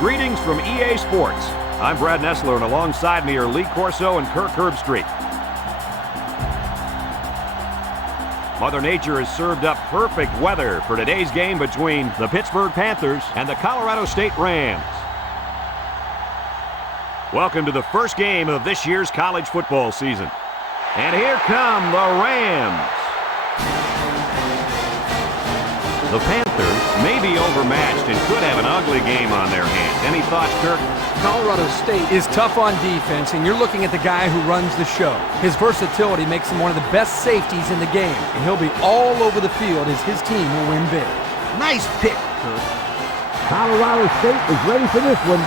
Greetings from EA Sports. I'm Brad Nessler, and alongside me are Lee Corso and Kirk Herbstreit. Mother Nature has served up perfect weather for today's game between the Pittsburgh Panthers and the Colorado State Rams. Welcome to the first game of this year's college football season. And here come the Rams. The Panthers may be overmatched and could have an ugly game on their hands. Any thoughts, Kirk? Colorado State is tough on defense, and you're looking at the guy who runs the show. His versatility makes him one of the best safeties in the game, and he'll be all over the field as his team will win big. Nice pick, Kirk. Colorado State is ready for this one.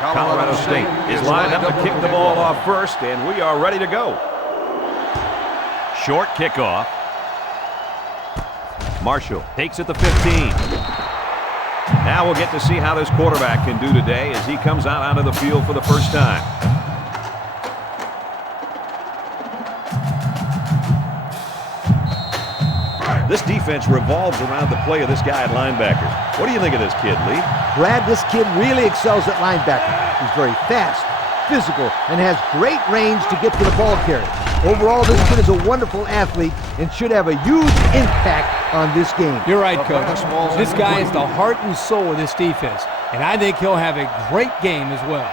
Colorado State is lined up to kick the ball off first, and we are ready to go. Short kickoff. Marshall takes it to 15. Now we'll get to see how this quarterback can do today as he comes out onto the field for the first time. This defense revolves around the play of this guy at linebacker. What do you think of this kid, Lee? Brad, this kid really excels at linebacker. He's very fast, physical, and has great range to get to the ball carrier. Overall, this kid is a wonderful athlete and should have a huge impact on this game. You're right, Coach. This guy is the heart and soul of this defense, and I think he'll have a great game as well.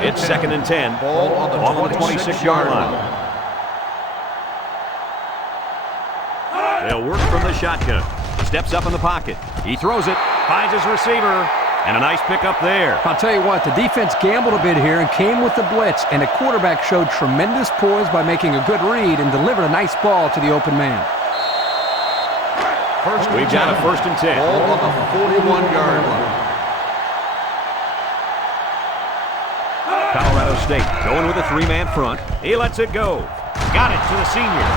It's 2nd and 10. Ball on the 26-yard line. They'll work from the shotgun. Steps up in the pocket. He throws it, finds his receiver, and a nice pickup there. I'll tell you what, the defense gambled a bit here and came with the blitz, and the quarterback showed tremendous poise by making a good read and delivered a nice ball to the open man. We've got a 1st and 10. Ball on the 41-yard line. Colorado State going with a 3-man front. He lets it go. Got it to the senior.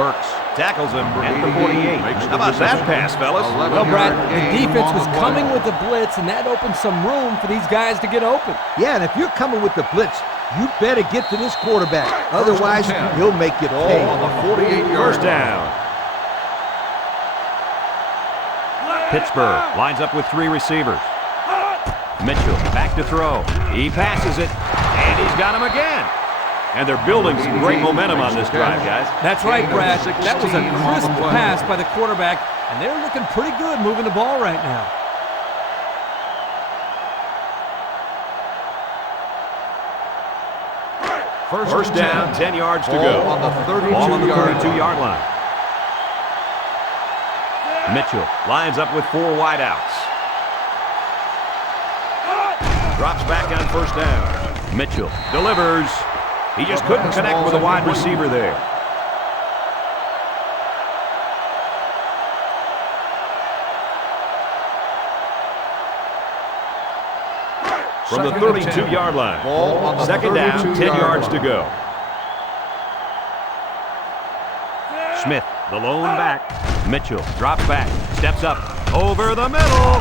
Burks tackles him at the 48. How about that pass, fellas? Well, Brad, the defense was coming with the blitz, and that opened some room for these guys to get open. Yeah, and if you're coming with the blitz, you better get to this quarterback. Otherwise, he'll make you pay. On the 48-yard First down. Pittsburgh lines up with 3 receivers. Mitchell back to throw. He passes it, and he's got him again. And they're building some great momentum on this drive, guys. That's right, Brad. That was a crisp pass by the quarterback, and they're looking pretty good moving the ball right now. First down, 10 yards to go. On the Ball on the 32-yard 32-yard line. Mitchell lines up with 4 wideouts. Drops back on 1st down. Mitchell delivers. He just couldn't connect with a wide receiver there. From the 32-yard line. 2nd down, 10 yards to go. Smith, the lone back. Mitchell drops back, steps up, over the middle,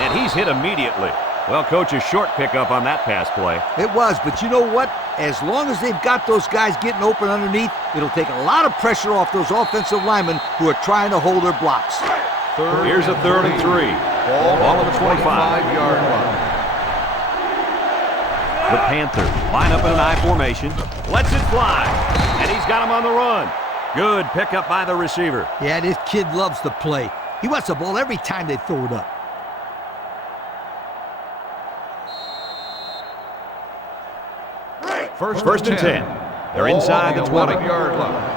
and he's hit immediately. Well, Coach, a short pickup on that pass play. It was, but you know what? As long as they've got those guys getting open underneath, it'll take a lot of pressure off those offensive linemen who are trying to hold their blocks. Here's a 3rd and 3. Ball on the 25-yard line. The Panthers line up in an I formation. Lets it fly, and he's got him on the run. Good pickup by the receiver. Yeah, this kid loves to play. He wants the ball every time they throw it up. First and 10. They're inside the 20-yard line.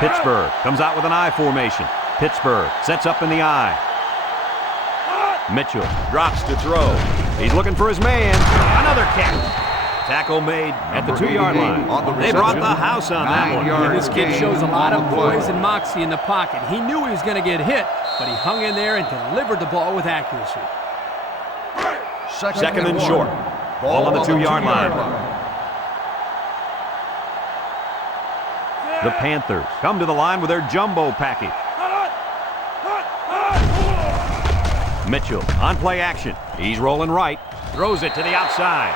Pittsburgh comes out with an I formation. Pittsburgh sets up in the I. Mitchell drops to throw. He's looking for his man. Another catch. Tackle made at the Number 2-yard 88 line. on the They brought the reception. house on that one. 9 yards. This kid gain shows a lot of on the play. poise and moxie in the pocket. He knew he was going to get hit, but he hung in there and delivered the ball with accuracy. Second and short. Ball on the 2-yard line. The Panthers come to the line with their jumbo package. Mitchell on play action. He's rolling right. Throws it to the outside.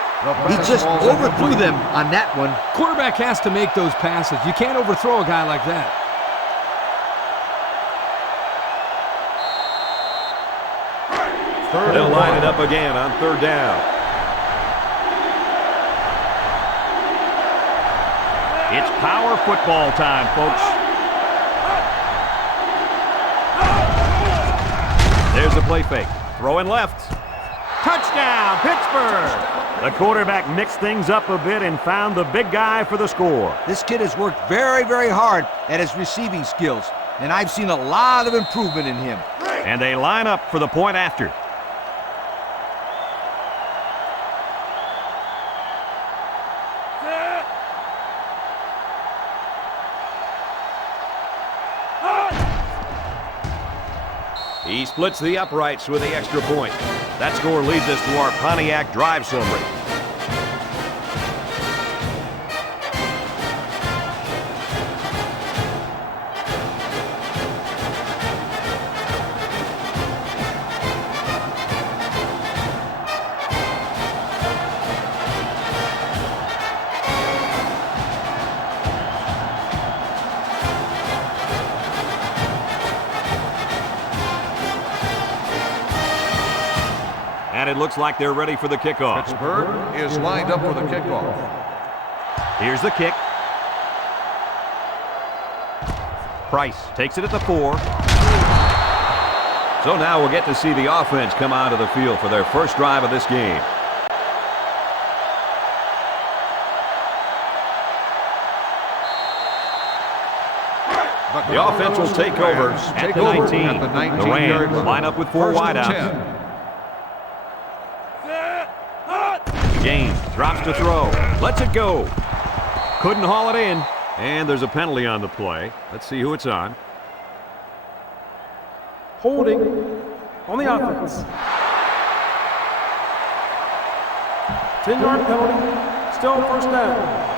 He just overthrew them on that one. Quarterback has to make those passes. You can't overthrow a guy like that. They'll line it up again on 3rd down. It's power football time, folks. There's a play fake. Throwing left. Touchdown, Pittsburgh! The quarterback mixed things up a bit and found the big guy for the score. This kid has worked very, very hard at his receiving skills, and I've seen a lot of improvement in him. And they line up for the point after. He splits the uprights with the extra point. That score leads us to our Pontiac drive summary. And it looks like they're ready for the kickoff. Pittsburgh is lined up for the kickoff. Here's the kick. Price takes it at the 4. So now we'll get to see the offense come onto the field for their first drive of this game. The offense will take over at the 19. The Rams line up with 4 wideouts. James drops to throw. Lets it go. Couldn't haul it in. And there's a penalty on the play. Let's see who it's on. Holding on the offense. 10-yard penalty. Still first down.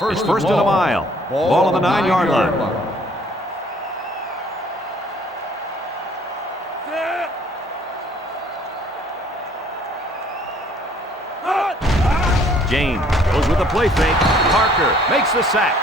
It's first and a mile. Ball on the 9-yard line. James goes with the play fake. Parker makes the sack.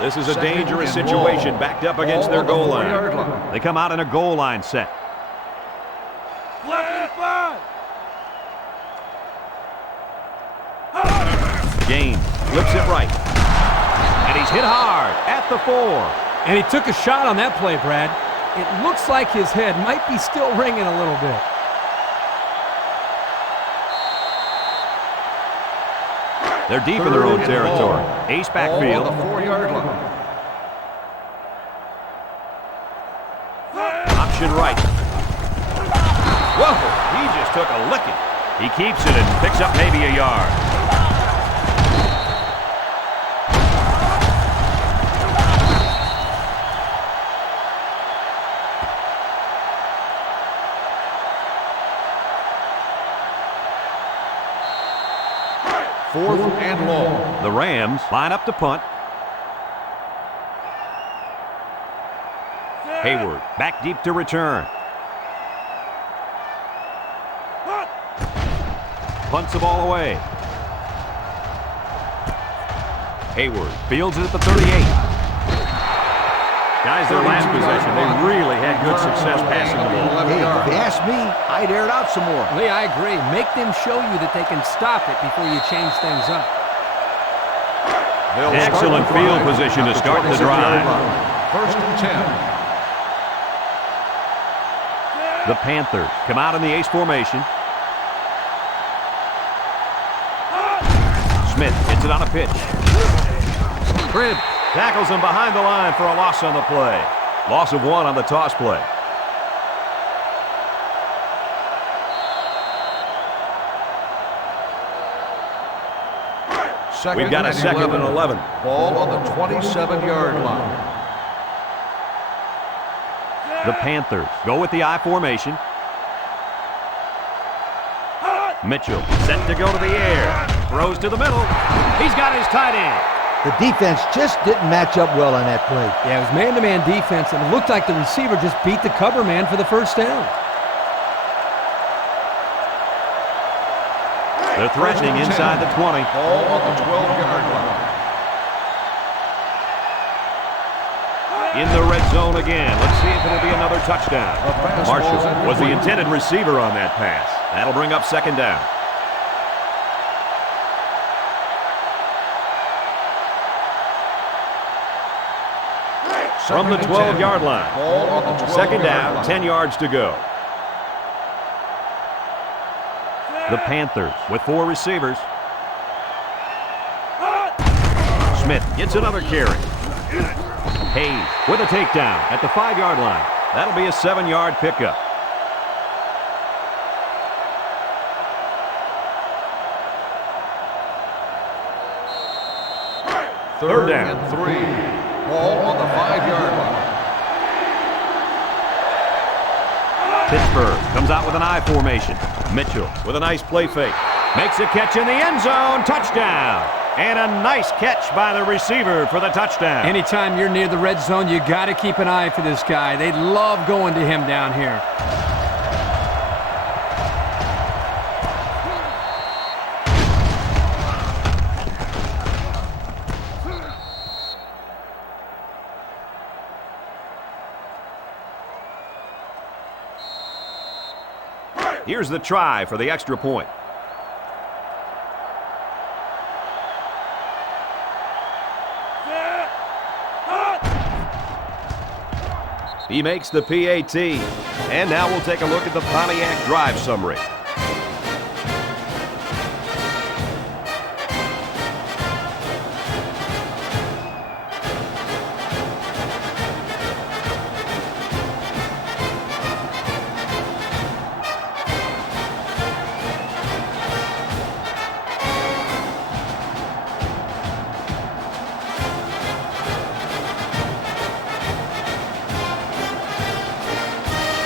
This is a dangerous situation backed up against their goal line. They come out in a goal line set. James flips it right. And he's hit hard at the 4. And he took a shot on that play, Brad. It looks like his head might be still ringing a little bit. They're deep in their own territory. Ace backfield. Ball on the 4-yard line. Option right. Whoa, he just took a licking. He keeps it and picks up maybe a yard. Fourth and long. The Rams line up to punt. Hayward back deep to return. Punts the ball away. Hayward fields it at the 38. Guys, their last possession, they really had good success passing the ball. Hey, yards. If you ask me, I'd air it out some more. Lee, I agree. Make them show you that they can stop it before you change things up. They'll Excellent start the field drive position to at start the 26-yard drive. line. First and 10. The Panthers come out in the ace formation. Smith hits it on a pitch. Cribb tackles him behind the line for a loss on the play. Loss of 1 on the toss play. We've got a second and 11. Ball on the 27-yard line. The Panthers go with the I formation. Mitchell set to go to the air. Throws to the middle. He's got his tight end. The defense just didn't match up well on that play. Yeah, it was man-to-man defense, and it looked like the receiver just beat the cover man for the first down. They're threatening inside the 20. Ball on the 12-yard line. In the red zone again. Let's see if it'll be another touchdown. Marshall was the intended receiver on that pass. That'll bring up second down. From the 12-yard line. Ball on the 12-yard Second down, line. 10 yards to go. The Panthers with 4 receivers. Smith gets another carry. Hayes with a takedown at the 5-yard line. That'll be a 7-yard pickup. Third down. and 3. Ball on the 5-yard line. Pittsburgh comes out with an I formation. Mitchell with a nice play fake. Makes a catch in the end zone. Touchdown. And a nice catch by the receiver for the touchdown. Anytime you're near the red zone, you got to keep an eye for this guy. They love going to him down here. Here's the try for the extra point. He makes the PAT. And now we'll take a look at the Pontiac drive summary.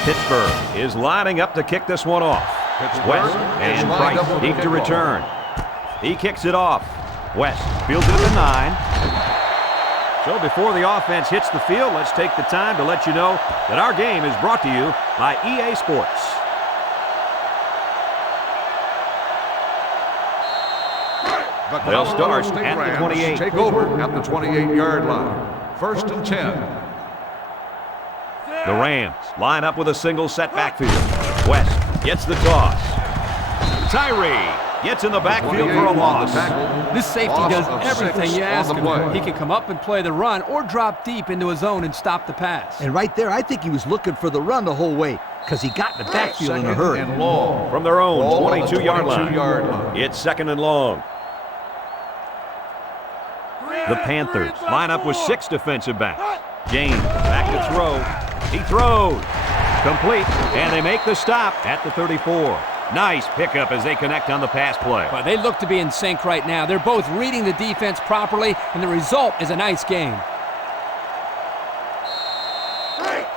Pittsburgh is lining up to kick this one off. West and Price deep to return. He kicks it off. West fields it at the 9. So before the offense hits the field, let's take the time to let you know that our game is brought to you by EA Sports. They'll start at the 28. Take over at the 28-yard line. First and 10. The Rams line up with a single set backfield. West gets the toss. Tyree gets in the backfield for a loss. This safety does everything you ask him. He can come up and play the run or drop deep into his own and stop the pass. And right there, I think he was looking for the run the whole way because he got in the backfield in a hurry. And long. From their own Ball on the 22-yard line. 22-yard line. It's second and long. The Panthers line up with 6 defensive backs. James back to throw. He throws. Complete. And they make the stop at the 34. Nice pickup as they connect on the pass play. But they look to be in sync right now. They're both reading the defense properly, and the result is a nice game.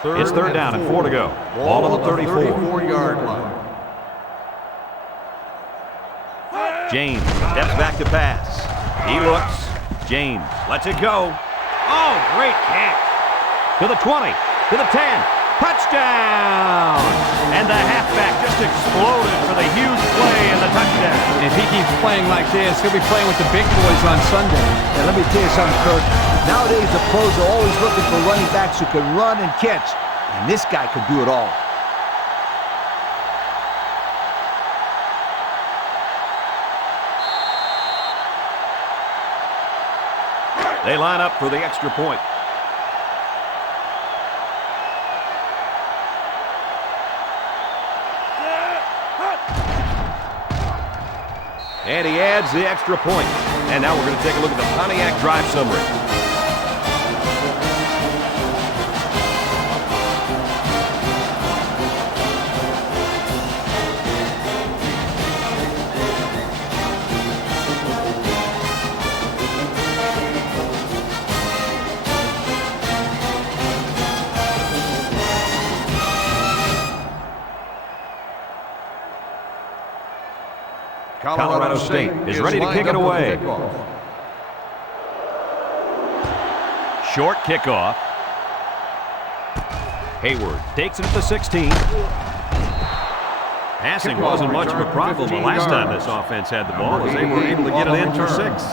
It's third down and 4 to go. Ball on the 34. 34-yard line. James steps back to pass. He looks. James lets it go. Oh, great catch. To the 20. To the 10. Touchdown! And the halfback just exploded for the huge play and the touchdown. If he keeps playing like this, he'll be playing with the big boys on Sunday. And let me tell you something, Kirk. Nowadays, the pros are always looking for running backs who can run and catch. And this guy could do it all. They line up for the extra point. And he adds the extra point. And now we're going to take a look at the Pontiac drive summary. Colorado State is ready to kick it away. Short kickoff. Hayward takes it at the 16. Passing wasn't much of a problem the last time this offense had the ball, as they were able to get it in for 6.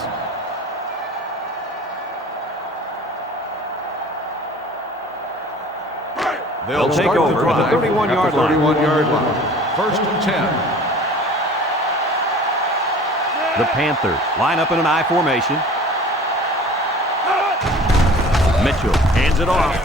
They'll take over at the 31-yard line. 31-yard line. First and 10. The Panthers line up in an I formation. Mitchell hands it off.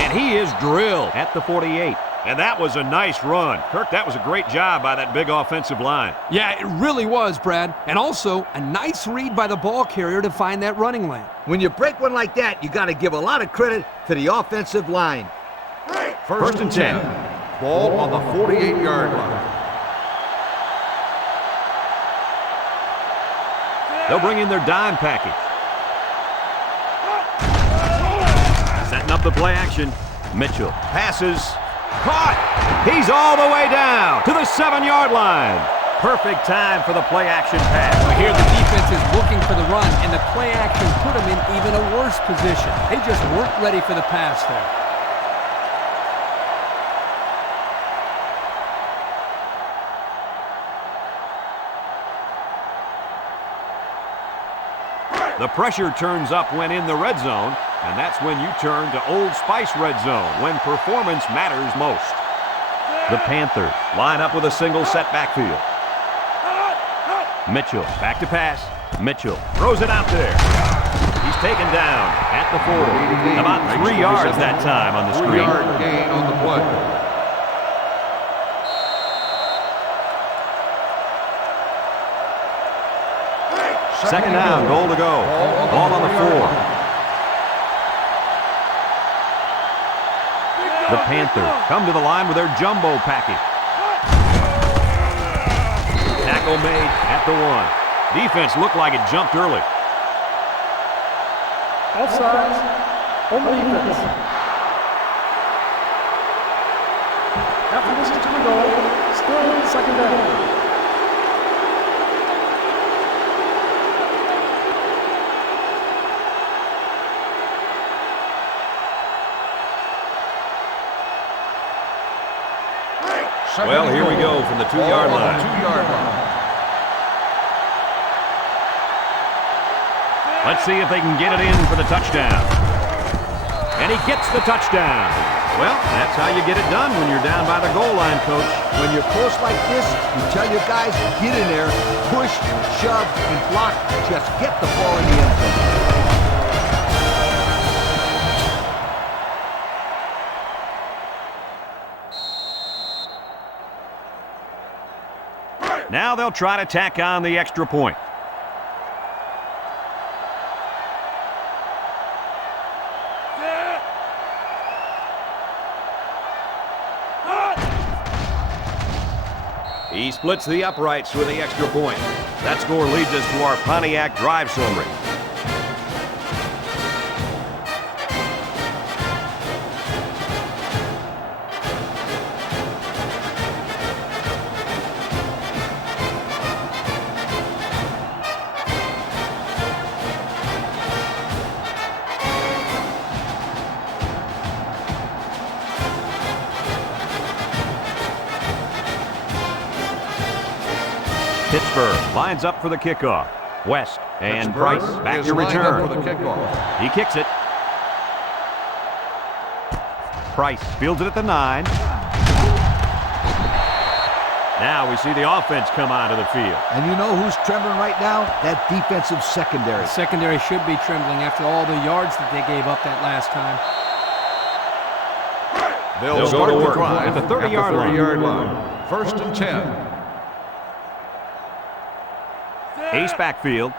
And he is drilled at the 48. And that was a nice run. Kirk, that was a great job by that big offensive line. Yeah, it really was, Brad. And also, a nice read by the ball carrier to find that running lane. When you break one like that, you got to give a lot of credit to the offensive line. First and 10. Ball on the 48-yard line. They'll bring in their dime package. Setting up the play action. Mitchell passes. Caught. He's all the way down to the 7-yard line. Perfect time for the play action pass. Well, here the defense is looking for the run, and the play action put them in even a worse position. They just weren't ready for the pass there. The pressure turns up when in the red zone, and that's when you turn to Old Spice red zone, when performance matters most. The Panthers line up with a single set backfield. Mitchell back to pass. Mitchell throws it out there. He's taken down at the 40. About 3 yards that time on the screen. 3-yard gain on the play. Second down, goal to go. Ball on the 4. The Panthers come to the line with their jumbo package. Tackle made at the 1. Defense looked like it jumped early. Offsides. On the defense. After this is to the goal. Still second down. Well, here we go from the 2-yard line. 2-yard line. Let's see if they can get it in for the touchdown. And he gets the touchdown. Well, that's how you get it done when you're down by the goal line, Coach. When you're close like this, you tell your guys to get in there, push, shove, and block. Just get the ball in the end zone. Now they'll try to tack on the extra point. He splits the uprights with the extra point. That score leads us to our Pontiac drive summary. Pittsburgh lines up for the kickoff. West and Price back to return. For the kickoff. He kicks it. Price fields it at the 9. Now we see the offense come onto the field. And you know who's trembling right now? That defensive secondary. The secondary should be trembling after all the yards that they gave up that last time. They'll go to start work drive at the 30-yard line. First and 10. Ace backfield.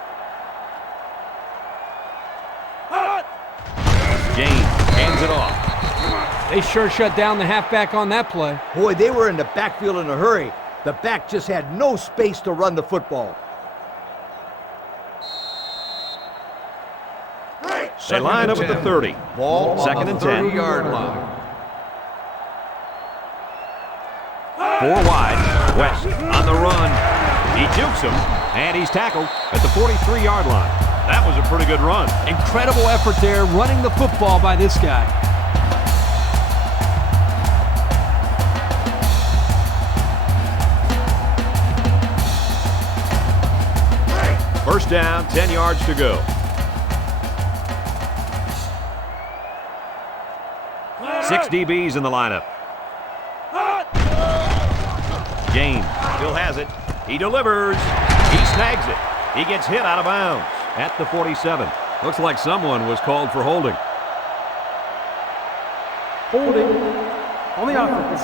James hands it off. They sure shut down the halfback on that play. Boy, they were in the backfield in a hurry. The back just had no space to run the football. They line up at the 30. Ball Second on the and 10. 30-yard line. 4 wide. West on the run. He jukes him, and he's tackled at the 43-yard line. That was a pretty good run. Incredible effort there running the football by this guy. First down, 10 yards to go. Six DBs in the lineup. James still has it. He delivers. He snags it. He gets hit out of bounds at the 47. Looks like someone was called for holding. Holding on the offense.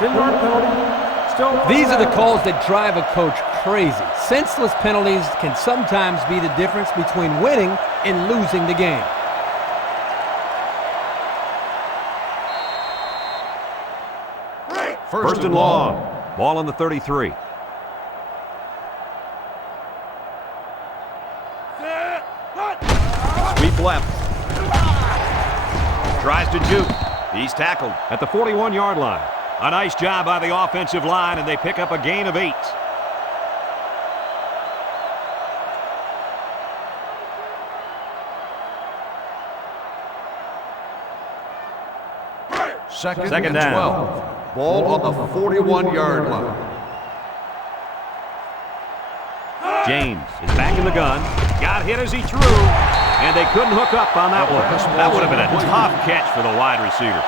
10-yard penalty. Still These are the calls that drive a coach crazy. Senseless penalties can sometimes be the difference between winning and losing the game. First and long. Ball on the 33. Sweep left. Tries to juke. He's tackled at the 41-yard line. A nice job by the offensive line, and they pick up a gain of 8. Second Second and down. 12. Ball on the 41-yard line. James is back in the gun. Got hit as he threw, and they couldn't hook up on that one. That would have been a tough catch for the wide receiver.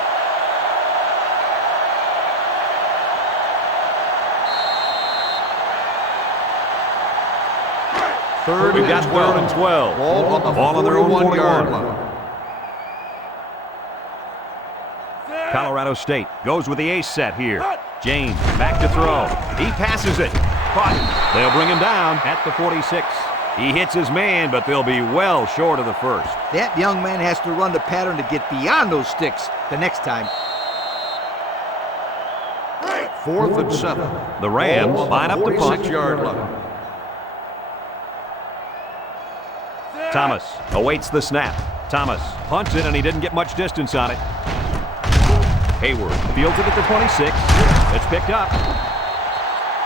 We've got 3rd and 12. Ball on the their own 41-yard 41. line. Colorado State goes with the ace set here. James back to throw. He passes it. Caught. They'll bring him down at the 46. He hits his man, but they'll be well short of the first. That young man has to run the pattern to get beyond those sticks the next time. 4th and 7. The Rams Ball on line the up to punt. 46-yard line. Thomas awaits the snap. Thomas punts it, and he didn't get much distance on it. Hayward fields it at the 26. It's picked up.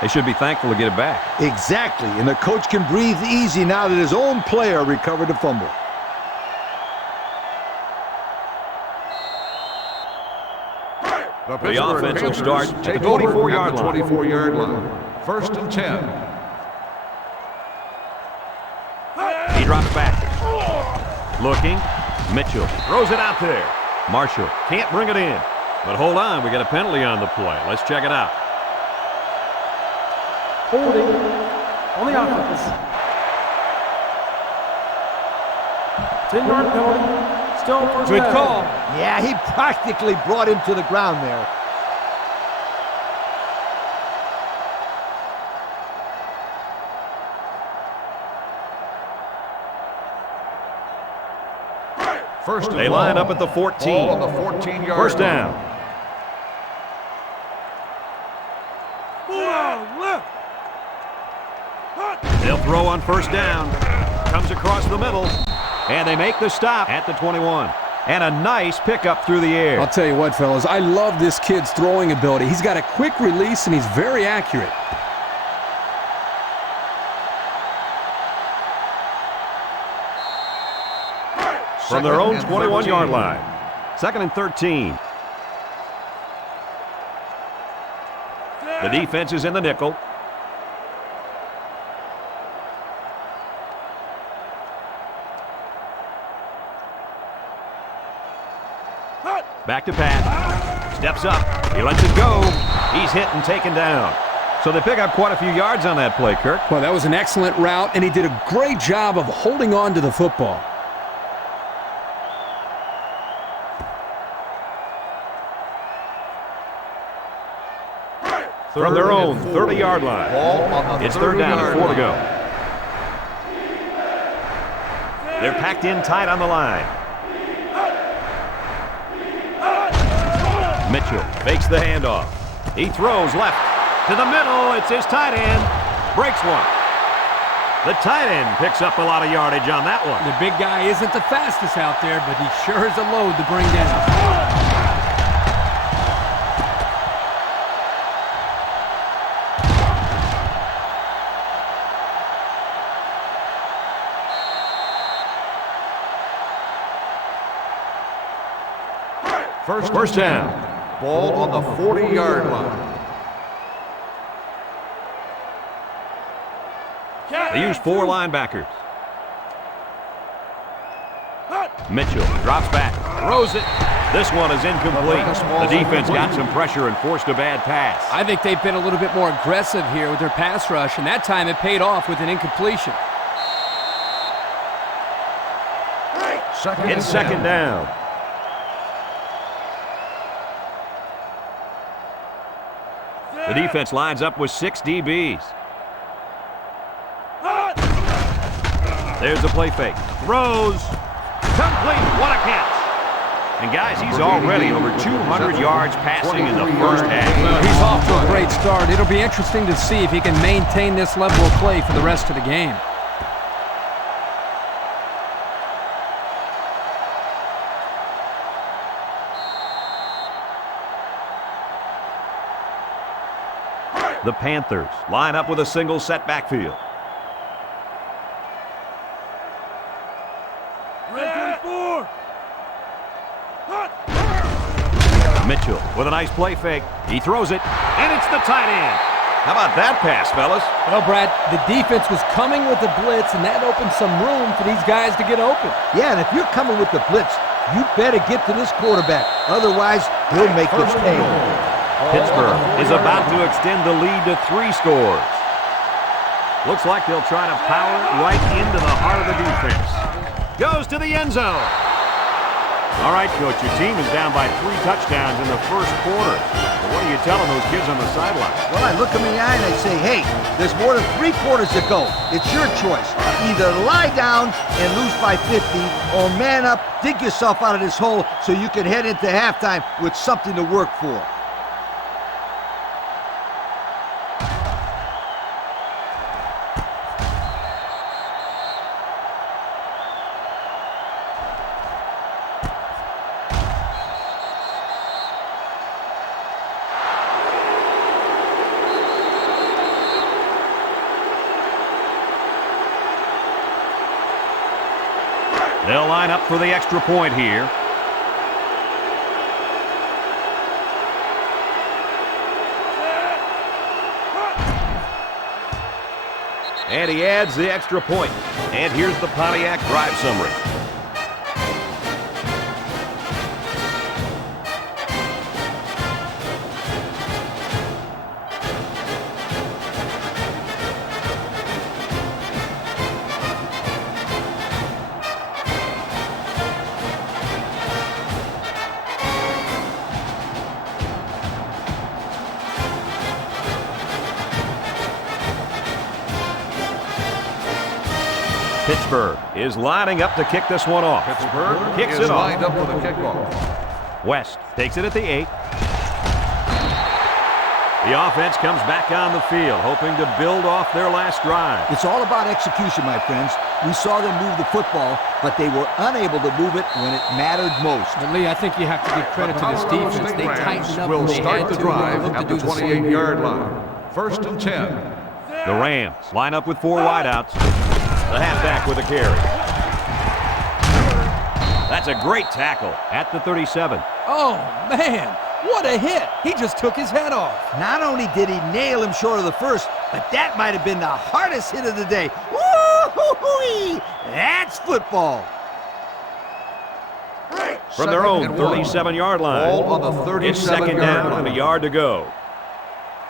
They should be thankful to get it back. Exactly, and the coach can breathe easy now that his own player recovered the fumble. The offense will start at the Take over 24-yard at the line. 24-yard line. First and 10. He drops back. Looking. Mitchell throws it out there. Marshall can't bring it in. But hold on, we got a penalty on the play. Let's check it out. holding on the offense. 10-yard penalty. Still first Good down. call. Yeah, he practically brought him to the ground there. First and They long. line up at the 14. Ball on the 14-yard First line. down. They'll throw on first down. Comes across the middle. And they make the stop at the 21. And a nice pickup through the air. I'll tell you what, fellas, I love this kid's throwing ability. He's got a quick release, and he's very accurate. From their own Second and 21-yard 13. line. 2nd and 13. The defense is in the nickel. Back to pass. Steps up. He lets it go. He's hit and taken down. So they pick up quite a few yards on that play, Kirk. Well, that was an excellent route, and he did a great job of holding on to the football. From their own 30-yard line. Ball on the It's third down and 4 to go. line. They're packed in tight on the line. Mitchell fakes the handoff. He throws left to the middle. It's his tight end. Breaks one. The tight end picks up a lot of yardage on that one. The big guy isn't the fastest out there, but he sure is a load to bring down. First down. Ball on the 40-yard line. They use 4 linebackers. Mitchell drops back, throws it. This one is incomplete. The defense got some pressure and forced a bad pass. I think they've been a little bit more aggressive here with their pass rush, and that time it paid off with an incompletion. It's second down. The defense lines up with 6 DBs. There's the play fake. Throws. Complete. What a catch. And guys, he's already over 200 yards passing in the first half. He's off to a great start. It'll be interesting to see if he can maintain this level of play for the rest of the game. The Panthers line up with a single set backfield. Mitchell with a nice play fake. He throws it, and it's the tight end. How about that pass, fellas? Well, Brad, the defense was coming with the blitz, and that opened some room for these guys to get open. Yeah, and if you're coming with the blitz, you better get to this quarterback. Otherwise, he'll make you pay. Pittsburgh is about to extend the lead to 3 scores. Looks like they'll try to power right into the heart of the defense. Goes to the end zone. All right, Coach, your team is down by 3 touchdowns in the first quarter. But what are you telling those kids on the sideline? Well, I look them in the eye and I say, hey, there's more than 3 quarters to go. It's your choice. Either lie down and lose by 50 or man up, dig yourself out of this hole so you can head into halftime with something to work for. They'll line up for the extra point here. And he adds the extra point. And here's the Pontiac drive summary. Pittsburgh is lining up to kick this one off. Pittsburgh kicks is it off. lined up for the kickoff. West takes it at the 8. The offense comes back on the field, hoping to build off their last drive. It's all about execution, my friends. We saw them move the football, but they were unable to move it when it mattered most. But Lee, I think you have to give credit to this defense. They tightened up will when they start had the to. drive Look to at do the the same. 28-yard line. First and 10. The Rams line up with 4 wideouts. The halfback with a carry. That's a great tackle at the 37. Oh, man, what a hit. He just took his head off. Not only did he nail him short of the first, but that might have been the hardest hit of the day. Woo-hoo-hoo-wee! That's football. from their own 37-yard line. Ball on the It's second 37-yard down line. and a yard to go.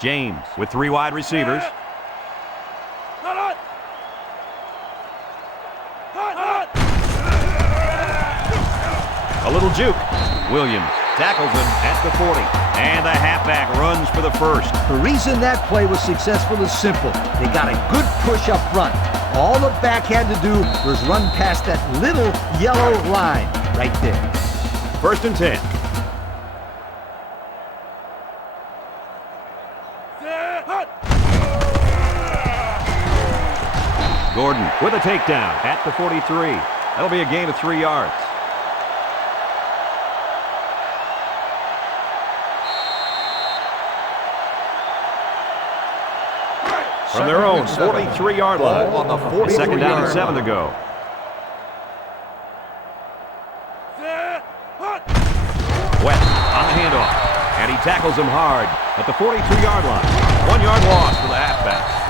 James with 3 wide receivers. A little juke. Williams tackles him at the 40. And the halfback runs for the first. The reason that play was successful is simple. They got a good push up front. All the back had to do was run past that little yellow line right there. First and 10. Gordon with a takedown at the 43. That'll be a gain of 3 yards. From their own 43-yard line. Ball on the 43-yard Second down and line. 7 to go. West on the handoff. And he tackles him hard at the 42-yard line. 1 yard loss for the halfback.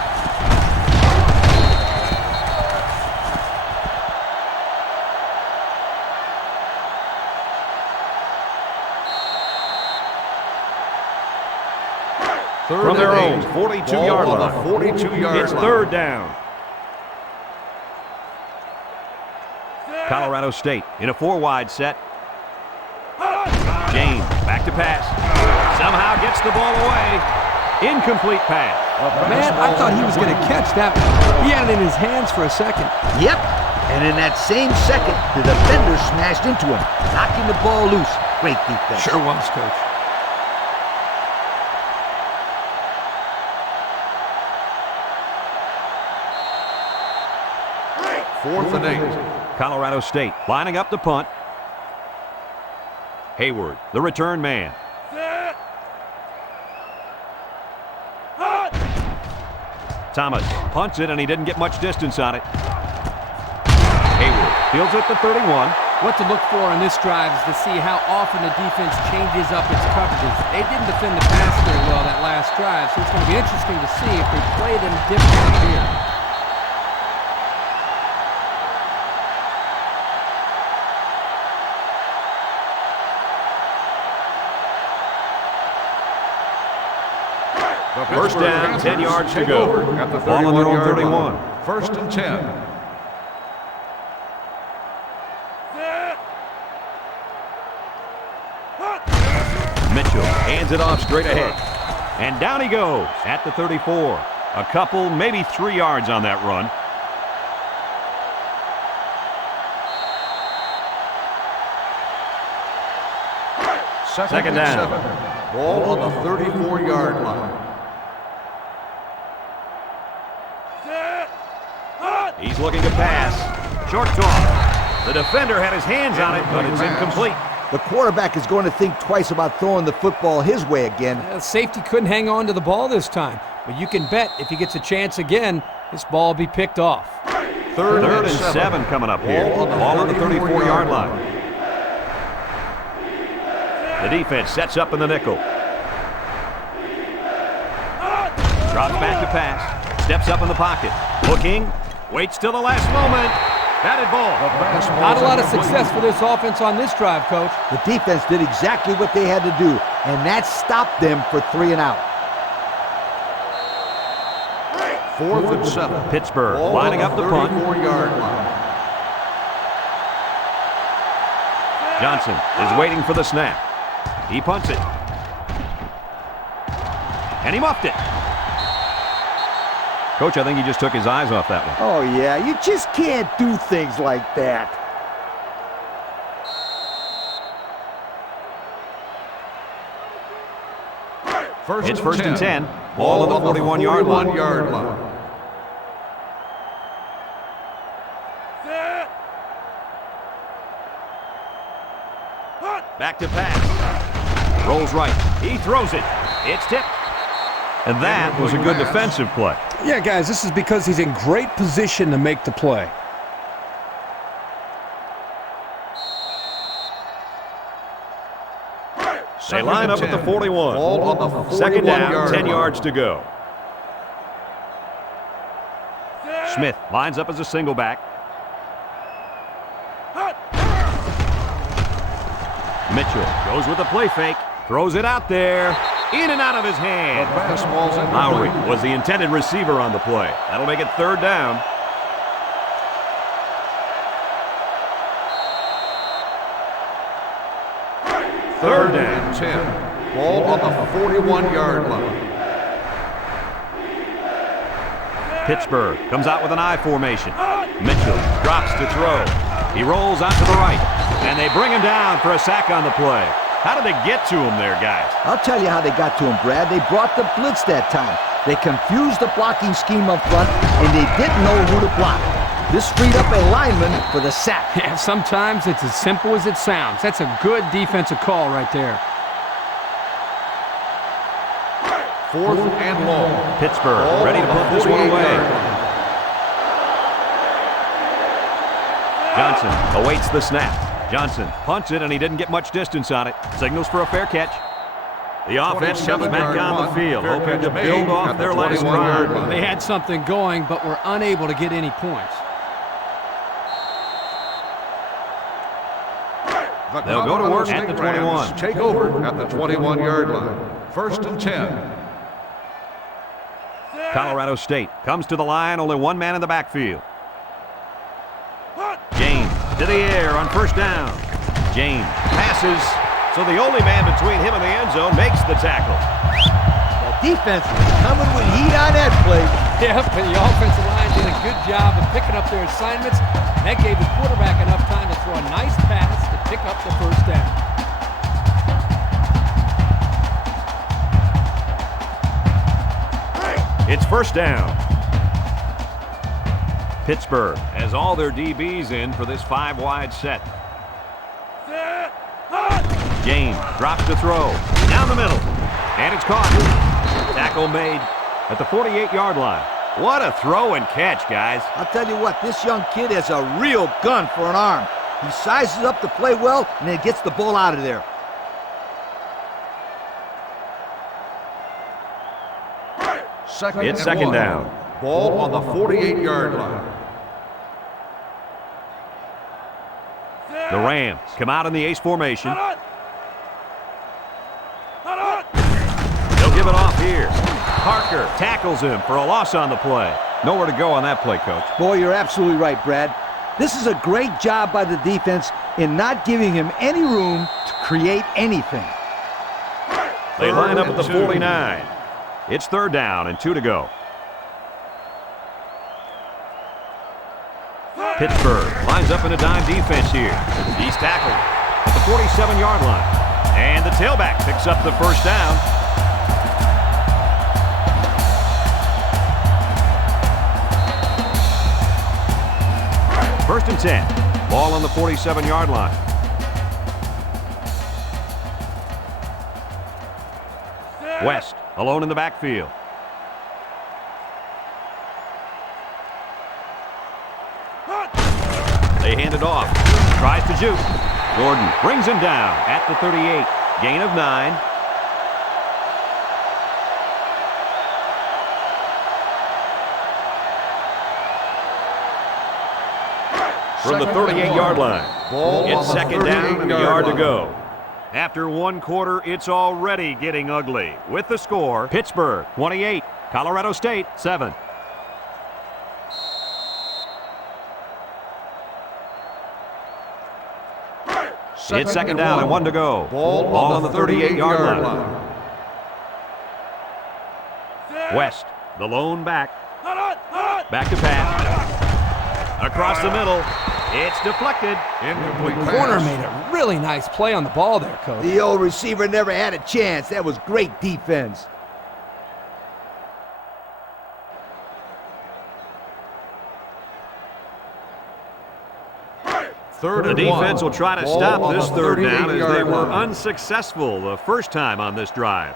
From their own 42-yard Ball on line. the 42-yard It's line. third down. Colorado State in a 4-wide set. James back to pass. Somehow gets the ball away. Incomplete pass. Man, I thought he was going to catch that one. He had it in his hands for a second. Yep. And in that same second, the defender smashed into him, knocking the ball loose. Great defense. Sure was, Coach. Fourth and 8. Colorado State lining up the punt. Hayward, the return man. Thomas punts it, and he didn't get much distance on it. Hayward fields it to 31. What to look for on this drive is to see how often the defense changes up its coverages. They didn't defend the pass very well that last drive, so it's going to be interesting to see if they play them differently here. First down, 10 yards to go. At the Ball on their own 31-yard 31. line. First and 10. Mitchell hands it off straight ahead. And down he goes at the 34. A couple, maybe 3 yards on that run. Second and down. 7. Ball on the 34-yard line. He's looking to pass. Short toss. The defender had his hands on it, but it's incomplete. The quarterback is going to think twice about throwing the football his way again. Safety couldn't hang on to the ball this time, but you can bet if he gets a chance again, this ball will be picked off. Third and 7 coming up here. Ball on the 34-yard line. The defense sets up in the nickel. Drops back to pass. Steps up in the pocket. Looking. Waits till the last moment. Batted ball. Not a lot of success for this offense on this drive, Coach. The defense did exactly what they had to do, and that stopped them for 3 and out. Fourth and 7. Pittsburgh Ball lining on up the punt. 34-yard line. Johnson is waiting for the snap. He punts it. And he muffed it. Coach, I think he just took his eyes off that one. Oh, yeah, you just can't do things like that. It's first and 10. Ball on the 41-yard line. 41-yard line. Back to pass. Rolls right. He throws it. It's tipped. And that was a good defensive play. Yeah, guys, this is because he's in great position to make the play. They line up at the 41. Ball on the Second down, 41-yard 10 line. yards to go. Smith lines up as a single back. Mitchell goes with a play fake. Throws it out there. In and out of his The hand. fastball's in. Lowry was the intended receiver on the play. That'll make it third down. Third down. 10. Ball on the 41-yard line. Pittsburgh comes out with an I formation. Mitchell drops to throw. He rolls out to the right. And they bring him down for a sack on the play. How did they get to him there, guys? I'll tell you how they got to him, Brad. They brought the blitz that time. They confused the blocking scheme up front, and they didn't know who to block. This freed up a lineman for the sack. Yeah, sometimes it's as simple as it sounds. That's a good defensive call right there. Fourth and long. Pittsburgh Ball ready to on the put this one 48-yard away. line. Johnson awaits the snap. Johnson punts it, and he didn't get much distance on it. Signals for a fair catch. The offense comes back on the field, hoping to build off their last drive. They had something going, but were unable to get any points. They'll go to work at the 21. Take over at the 21-yard line. First and 10. Colorado State comes to the line, only one man in the backfield. James to the air on first down. James passes, so the only man between him and the end zone makes the tackle. The defense was coming with heat on that play. Yeah, but the offensive line did a good job of picking up their assignments. And that gave the quarterback enough time to throw a nice pass to pick up the first down. It's first down. Pittsburgh has all their DBs in for this 5-wide set. James drops to throw. Down the middle. And it's caught. Tackle made at the 48-yard line. What a throw and catch, guys. I'll tell you what, this young kid has a real gun for an arm. He sizes up the play well, and then gets the ball out of there. It's second down. Ball on the 48-yard line. The Rams come out in the ace formation. They'll give it off here. Parker tackles him for a loss on the play. Nowhere to go on that play, Coach. Boy, you're absolutely right, Brad. This is a great job by the defense in not giving him any room to create anything. They line up at the 49. It's third down and 2 to go. Pittsburgh lines up in a dime defense here. He's tackled at the 47-yard line. And the tailback picks up the first down. First and 10. Ball on the 47-yard line. West alone in the backfield. They hand it off. Tries to juke. Gordon brings him down at the 38. Gain of 9. From the 38-yard line. It's second down and a yard to go. After one quarter, it's already getting ugly. With the score, Pittsburgh 28, Colorado State 7. It's second down and 1 to go. Ball on the 38-yard line. West, the lone back. Back to pass. Across the middle. It's deflected. Incomplete Corner pass. made a really nice play on the ball there, Coach. The old receiver never had a chance. That was great defense. Third The and defense 1. will try to Ball stop on this the third down as they 38-yard were line. unsuccessful the first time on this drive.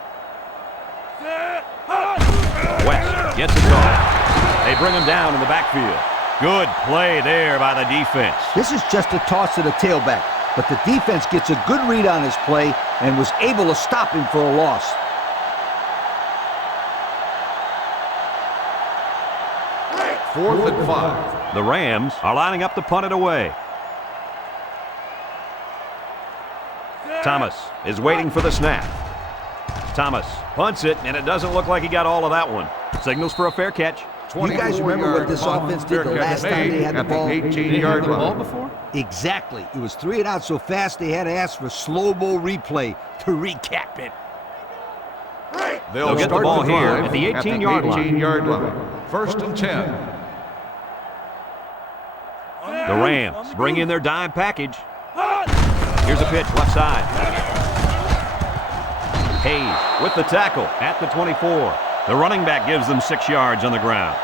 West gets it off. They bring him down in the backfield. Good play there by the defense. This is just a toss to the tailback, but the defense gets a good read on his play and was able to stop him for a loss. Fourth and 5. The Rams are lining up to punt it away. Thomas is waiting for the snap. Thomas punts it, and it doesn't look like he got all of that one. Signals for a fair catch. You guys remember what this offense did the last time they had the ball? 18-yard line. Before? Exactly. It was 3 and out so fast they had to ask for slow-mo replay to recap it. They'll get the start ball here drive at the 18-yard line. 18-yard line. 1st and 10. The Rams bring in their dime package. Here's a pitch left side. Hayes with the tackle at the 24. The running back gives them 6 yards on the ground.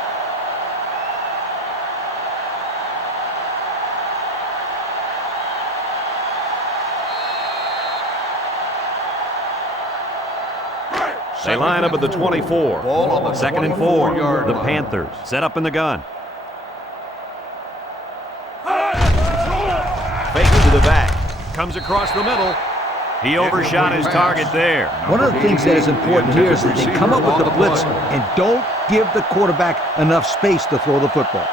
They line up at the 24. Ball on the 2nd and 4. 24-yard The line. Panthers set up in the gun. Fake to the back. Comes across the middle. He overshot his target there. One of the things that is important here is that they come up with the blitz and don't give the quarterback enough space to throw the football.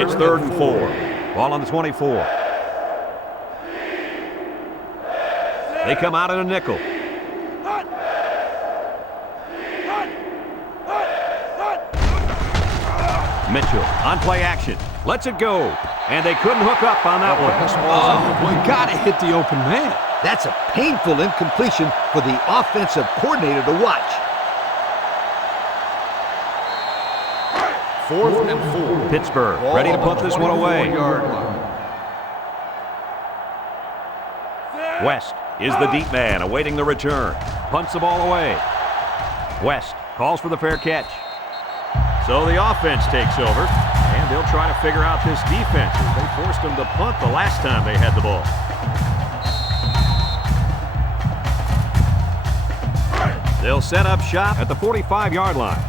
It's 3rd and 4. Ball on the 24. They come out in a nickel. Mitchell on play action. Lets it go. And they couldn't hook up on that one. Oh, you got to hit the open man. That's a painful incompletion for the offensive coordinator to watch. 4th and 4. Pittsburgh Ball ready to on put the this one away. 24-yard line. West is the deep man awaiting the return. Punts the ball away. West calls for the fair catch. So the offense takes over, and they'll try to figure out this defense as they forced them to punt the last time they had the ball. They'll set up shop at the 45-yard line.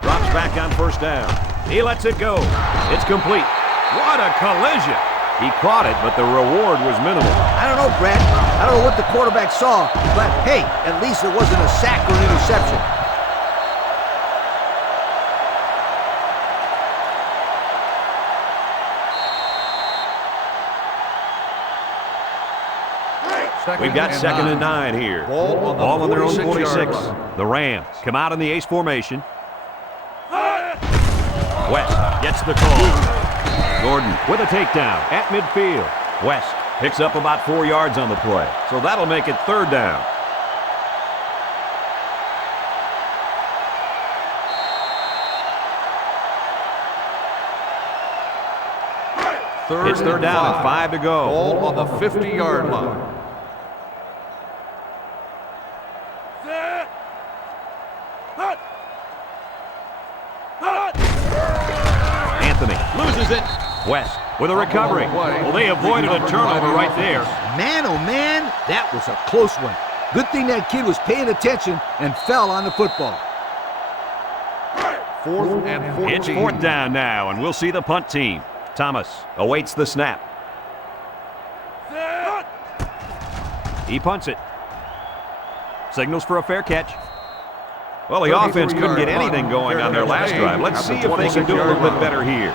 Drops back on 1st down. He lets it go. It's complete. What a collision. He caught it, but the reward was minimal. I don't know, Brad. I don't know what the quarterback saw, but hey, at least it wasn't a sack or an interception. We've got 2nd and 9 here. Ball on their own 46. The Rams come out in the ace formation. West gets the call. Gordon with a takedown at midfield. West picks up about 4 yards on the play. So that'll make it 3rd down. It's 3rd down and 5 to go. Ball on the 50-yard line. Anthony loses it. West with a recovery. Well, they avoided a turnover right there. Man, oh man, that was a close one. Good thing that kid was paying attention and fell on the football. 4th and 14. It's 4th down now, and we'll see the punt team. Thomas awaits the snap. He punts it. Signals for a fair catch. Well, the offense couldn't get anything going on their last drive. Let's see if they can do a little bit better here.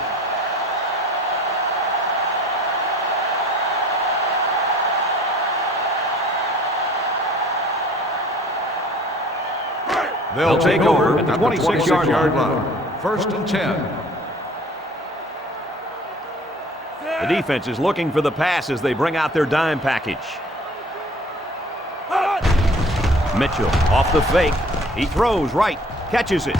They'll take over at the 26-yard line. 1st and 10. The defense is looking for the pass as they bring out their dime package. Mitchell off the fake. He throws right, catches it.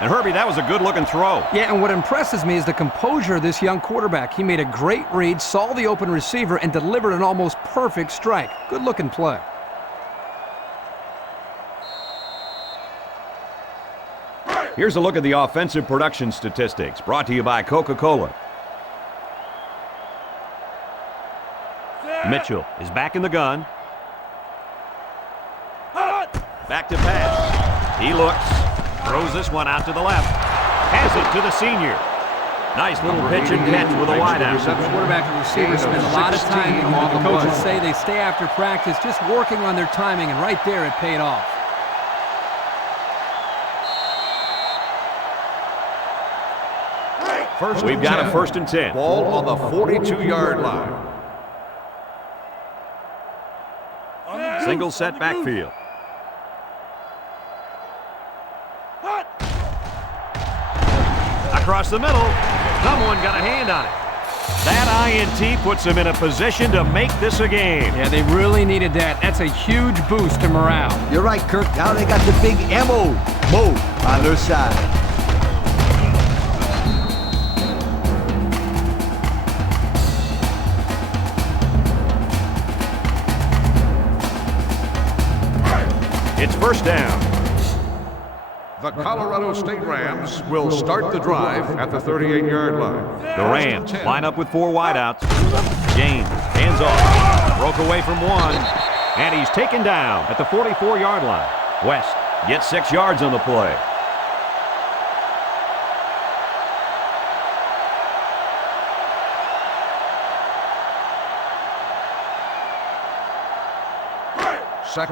And Herbie, that was a good-looking throw. Yeah, and what impresses me is the composure of this young quarterback. He made a great read, saw the open receiver, and delivered an almost perfect strike. Good-looking play. Here's a look at the offensive production statistics, brought to you by Coca-Cola. Mitchell is back in the gun. Back to pass. He looks, throws this one out to the left. Has it to the senior. Nice little pitch and catch with a wideout. Quarterback and receiver spend a lot of time doing what the coaches say they stay after practice, just working on their timing, and right there it paid off. We've got a 1st and 10. Ball on the 42-yard line. Single set backfield. Across the middle. Someone got a hand on it. That INT puts them in a position to make this a game. Yeah, they really needed that. That's a huge boost to morale. You're right, Kirk. Now they got the big ammo mode on their side. It's 1st down. The Colorado State Rams will start the drive at the 38-yard line. The Rams line up with 4 wideouts. James, hands off. Broke away from one. And he's taken down at the 44-yard line. West gets 6 yards on the play.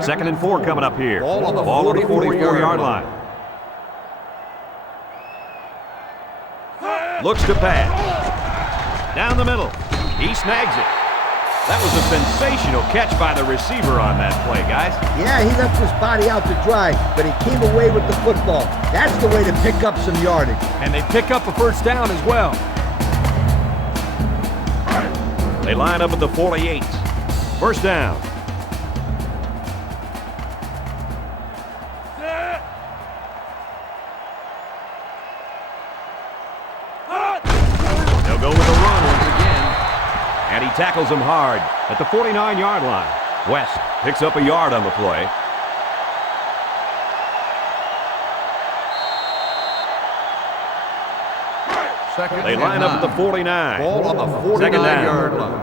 Second and 4 coming up here. Ball on the 44-yard line. Looks to pass. Down the middle. He snags it. That was a sensational catch by the receiver on that play, guys. Yeah, he left his body out to dry, but he came away with the football. That's the way to pick up some yardage. And they pick up a 1st down as well. They line up at the 48. 1st down. Go with a run once again. And he tackles him hard at the 49-yard line. West picks up a yard on the play. They line up at the 49. Ball on the 49-yard line.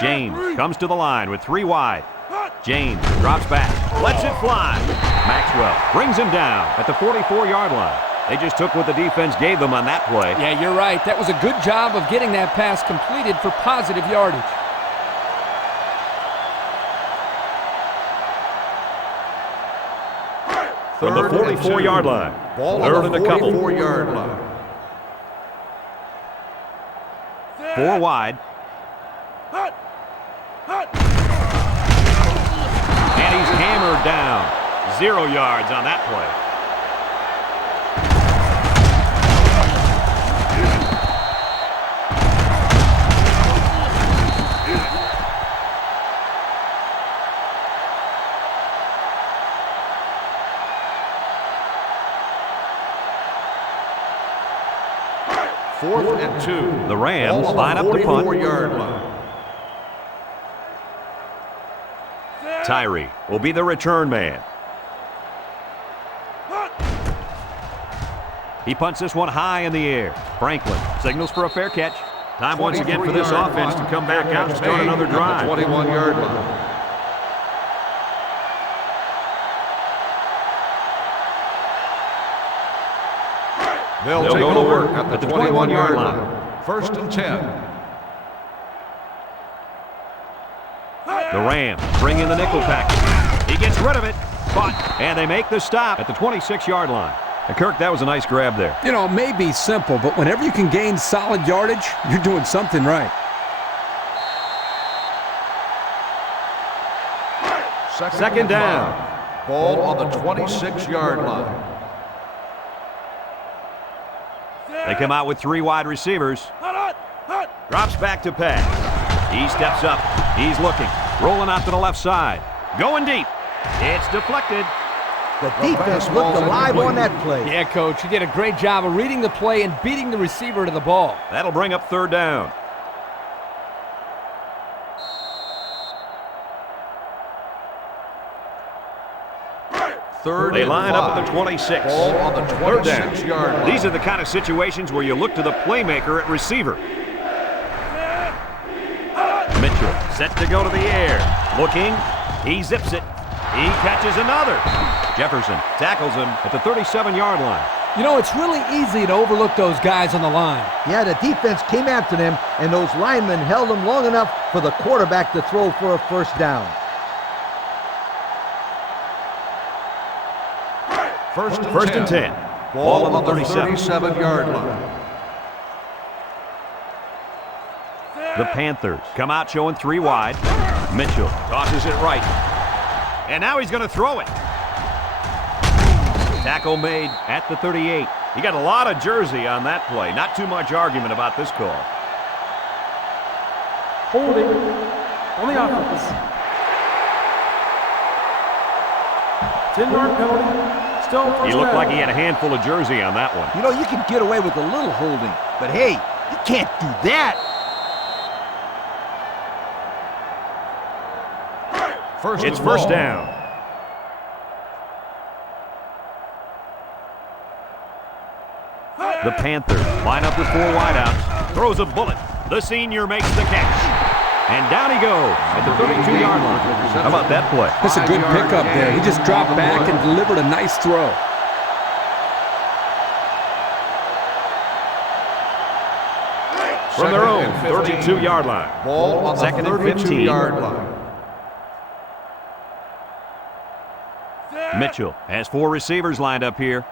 James comes to the line with 3 wide. James drops back, lets it fly. Maxwell brings him down at the 44-yard line. They just took what the defense gave them on that play. Yeah, you're right. That was a good job of getting that pass completed for positive yardage. From the 44-yard line. Ball 3rd on and the a couple. 44-yard line. 4 wide. And he's hammered down. 0 yards on that play. Fourth and 2. The Rams line up the punt. 44-yard line. Tyree will be the return man. He punts this one high in the air. Franklin signals for a fair catch. Time once again for this offense to come back out and start another drive. 21-yard line. They'll go to work at the 21-yard line. 1st and 10. The Rams bring in the nickel package. He gets rid of it. Caught. And they make the stop at the 26-yard line. And Kirk, that was a nice grab there. You know, it may be simple, but whenever you can gain solid yardage, you're doing something right. Second down. Ball on the 26-yard line. They come out with 3 wide receivers. Drops back to pass. He steps up. He's looking. Rolling out to the left side. Going deep. It's deflected. The defense looked alive on that play. Yeah, Coach, you did a great job of reading the play and beating the receiver to the ball. That'll bring up 3rd down. They line up at the 26. Ball on the 26-yard line. These are the kind of situations where you look to the playmaker at receiver. Mitchell set to go to the air. Looking. He zips it. He catches another. Jefferson tackles him at the 37-yard line. You know, it's really easy to overlook those guys on the line. Yeah, the defense came after them, and those linemen held them long enough for the quarterback to throw for a first down. First and 10. Ball on the 37-yard line. The Panthers come out showing 3 wide. Mitchell tosses it right. And now he's going to throw it. Tackle made at the 38. He got a lot of jersey on that play. Not too much argument about this call. Holding on the offense. 10-yard penalty. Still first He looked down. like he had a handful of jersey on that one. You know, you can get away with a little holding, but hey, you can't do that. It's first down. The Panthers line up with 4 wideouts. Throws a bullet. The senior makes the catch. And down he goes at the 32-yard line. How about that play? That's a good pickup there. He just dropped back and delivered a nice throw. From their own 32-yard line. Ball on the Second and 15. 32-yard line. Mitchell has 4 receivers lined up here.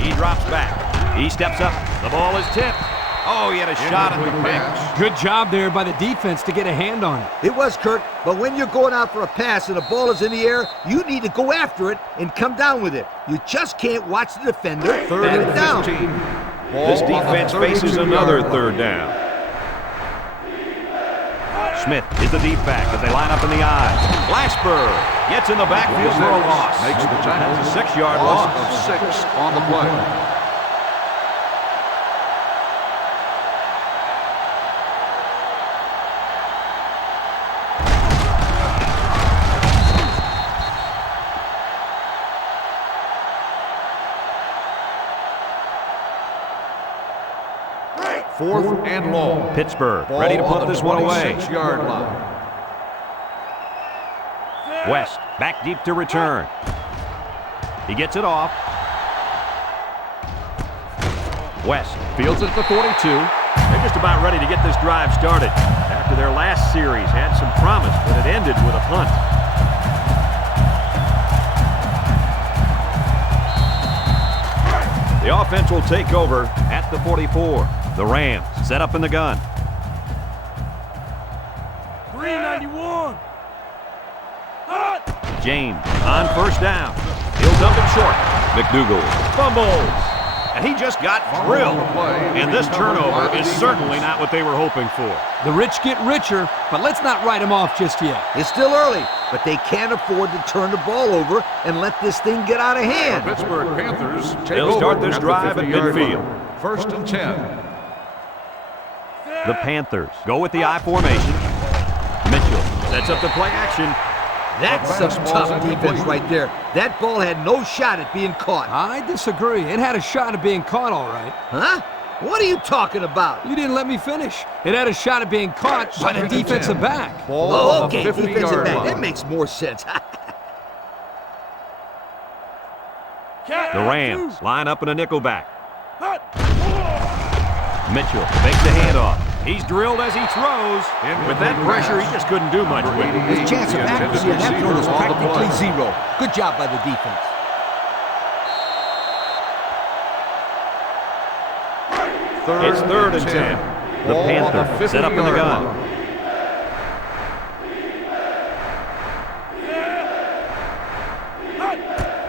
He drops back. He steps up. The ball is tipped. Oh, he had a shot at the bench. Good job there by the defense to get a hand on it. It was, Kirk, but when you're going out for a pass and the ball is in the air, you need to go after it and come down with it. You just can't watch the defender bat it down. 15. This defense faces another third down. Smith is the deep back as they line up in the eyes. Glasper gets in the backfield for a loss. Makes the tackle. That's a 6-yard Loss loss. of 6 on the play. Fourth and long. Pittsburgh ready to put this one away. 26-yard line. West back deep to return. He gets it off. West fields it at the 42. They're just about ready to get this drive started. After their last series had some promise, but it ended with a punt. The offense will take over at the 44. The Rams set up in the gun. 391. James on first down. He'll dump it short. McDougal fumbles. And he just got drilled. And this turnover is certainly not what they were hoping for. The rich get richer, but let's not write them off just yet. It's still early, but they can't afford to turn the ball over and let this thing get out of hand. Pittsburgh Panthers take They'll over start this at the drive at 50-yard midfield. line. First and 10. The Panthers go with the I formation. Mitchell sets up the play action. That's some tough defense right there. That ball had no shot at being caught. I disagree. It had a shot at being caught, all right. Huh? What are you talking about? You didn't let me finish. It had a shot at being caught by the defensive back. Ball Oh, on okay, the defensive 50-yard back. line. That makes more sense. The Rams line up in a nickel back. Mitchell fakes the handoff. He's drilled as he throws. With that pressure, he just couldn't do much with it. His chance of accuracy on that throw was practically zero. Good job by the defense. It's third and 10. The Panthers set up in the gun.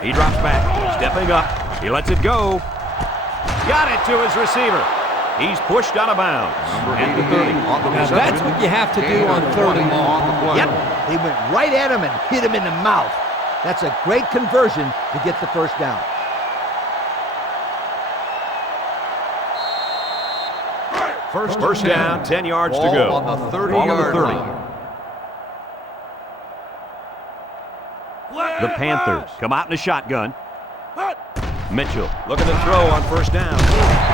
He drops back, stepping up. He lets it go. Got it to his receiver. He's pushed out of bounds at the 30. Now that's what you have to do on third and long. Yep, they went right at him and hit him in the mouth. That's a great conversion to get the first down. First down, 10 yards to go. On the 30-yard line. The Panthers come out in a shotgun. Mitchell looking to throw on first down.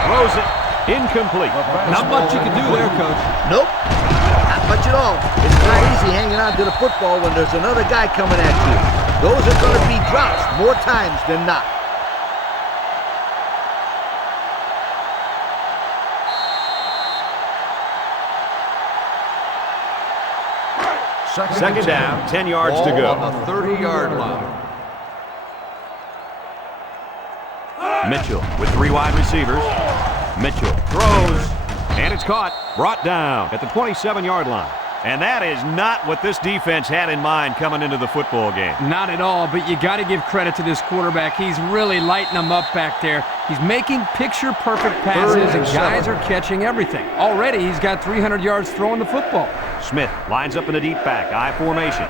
Throws it. Incomplete. Not much you can do there, Coach. Nope, not much at all. It's not easy hanging on to the football when there's another guy coming at you. Those are going to be drops more times than not. Second down, 10 yards to go. On the 30-yard line. Mitchell with 3 wide receivers. Mitchell throws, and it's caught. Brought down at the 27-yard line. And that is not what this defense had in mind coming into the football game. Not at all, but you got to give credit to this quarterback. He's really lighting them up back there. He's making picture-perfect passes, and guys are catching everything. Already, he's got 300 yards throwing the football. Smith lines up in a deep back, I formation.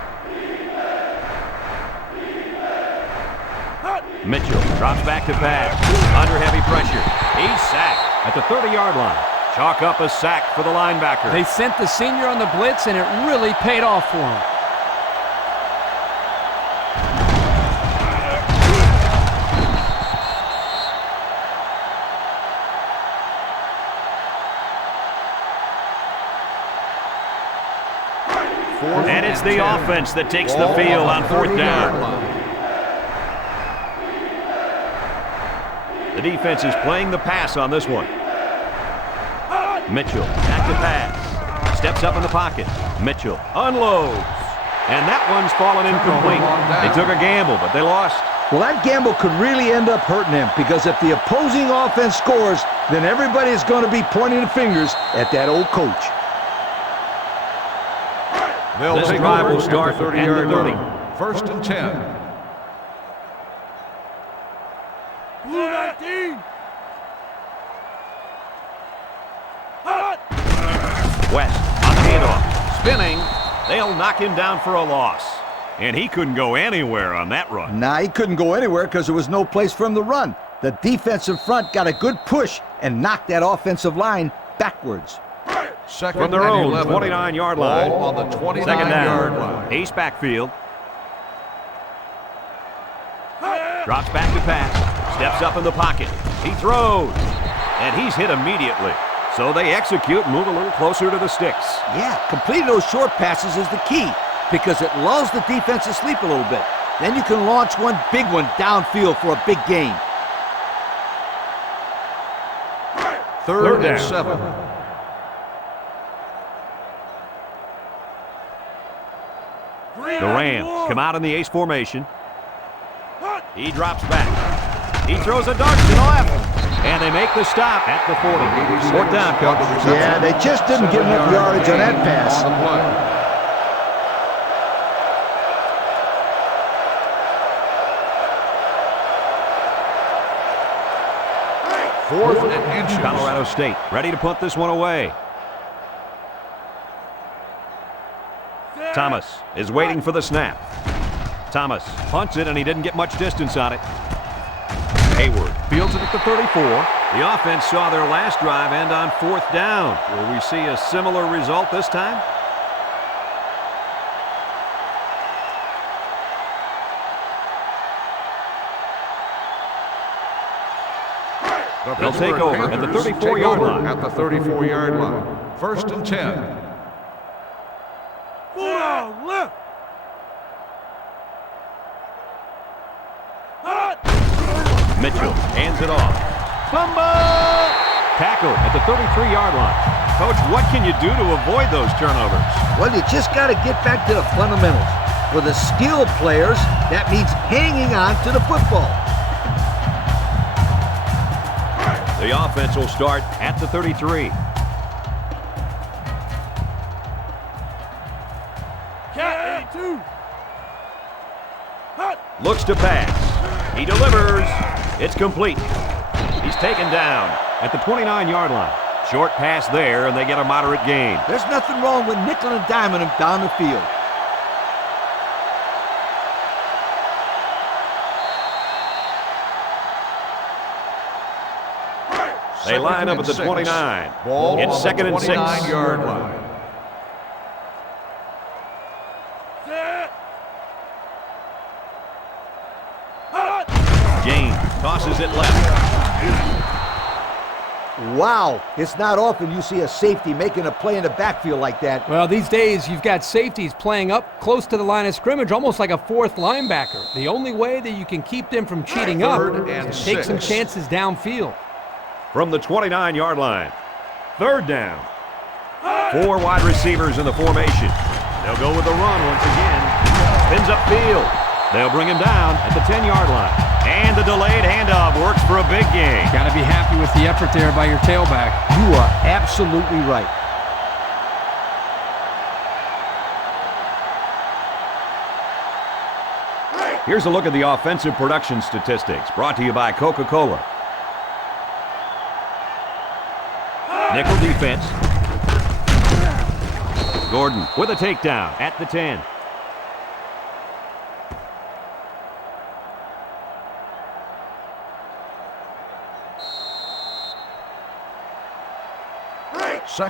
Mitchell drops back to pass. Under heavy pressure. He's sacked at the 30-yard line. Chalk up a sack for the linebacker. They sent the senior on the blitz, and it really paid off for him. And it's the offense that takes the field on 4th down. The defense is playing the pass on this one. Mitchell back to pass. Steps up in the pocket. Mitchell unloads. And that one's fallen incomplete. They took a gamble, but they lost. Well, that gamble could really end up hurting him, because if the opposing offense scores, then everybody's going to be pointing the fingers at that old coach. This drive will start at the 30. 1st and 10. West on the handoff. Spinning. They'll knock him down for a loss. And he couldn't go anywhere on that run. Nah, he couldn't go anywhere because there was no place for him to run. The defensive front got a good push and knocked that offensive line backwards. Second From their own 11. 29-yard line. Ball on the Second 29-yard down. line. Ace backfield. Drops back to pass. Steps up in the pocket. He throws. And he's hit immediately. So they execute and move a little closer to the sticks. Yeah, completing those short passes is the key, because it lulls the defense to sleep a little bit. Then you can launch one big one downfield for a big gain. Third down. and 7. The Rams come out in the ace formation. He drops back. He throws a dart to the left. And they make the stop at the 40. 4th down, coach. Yeah, they just didn't get enough yardage on that pass. Fourth and inches. Colorado State ready to punt this one away. Thomas is waiting for the snap. Thomas punts it, and he didn't get much distance on it. Hayward fields it at the 34. The offense saw their last drive end on 4th down. Will we see a similar result this time? They'll take over at the 34-yard line. At the 34-yard line. 1st and 10. Mitchell hands it off. Fumble! Tackle at the 33-yard line. Coach, what can you do to avoid those turnovers? Well, you just got to get back to the fundamentals. For the skilled players, that means hanging on to the football. The offense will start at the 33. Looks to pass. He delivers. It's complete. He's taken down at the 29-yard line. Short pass there, and they get a moderate gain. There's nothing wrong with nickel and diming him down the field. They line up at the 29. Ball It's 2nd and 6. 29-yard line. James tosses it left. Wow, it's not often you see a safety making a play in the backfield like that. Well, these days you've got safeties playing up close to the line of scrimmage, almost like a fourth linebacker. The only way that you can keep them from cheating up is to take some chances downfield. From the 29-yard line, third down. 4 wide receivers in the formation. They'll go with the run once again. Spins upfield. They'll bring him down at the 10-yard line. And the delayed handoff works for a big gain. Got to be happy with the effort there by your tailback. You are absolutely right. Here's a look at the offensive production statistics brought to you by Coca-Cola. Nickel defense. Gordon with a takedown at the 10.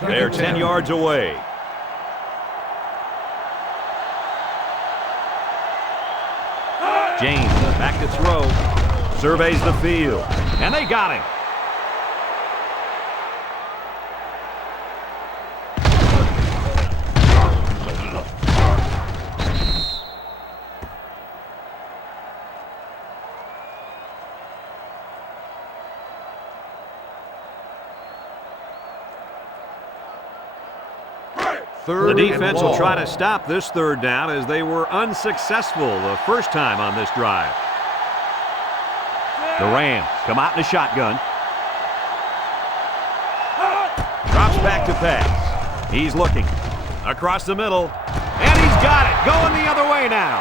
They're 10 yards away. James back to throw. Surveys the field. And they got him. The defense will try to stop this third down as they were unsuccessful the first time on this drive. The Rams come out in a shotgun. Drops back to pass. He's looking across the middle, and he's got it. Going the other way now.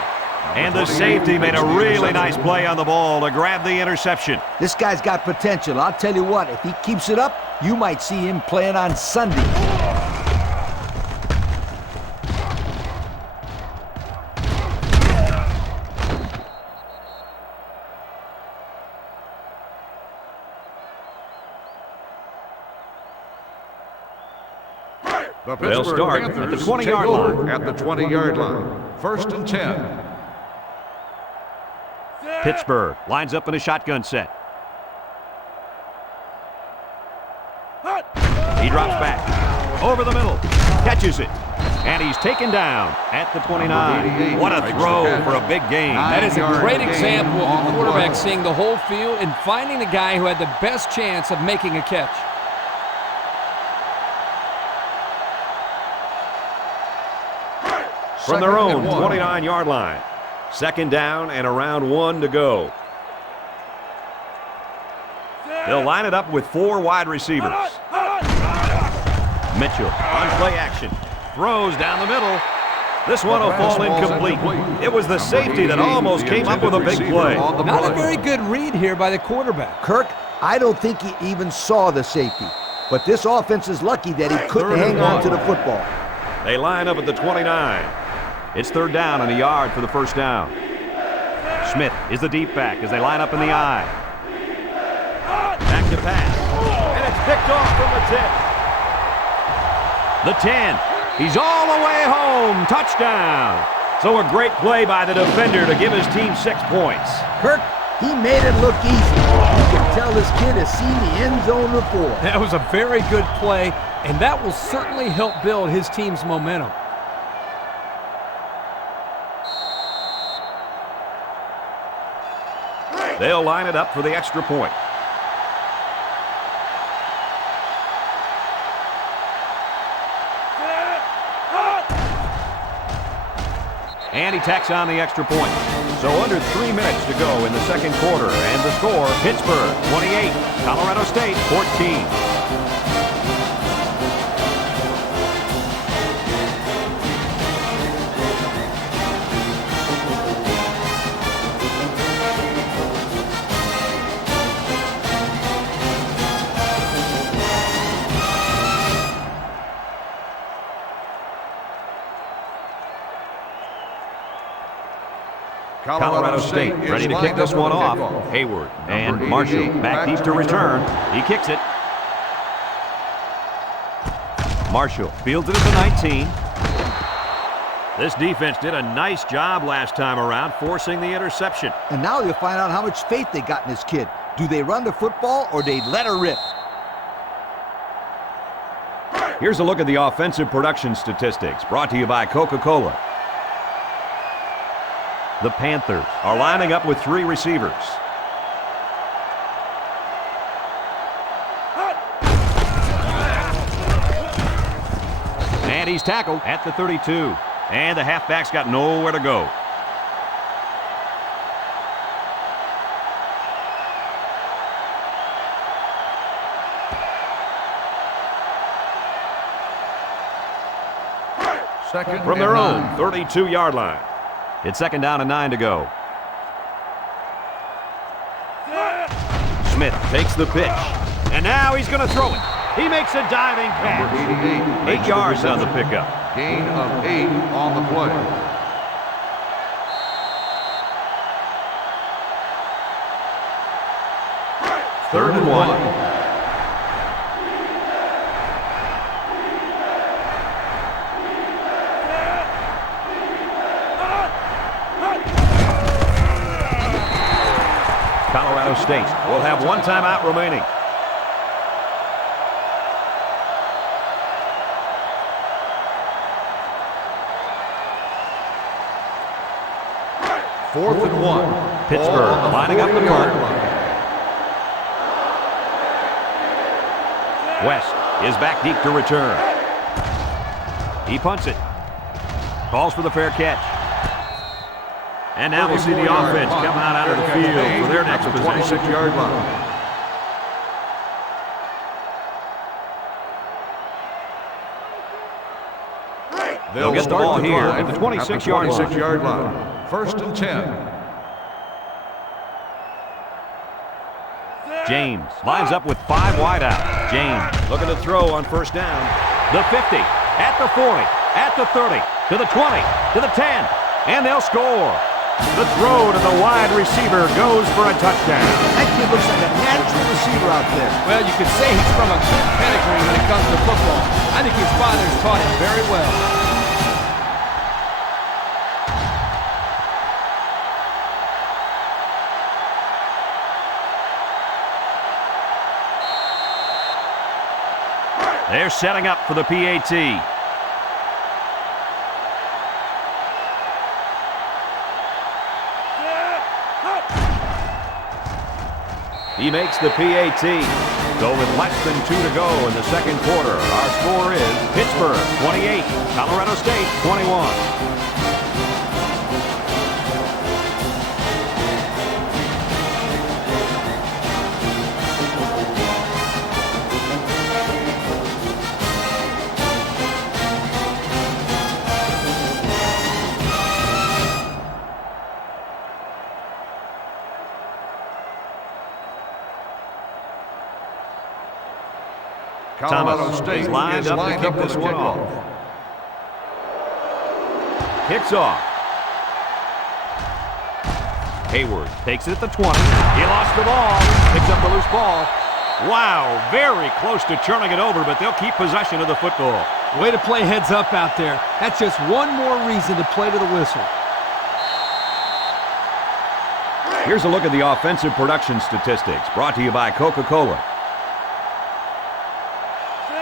And the safety made a really nice play on the ball to grab the interception. This guy's got potential. I'll tell you what, if he keeps it up, you might see him playing on Sunday. The They'll Pittsburgh start Panthers at the 20-yard line. At the 20-yard line. 1st and 10. Pittsburgh lines up in a shotgun set. He drops back. Over the middle. Catches it. And he's taken down at the 29. What a throw for a big gain. That is a great example of the quarterback seeing the whole field and finding the guy who had the best chance of making a catch. From their own 29-yard line. 2nd down and around 1 to go. They'll line it up with 4 wide receivers. Mitchell on play action. Throws down the middle. This one will fall incomplete. It was the safety that almost came up with a big play. Not a very good read here by the quarterback. Kirk, I don't think he even saw the safety. But this offense is lucky that he couldn't hang on to the football. They line up at the 29. It's 3rd down and a yard for the 1st down. Smith is the deep back as they line up in the I. Back to pass. And it's picked off from the 10. The 10. He's all the way home. Touchdown. So a great play by the defender to give his team 6 points. Kirk, he made it look easy. You can tell this kid has seen the end zone before. That was a very good play, and that will certainly help build his team's momentum. They'll line it up for the extra point. And he tacks on the extra point. So under 3 minutes to go in the 2nd quarter. And the score, Pittsburgh 28, Colorado State 14. Colorado State ready to kick this one off. Hayward and Marshall back deep to return. He kicks it. Marshall fields it at the 19. This defense did a nice job last time around forcing the interception. And now you'll find out how much faith they got in this kid. Do they run the football or they let her rip? Here's a look at the offensive production statistics brought to you by Coca-Cola. The Panthers are lining up with 3 receivers. And he's tackled at the 32. And the halfback's got nowhere to go. Second From their and own 32-yard line. It's 2nd down and 9 to go. Smith takes the pitch. And now he's going to throw it. He makes a diving Number catch. 88. 8 yards on the pickup. Gain of 8 on the play. Third and 1. Colorado State will have 1 timeout remaining. Fourth and 1. Pittsburgh lining up the punt. West is back deep to return. He punts it. Calls for the fair catch. And now we'll see the offense come out of the field for their next possession. 26-yard line. They'll get the ball here at the 26-yard line. First and 10. James lines up with 5 wide out. James looking to throw on first down. The 50, at the 40, at the 30, to the 20, to the 10, and they'll score. The throw to the wide receiver goes for a touchdown. That kid looks like a natural receiver out there. Well, you could say he's from a good pedigree when it comes to football. I think his father's taught him very well. They're setting up for the PAT. He makes the PAT. So with less than 2 to go in the second quarter, our score is Pittsburgh 28, Colorado State 21. Colorado Thomas State is lined up to kick this one off. Kicks off. Hayward takes it at the 20. He lost the ball. Picks up the loose ball. Wow, very close to turning it over, but they'll keep possession of the football. Way to play heads up out there. That's just one more reason to play to the whistle. Here's a look at the offensive production statistics brought to you by Coca-Cola.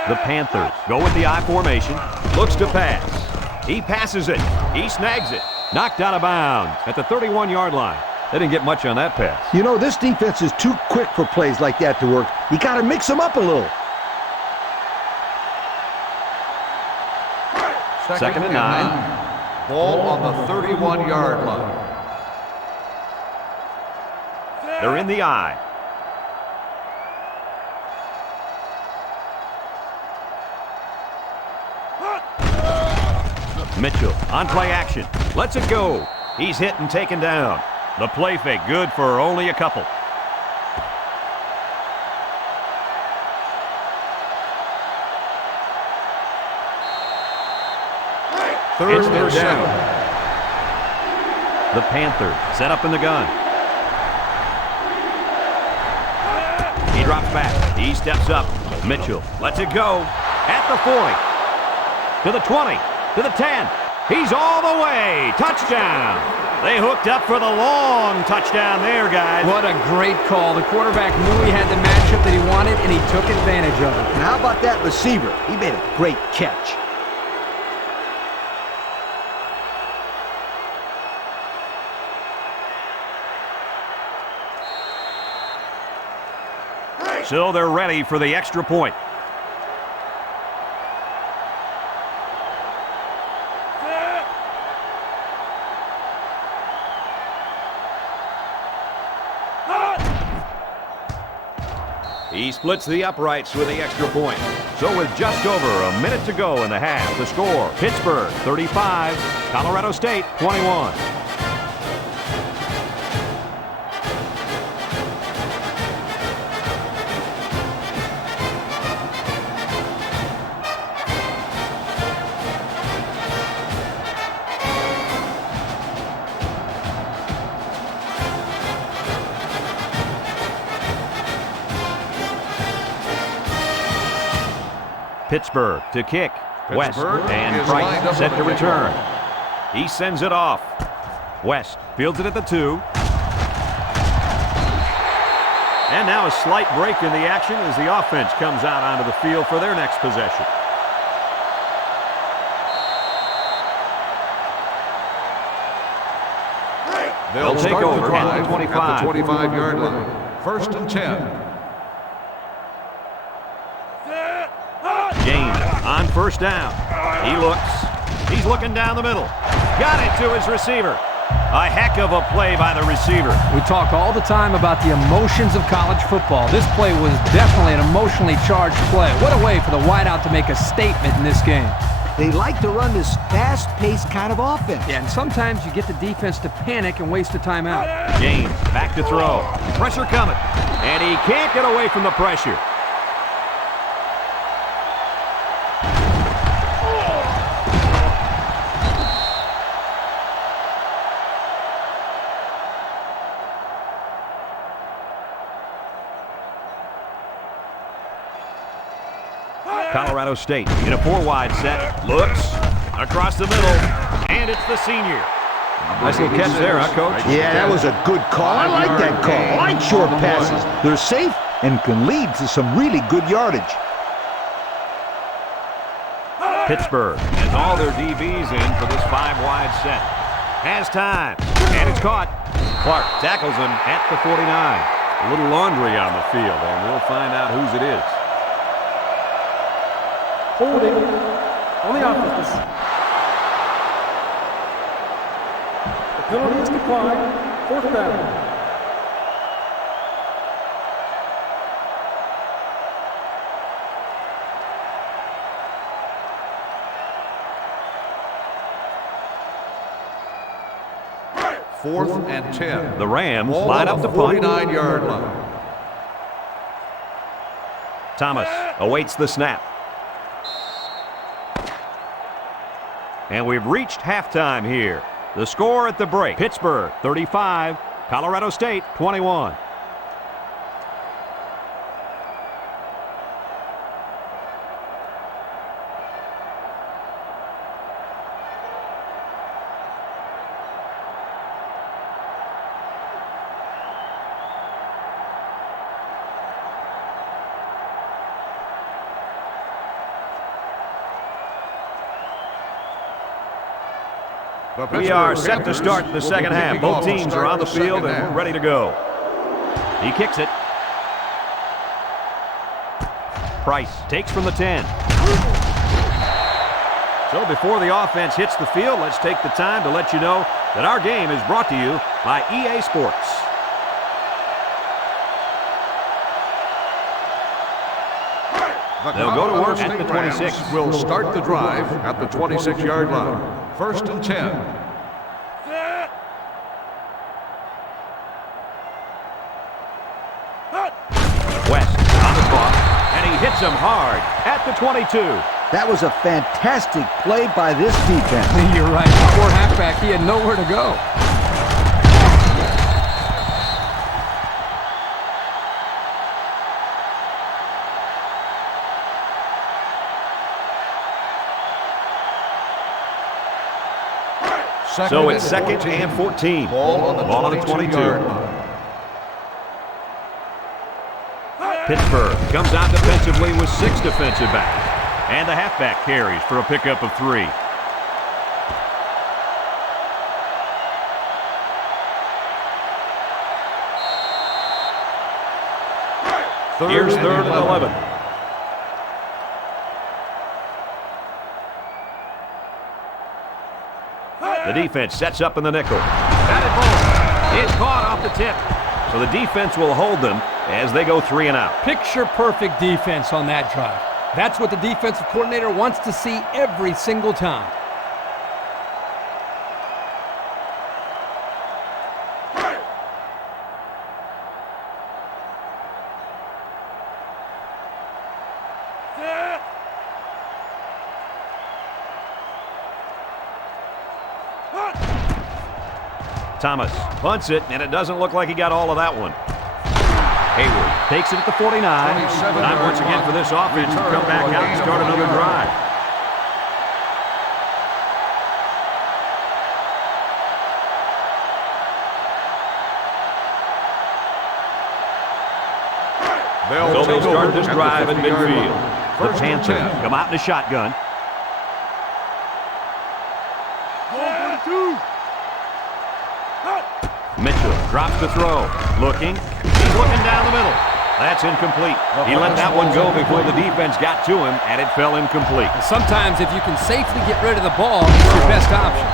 The Panthers go with the I formation. Looks to pass. He passes it. He snags it. Knocked out of bounds at the 31-yard line. They didn't get much on that pass. You know, this defense is too quick for plays like that to work. You got to mix them up a little. Second and 9. Ball on the 31-yard line. They're in the I. Mitchell on play action. Lets it go. He's hit and taken down. The play fake good for only a couple. It's third down. The Panthers set up in the gun. He drops back. He steps up. Mitchell lets it go. At the 40. To the 20. To the 10. He's all the way. Touchdown. They hooked up for the long touchdown there, guys. What a great call. The quarterback knew he had the matchup that he wanted, and he took advantage of it. And how about that receiver? He made a great catch. So they're ready for the extra point. He splits the uprights with the extra point. So with just over a minute to go in the half, the score, Pittsburgh 35, Colorado State 21. Pittsburgh to kick. West and Price set to return. He sends it off. West fields it at the 2. And now a slight break in the action as the offense comes out onto the field for their next possession. They'll take start over the drive at the 25. at the 25-yard line. First and 10. James on first down. He looks. He's looking down the middle. Got it to his receiver. A heck of a play by the receiver. We talk all the time about the emotions of college football. This play was definitely an emotionally charged play. What a way for the wideout to make a statement in this game. They like to run this fast-paced kind of offense. Yeah, and sometimes you get the defense to panic and waste a timeout. James back to throw. Pressure coming. And he can't get away from the pressure. Colorado State in a 4-wide set. Looks across the middle. And it's the senior. Nice little catch there, huh, Coach? Yeah, that was a good call. I like that call. I like short passes. They're safe and can lead to some really good yardage. Pittsburgh has all their DBs in for this 5-wide set. Has time. And it's caught. Clark tackles him at the 49. A little laundry on the field, and we'll find out whose it is. Holding on the offense. The penalty is declined. 4th down. Fourth and 10. The Rams Ball line on up the the punt. 49-yard line. Thomas awaits the snap. And we've reached halftime here. The score at the break, Pittsburgh 35, Colorado State 21. We are set to start the second half. Both teams are on the field and we're ready to go. He kicks it. Price takes from the 10. So before the offense hits the field, let's take the time to let you know that our game is brought to you by EA Sports. They'll go to work at the 26. Will start the drive at the 26-yard line. First and 10. West on the clock, and he hits him hard at the 22. That was a fantastic play by this defense. You're right. Poor halfback, he had nowhere to go. So it's second and 14. Ball on the 22. Pittsburgh comes out defensively with 6 defensive backs. And the halfback carries for a pickup of 3. Here's third and 11. The defense sets up in the nickel. Batted ball. It's caught off the tip. So the defense will hold them as they go 3 and out. Picture-perfect defense on that drive. That's what the defensive coordinator wants to see every single time. Thomas punts it, and it doesn't look like he got all of that one. Hayward takes it at the 49. Time once again for this offense to come back out and start another drive. So they'll start this drive in midfield. The Panthers come out in a shotgun. Mitchell drops the throw. Looking. He's looking down the middle. That's incomplete. He let that one go before the defense got to him, and it fell incomplete. Sometimes if you can safely get rid of the ball, it's your best option.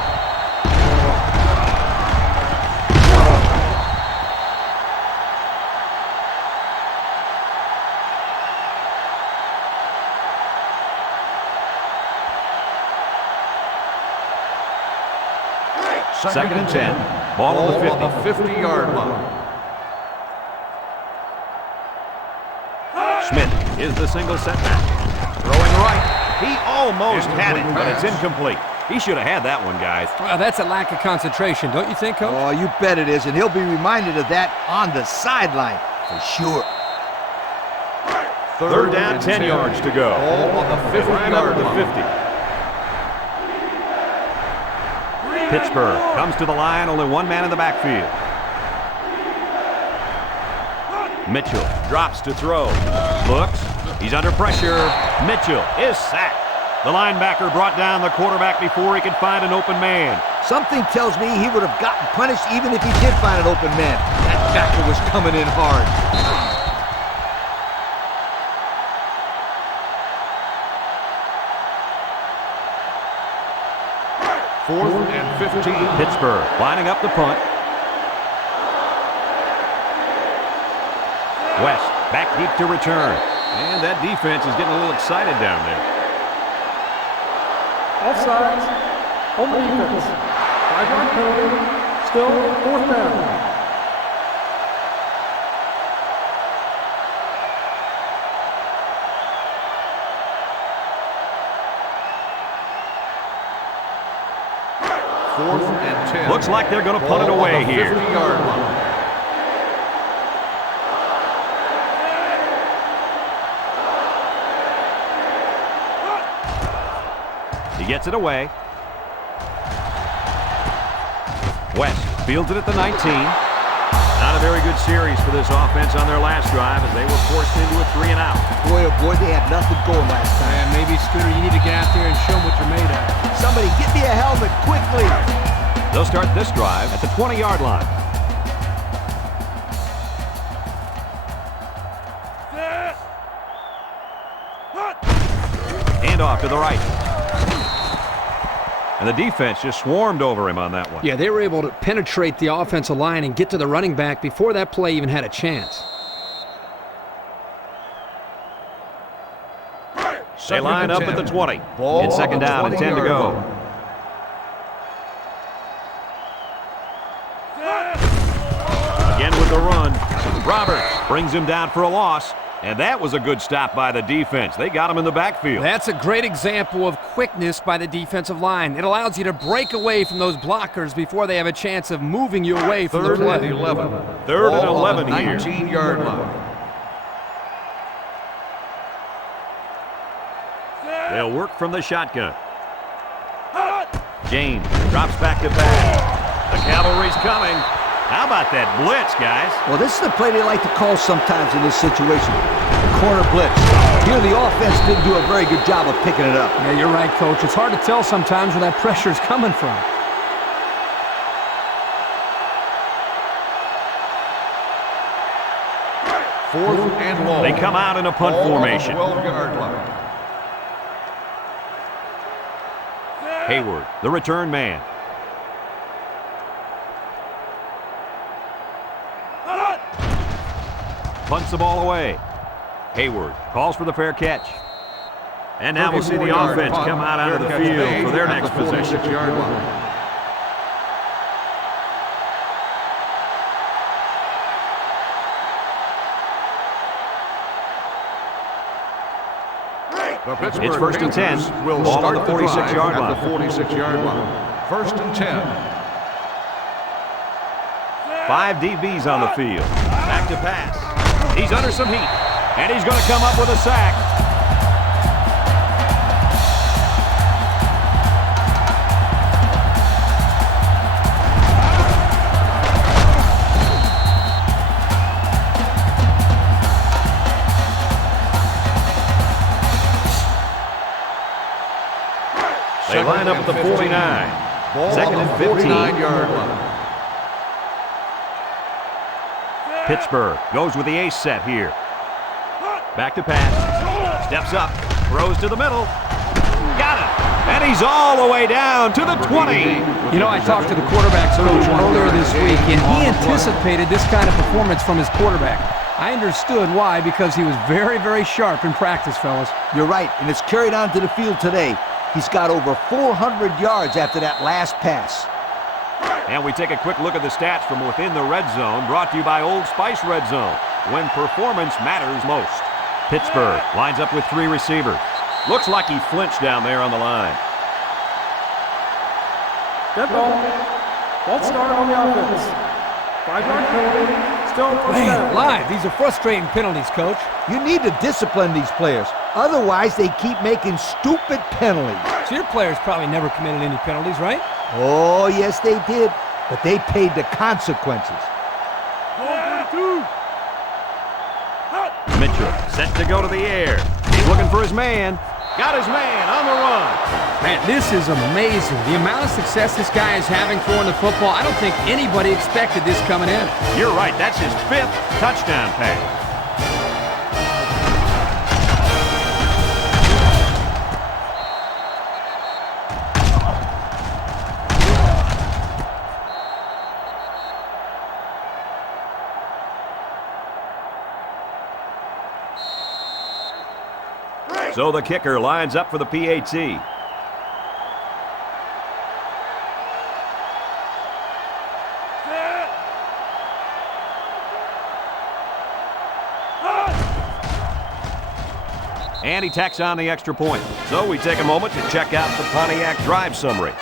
Second and 10. Ball on the 50. 50-yard line. Smith is the single setback. Throwing right. He almost had it, but it's incomplete. He should have had that one, guys. Well, that's a lack of concentration, don't you think, Coach? Oh, you bet it is, and he'll be reminded of that on the sideline for sure. Third down, 10 yards to go. Ball on the 50-yard line. Pittsburgh comes to the line, only one man in the backfield. Mitchell drops to throw. Looks. He's under pressure. Mitchell is sacked. The linebacker brought down the quarterback before he could find an open man. Something tells me he would have gotten punished even if he did find an open man. That tackle was coming in hard. Fourth and 15. Pittsburgh lining up the punt. West back deep to return. And that defense is getting a little excited down there. Offsides on the defense. 5-yard penalty. Still fourth down. Fourth and 10. Looks like they're going to punt it away here. 50-yard line. He gets it away. West fields it at the 19. Not a very good series for this offense on their last drive as they were forced into a 3 and out. Boy, oh boy, they had nothing going last time. And maybe, Scooter, you need to get out there and show them what you're made of. Somebody get me a helmet quickly. They'll start this drive at the 20-yard line. And off to the right. And the defense just swarmed over him on that one. Yeah, they were able to penetrate the offensive line and get to the running back before that play even had a chance. They line up at the 20. It's second down and 10 to go. Again with the run. Roberts brings him down for a loss. And that was a good stop by the defense. They got him in the backfield. That's a great example of quickness by the defensive line. It allows you to break away from those blockers before they have a chance of moving you away from the play. Third and 11. Third and 11 here. 19-yard line. They'll work from the shotgun. James drops back to back. The cavalry's coming. How about that blitz, guys? Well, this is the play they like to call sometimes in this situation. Corner blitz. Here, the offense didn't do a very good job of picking it up. Yeah, you're right, Coach. It's hard to tell sometimes where that pressure is coming from. Fourth and long. They come out in a punt formation. 12-yard line. Hayward, the return man. Punts the ball away. Hayward calls for the fair catch. And now we'll see the offense come out onto the field for their next possession. 46-yard line. The Pittsburgh It's first and 10. Panthers will Ball on start the 46-yard at line. the 46-yard line. First and 10. 5 DBs on the field. Back to pass. He's under some heat. And he's going to come up with a sack. They line up at the 49. Ball Second on and the 15. 49-yard line. Pittsburgh goes with the ace set here. Back to pass. Steps up. Throws to the middle. Got it. And he's all the way down to the 20. You know, I talked to the quarterback's coach earlier this week, and he anticipated this kind of performance from his quarterback. I understood why, because he was very, very sharp in practice, fellas. You're right, and it's carried on to the field today. He's got over 400 yards after that last pass. And we take a quick look at the stats from within the red zone, brought to you by Old Spice Red Zone, when performance matters most. Pittsburgh lines up with 3 receivers. Looks like he flinched down there on the line. Dead ball. False start on the offense. 5-yard penalty. Still first Man, down. live. These are frustrating penalties, Coach. You need to discipline these players. Otherwise, they keep making stupid penalties. So your players probably never committed any penalties, right? Oh, yes, they did. But they paid the consequences. Mitchell set to go to the air. He's looking for his man. Got his man on the run. Man, this is amazing. The amount of success this guy is having throwing the football, I don't think anybody expected this coming in. You're right. That's his 5th touchdown pass. So the kicker lines up for the PAT. And he tacks on the extra point. So we take a moment to check out the Pontiac drive summary.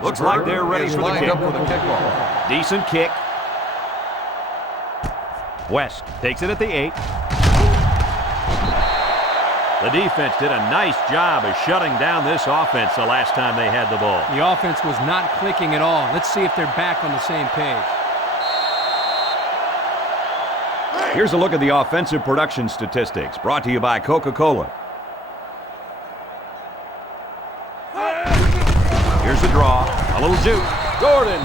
Looks like they're ready for the kick. Up for the kickoff. Decent kick. West takes it at the 8. The defense did a nice job of shutting down this offense the last time they had the ball. The offense was not clicking at all. Let's see if they're back on the same page. Here's a look at the offensive production statistics, brought to you by Coca-Cola. Here's the draw, a little juke. Gordon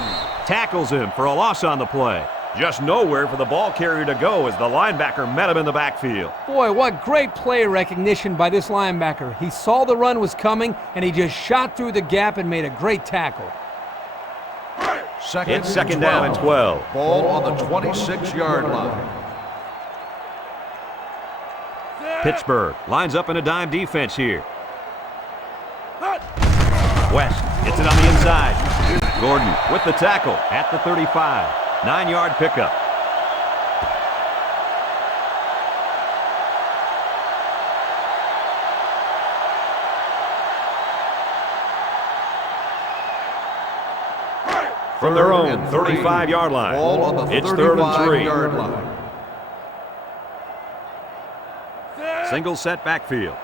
tackles him for a loss on the play. Just nowhere for the ball carrier to go as the linebacker met him in the backfield. Boy, what great play recognition by this linebacker. He saw the run was coming, and he just shot through the gap and made a great tackle. It's second down and 12. Ball on the 26-yard line. Pittsburgh lines up in a dime defense here. West gets it on the inside. Gordon with the tackle at the 35. 9-yard pickup. From their own 35-yard line. Ball on the It's 3rd and 3. 35-yard line. Single set backfield.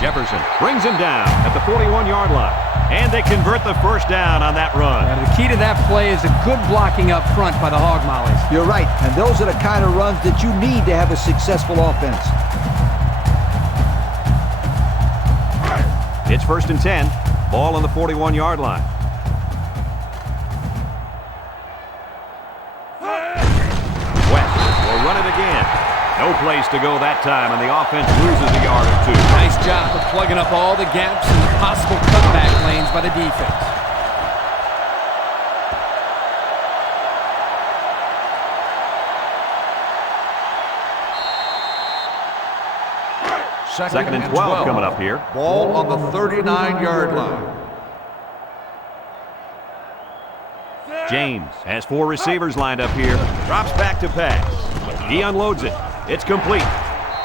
Jefferson brings him down at the 41-yard line. And they convert the first down on that run. And the key to that play is a good blocking up front by the Hog Mollies. You're right, and those are the kind of runs that you need to have a successful offense. It's 1st and 10. Ball on the 41-yard line. West will run it again. No place to go that time, and the offense loses a yard or 2. Nice job of plugging up all the gaps and the possible cutback lanes by the defense. Second and 12 coming up here. Ball on the 39-yard line. James has 4 receivers lined up here. Drops back to pass. He unloads it. It's complete.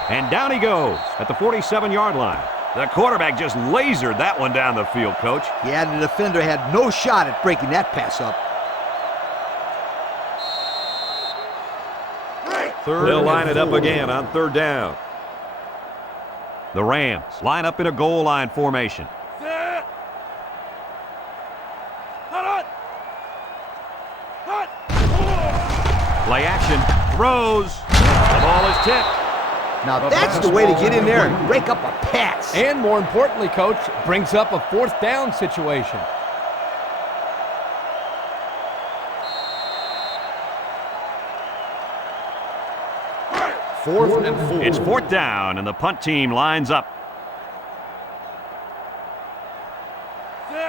And down he goes at the 47-yard line. The quarterback just lasered that one down the field, Coach. Yeah, the defender had no shot at breaking that pass up. They'll line it up again on 3rd down. The Rams line up in a goal line formation. Play action. Throws. The ball is tipped. Now that's the way to get in there and break up a pass. And more importantly, Coach, brings up a 4th down situation. Fourth and 4. It's 4th down, and the punt team lines up.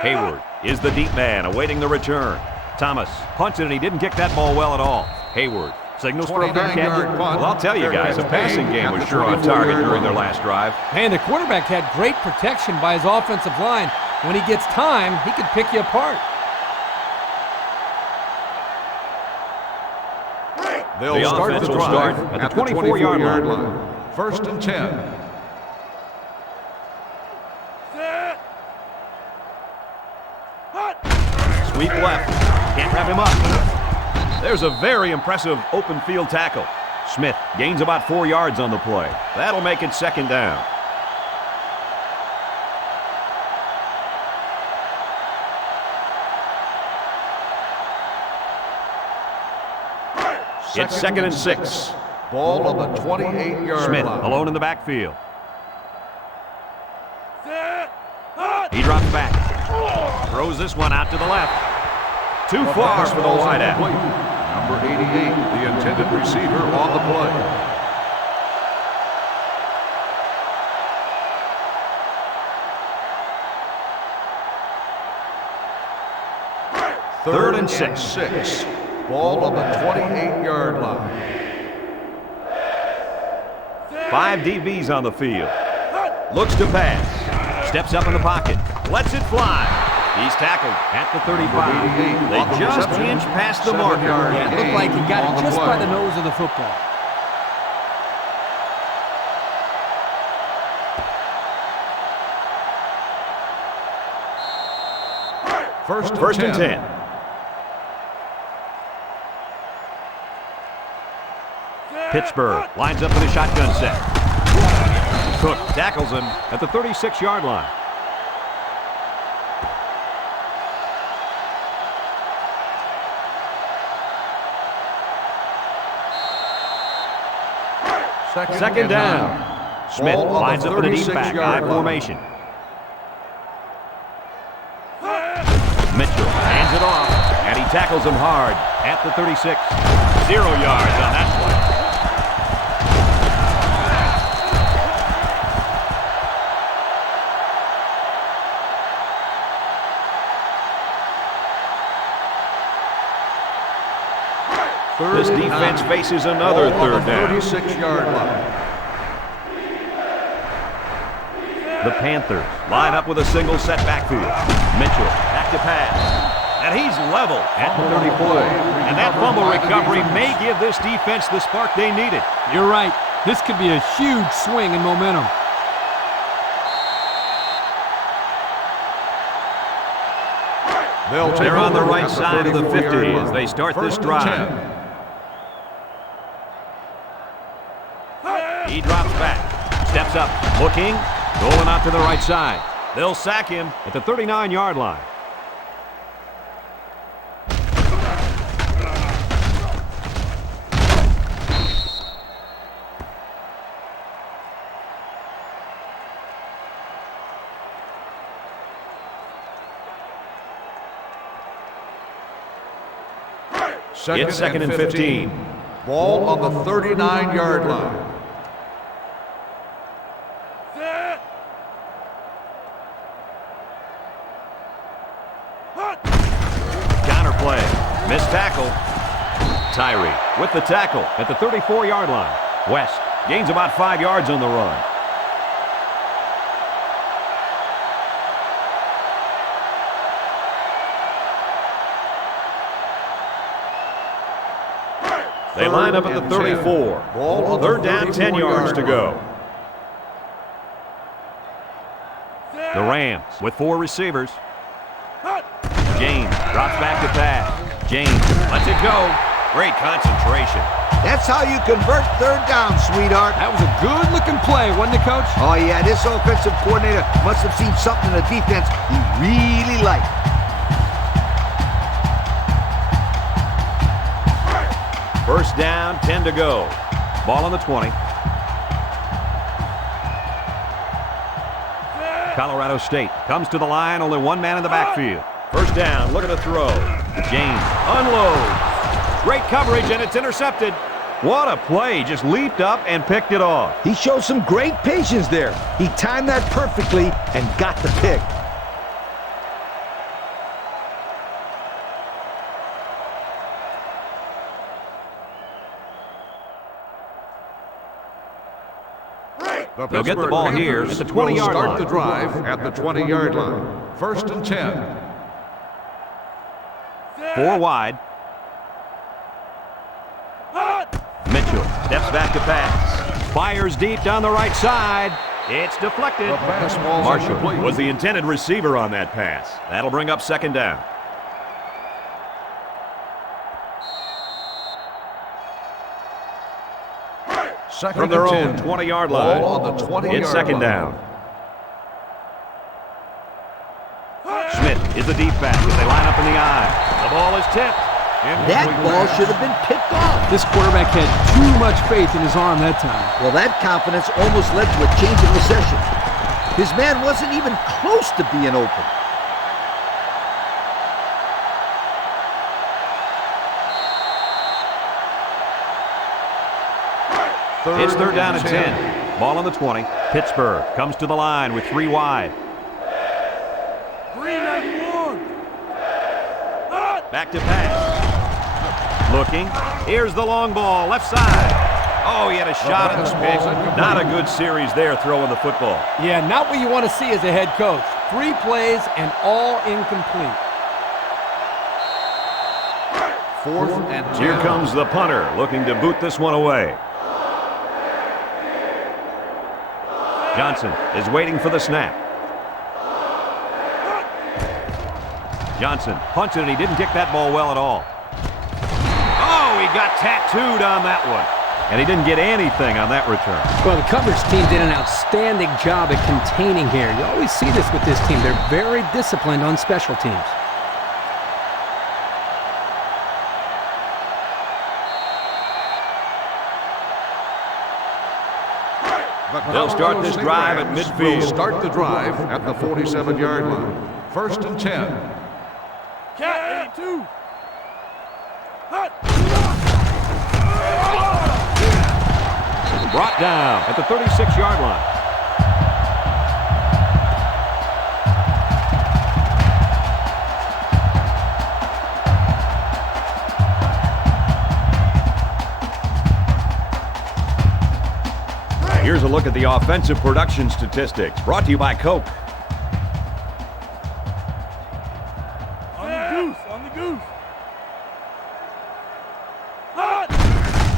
Hayward is the deep man awaiting the return. Thomas punted, and he didn't kick that ball well at all. Hayward signals for a fair catch. 29-yard punt. Well, I'll tell you guys, the passing game was sure on target during their last drive. And the quarterback had great protection by his offensive line. When he gets time, he can pick you apart. They'll The start offense the will drive start at the 24-yard line. 1st and 10. Sweep left. Can't wrap him up. There's a very impressive open field tackle. Smith gains about 4 yards on the play. That'll make it 2nd down. It's 2nd and 6. Ball on the 28-yard Smith line. alone in the backfield. He drops back. Throws this one out to the left. Too far for the wideout. Number 88, the intended receiver on the play. Third and six. Ball on the 28-yard line. 5 DBs on the field. Looks to pass. Steps up in the pocket. Lets it fly. He's tackled at the 35. They just inched past the marker. Yeah, it looked like he got it just by the nose of the football. First and 10. Pittsburgh lines up in a shotgun set. Cook tackles him at the 36-yard line. Second down. Smith Ball on lines the up in a deep back 36-yard I line. formation. Mitchell hands it off, and he tackles him hard at the 36. 0 yards on that play. This defense faces another Ball on third the down. 36-yard line. The Panthers line up with a single set backfield. Mitchell back to pass. And he's level at the 34. And that fumble recovery may give this defense the spark they needed. You're right. This could be a huge swing in momentum. They're on the right side of the 50 as they start this drive. He drops back, steps up, looking, rolling out to the right side. They'll sack him at the 39-yard line. It's second and 15. Ball on the 39-yard line. Counter play. Missed tackle. Tyree with the tackle at the 34-yard line. West gains about 5 yards on the run. They line up at the 34. Third down, 10 yards to go. The Rams with 4 receivers. James drops back to pass. James lets it go. Great concentration. That's how you convert third down, sweetheart. That was a good-looking play, wasn't it, Coach? Oh, yeah, this offensive coordinator must have seen something in the defense he really liked. First down, 10 to go. Ball on the 20. Colorado State comes to the line, only one man in the backfield. First down, look at the throw. James unloads. Great coverage, and it's intercepted. What a play, just leaped up and picked it off. He showed some great patience there. He timed that perfectly and got the pick. They'll get the ball here at the 20-yard line. Start the drive at the 20-yard line. First and 10. 4 wide. Mitchell steps back to pass. Fires deep down the right side. It's deflected. The pass ball's Marshall incomplete. was the intended receiver on that pass. That'll bring up second down. Second From their and own 10. 20-yard line. Ball on the 20-yard It's second line. down. Smith is the deep back as they line up in the eye. The ball is tipped. That ball should have been picked off. This quarterback had too much faith in his arm that time. Well, that confidence almost led to a change of possession. His man wasn't even close to being open. It's third down and 10. Ball on the 20. Pittsburgh comes to the line with 3 wide. Back to pass. Looking. Here's the long ball, left side. Oh, he had a shot at the pick. Not a good series there throwing the football. Yeah, not what you want to see as a head coach. 3 plays and all incomplete. Fourth and 10. Here comes the punter looking to boot this one away. Johnson is waiting for the snap. Johnson punched it, and he didn't kick that ball well at all. Oh, he got tattooed on that one. And he didn't get anything on that return. Well, the coverage team did an outstanding job at containing here. You always see this with this team. They're very disciplined on special teams. They'll start this drive at midfield. Will start the drive at the 47-yard line. First and 10. Cat 82. Brought down at the 36-yard line. Here's a look at the offensive production statistics. Brought to you by Coke. On the goose, on the goose.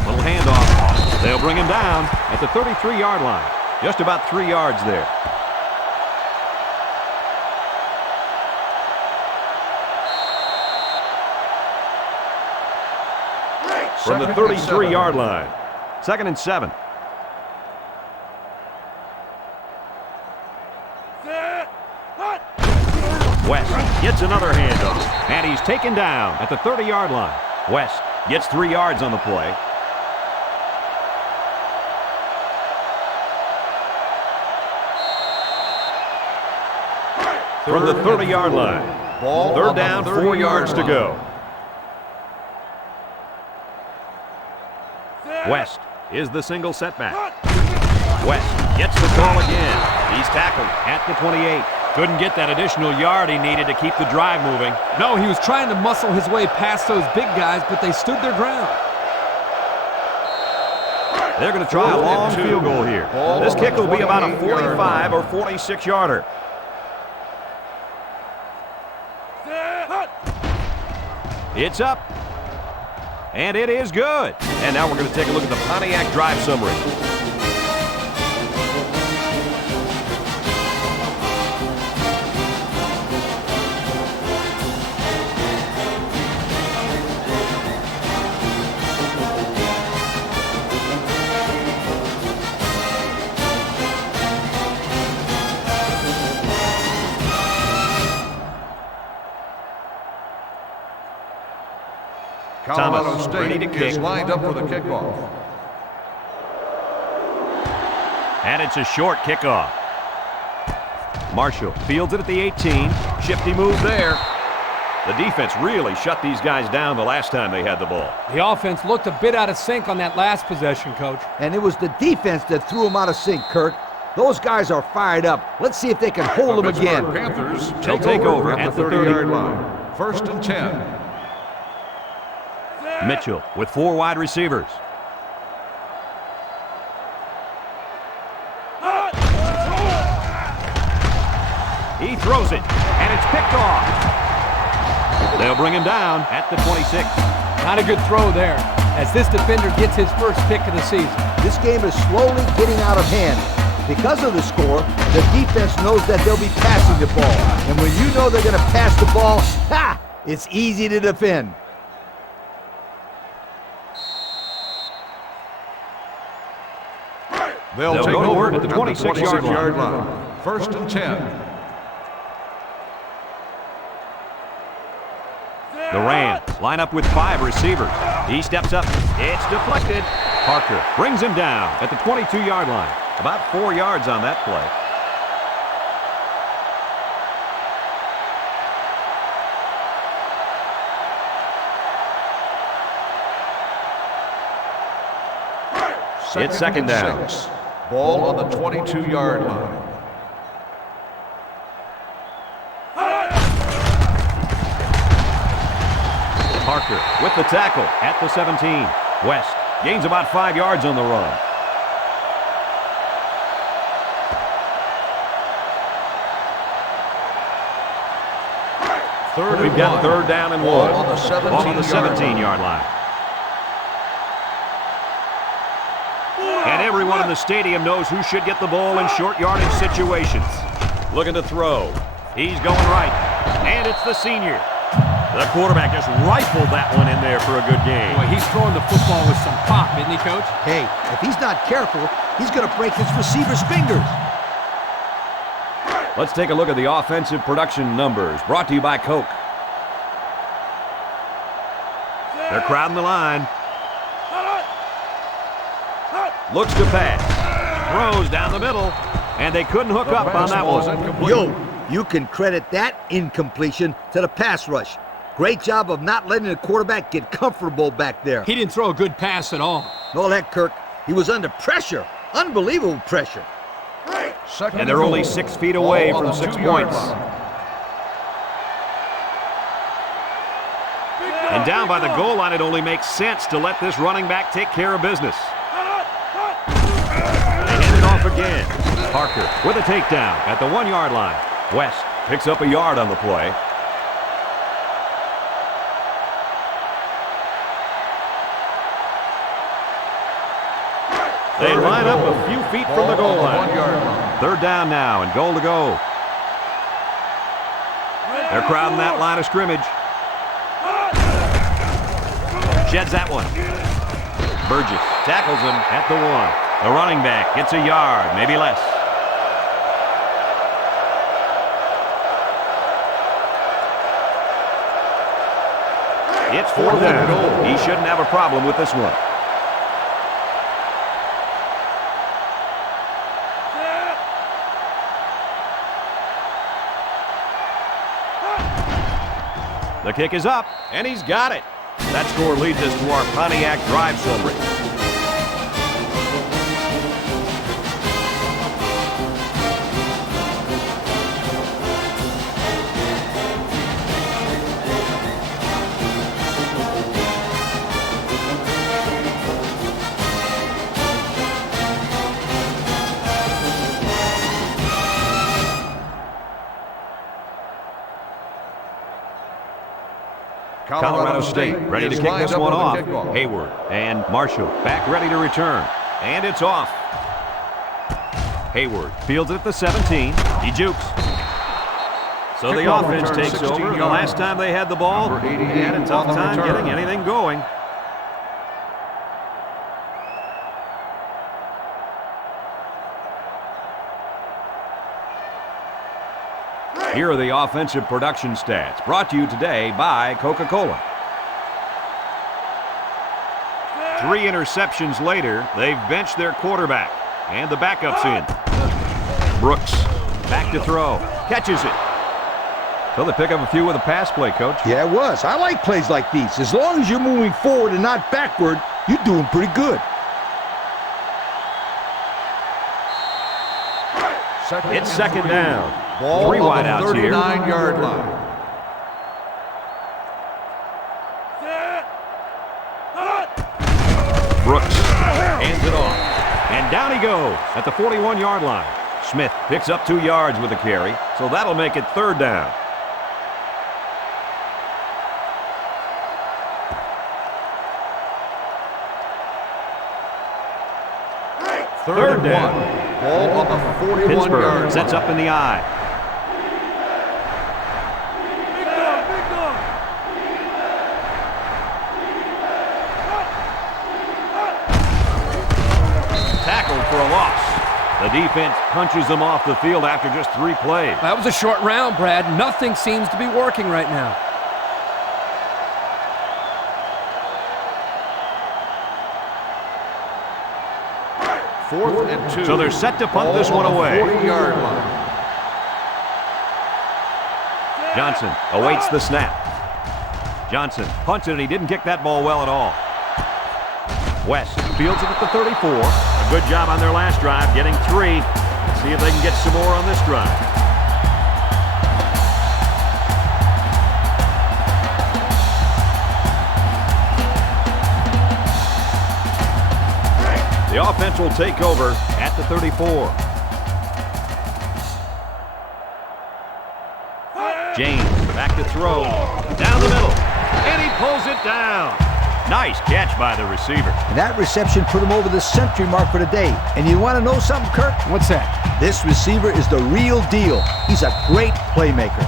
Little handoff. They'll bring him down at the 33-yard line. Just about 3 yards there. From the 33-yard line. 2nd and 7. West gets another handoff, and he's taken down at the 30-yard line. West gets 3 yards on the play. From the 30-yard line. Third down, 4 yards to go. West is the single setback. West gets the call again. He's tackled at the 28. Couldn't get that additional yard he needed to keep the drive moving. No, he was trying to muscle his way past those big guys, but they stood their ground. They're going to try a long field goal here. This kick will be about a 45 or 46-yarder. It's up. And it is good. And now we're going to take a look at the Pontiac drive summary. Colorado Thomas, ready State to kick. is lined up for the kickoff. And it's a short kickoff. Marshall fields it at the 18. Shifty move there. The defense really shut these guys down the last time they had the ball. The offense looked a bit out of sync on that last possession, Coach. And it was the defense that threw him out of sync, Kirk. Those guys are fired up. Let's see if they can hold them again. The Panthers They'll take over at the 30-yard line. 1st and 10. Mitchell with 4 wide receivers. He throws it, and it's picked off. They'll bring him down at the 26. Not a good throw there, as this defender gets his first pick of the season. This game is slowly getting out of hand. Because of the score, the defense knows that they'll be passing the ball. And when you know they're going to pass the ball, it's easy to defend. They'll take go to over work at the 26-yard line. 1st and 10. The Rams line up with 5 receivers. He steps up. It's deflected. Parker brings him down at the 22-yard line. About 4 yards on that play. It's 2nd down. 6. Ball on the 22-yard line. Parker with the tackle at the 17. West gains about 5 yards on the run. We've got 3rd down and 1. Ball on the 17-yard line. And everyone in the stadium knows who should get the ball in short yardage situations. Looking to throw. He's going right. And it's the senior. The quarterback just rifled that one in there for a good game. Boy, he's throwing the football with some pop, isn't he, Coach? Hey, if he's not careful, he's going to break his receiver's fingers. Let's take a look at the offensive production numbers, brought to you by Coke. They're crowding the line. Looks to pass. Throws down the middle. And they couldn't hook up on that one. Yo, you can credit that incompletion to the pass rush. Great job of not letting the quarterback get comfortable back there. He didn't throw a good pass at all. All that, Kirk. He was under pressure. Unbelievable pressure. And they're only 6 feet away from 6 points. And down by the goal line, it only makes sense to let this running back take care of business. They hand it off again. Parker with a takedown at the 1-yard line. West picks up a yard on the play. They line up a few feet from the goal line. 1-yard line. 3rd down now and goal to go. They're crowding that line of scrimmage. Sheds that one. Burgess tackles him at the 1. The running back gets a yard, maybe less. It's 4th down. He shouldn't have a problem with this one. The kick is up, and he's got it. That score leads us to our Pontiac drive summary. Colorado State ready to kick this one off. Hayward and Marshall back ready to return. And it's off. Hayward fields it at the 17. He jukes. So the offense takes over. The last time they had the ball, they had a tough time getting anything going. Here are the offensive production stats, brought to you today by Coca-Cola. 3 interceptions later, they've benched their quarterback, and the backup's in. Brooks, back to throw, catches it. So they pick up a few with a pass play, Coach. Yeah, it was. I like plays like these. As long as you're moving forward and not backward, you're doing pretty good. It's 2nd down. Ball 3 on the wideouts here. 39-yard line. Brooks hands it off. And down he goes at the 41-yard line. Smith picks up 2 yards with a carry, so that'll make it 3rd down. Third down. Ball on the 41-yard line. Pittsburgh sets up in the I. Tackled for a loss. The defense punches them off the field after just 3 plays. That was a short round, Brad. Nothing seems to be working right now. Fourth and 2. So they're set to punt this one away. 40-yard line. Johnson awaits the snap. Johnson punted and he didn't kick that ball well at all. West fields it at the 34. A good job on their last drive, getting 3. Let's see if they can get some more on this drive. The offense will take over at the 34. James back to throw. Down the middle. And he pulls it down. Nice catch by the receiver. And that reception put him over the century mark for the day. And you want to know something, Kirk? What's that? This receiver is the real deal. He's a great playmaker.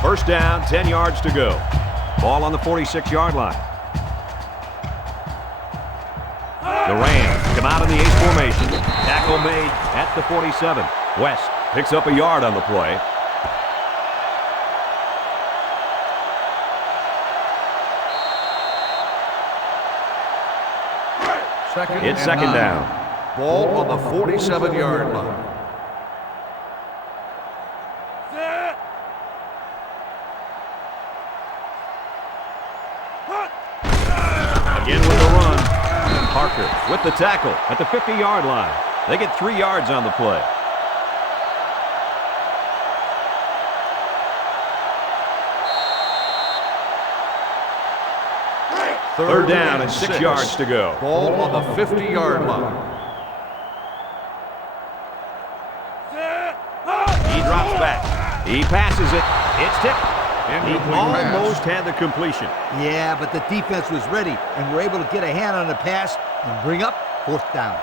1st down, 10 yards to go. Ball on the 46-yard line. The Rams come out in the 8 formation. Tackle made at the 47. West picks up a yard on the play. It's 2nd down. Ball on the 47-yard line. Again with the run. Parker with the tackle at the 50-yard line. They get 3 yards on the play. Third down and 6 yards to go. Ball on the 50-yard line. drops back. He passes it. It's tipped. He Incomplete pass. almost had the completion. Yeah, but the defense was ready and were able to get a hand on the pass and bring up 4th down.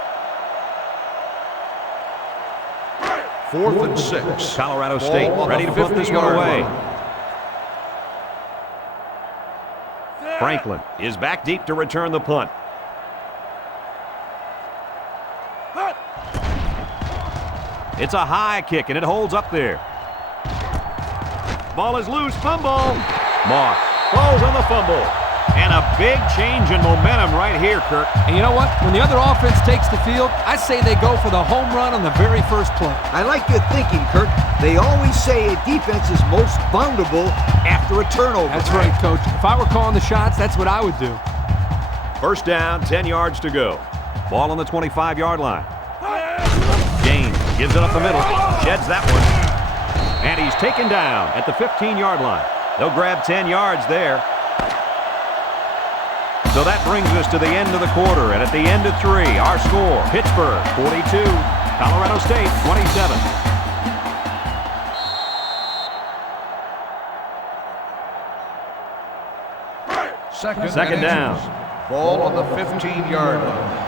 4th and 6. Colorado Ball State on ready the to put this one 50-yard away. line. Franklin is back deep to return the punt. It's a high kick, and it holds up there. Ball is loose. Fumble. Moss falls on the fumble. And a big change in momentum right here, Kirk. And you know what? When the other offense takes the field, I say they go for the home run on the very first play. I like your thinking, Kirk. They always say a defense is most vulnerable after a turnover. That's right, Coach. If I were calling the shots, that's what I would do. First down, 10 yards to go. Ball on the 25-yard line. James gives it up the middle. Sheds that one. And he's taken down at the 15-yard line. They'll grab 10 yards there. So that brings us to the end of the quarter. And at the end of 3, our score, Pittsburgh 42, Colorado State 27. Second down. Ball on the 15-yard line.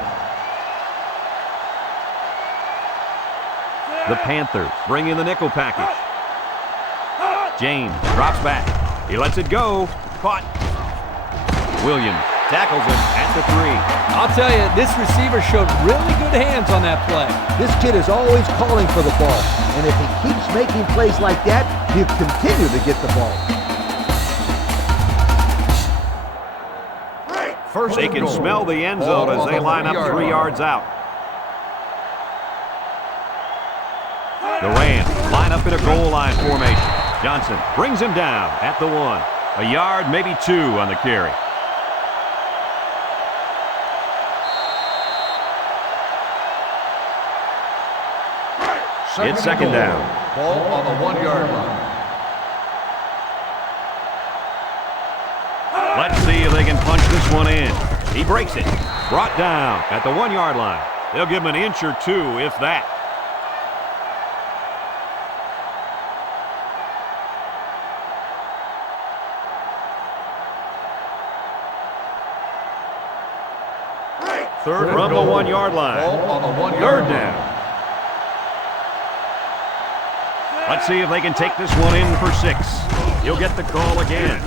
The Panthers bring in the nickel package. James drops back. He lets it go. Caught. Williams tackles him at the 3. I'll tell you, this receiver showed really good hands on that play. This kid is always calling for the ball, and if he keeps making plays like that, he'll continue to get the ball. First They and can goal. smell the end Ball zone as on they the line up 1-yard 3 line. yards out. The Rams line up in a goal line formation. Johnson brings him down at the 1. A yard, maybe 2 on the carry. It's second and down. goal. Ball on the 1-yard line. Let's see if they can punch this one in. He breaks it. Brought down at the 1-yard line. They'll give him an inch or 2, if that. Third From the and goal. 1-yard line. Ball on the 1-yard Third line. down. Let's see if they can take this one in for 6. He'll get the call again.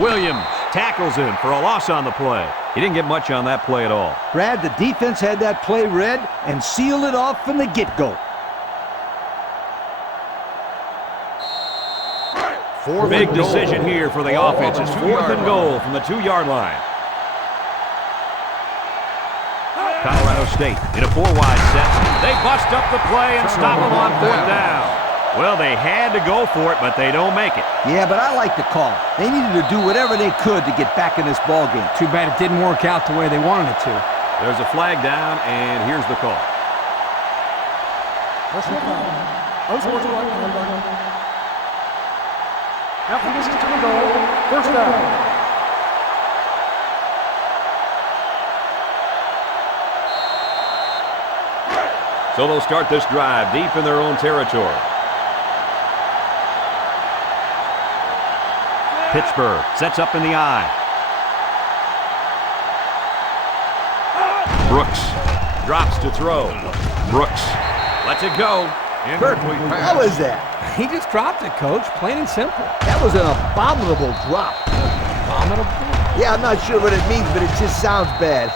Williams tackles him for a loss on the play. He didn't get much on that play at all. Brad, the defense had that play read and sealed it off from the get-go. Big decision here for the offense. It's 4th and goal from the 2-yard line. Colorado State in a 4-wide set. They bust up the play and stop them on 4th down. Well, they had to go for it, but they don't make it. Yeah, but I like the call. They needed to do whatever they could to get back in this ball game. Too bad it didn't work out the way they wanted it to. There's a flag down, and here's the call. Personal foul. Unsportsmanlike conduct. After this is to the goal. First down. So they'll start this drive deep in their own territory. Pittsburgh sets up in the eye. Brooks drops to throw. Brooks lets it go. Incomplete pass. How is that? He just dropped it, Coach. Plain and simple. That was an abominable drop. Abominable. Yeah, I'm not sure what it means, but it just sounds bad.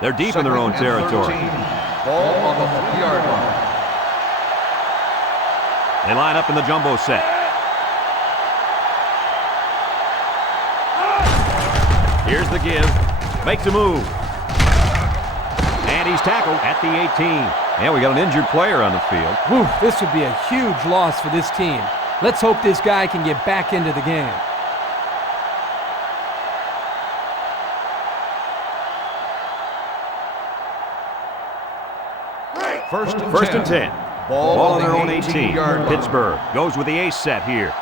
They're deep in their own Second and territory. 13. Ball on the 3-yard line. They line up in the jumbo set. Here's the give. Makes a move. And he's tackled at the 18. And we got an injured player on the field. Whew, this would be a huge loss for this team. Let's hope this guy can get back into the game. First and 10. Ball on their own 18. 18-yard line. Pittsburgh goes with the ace set here.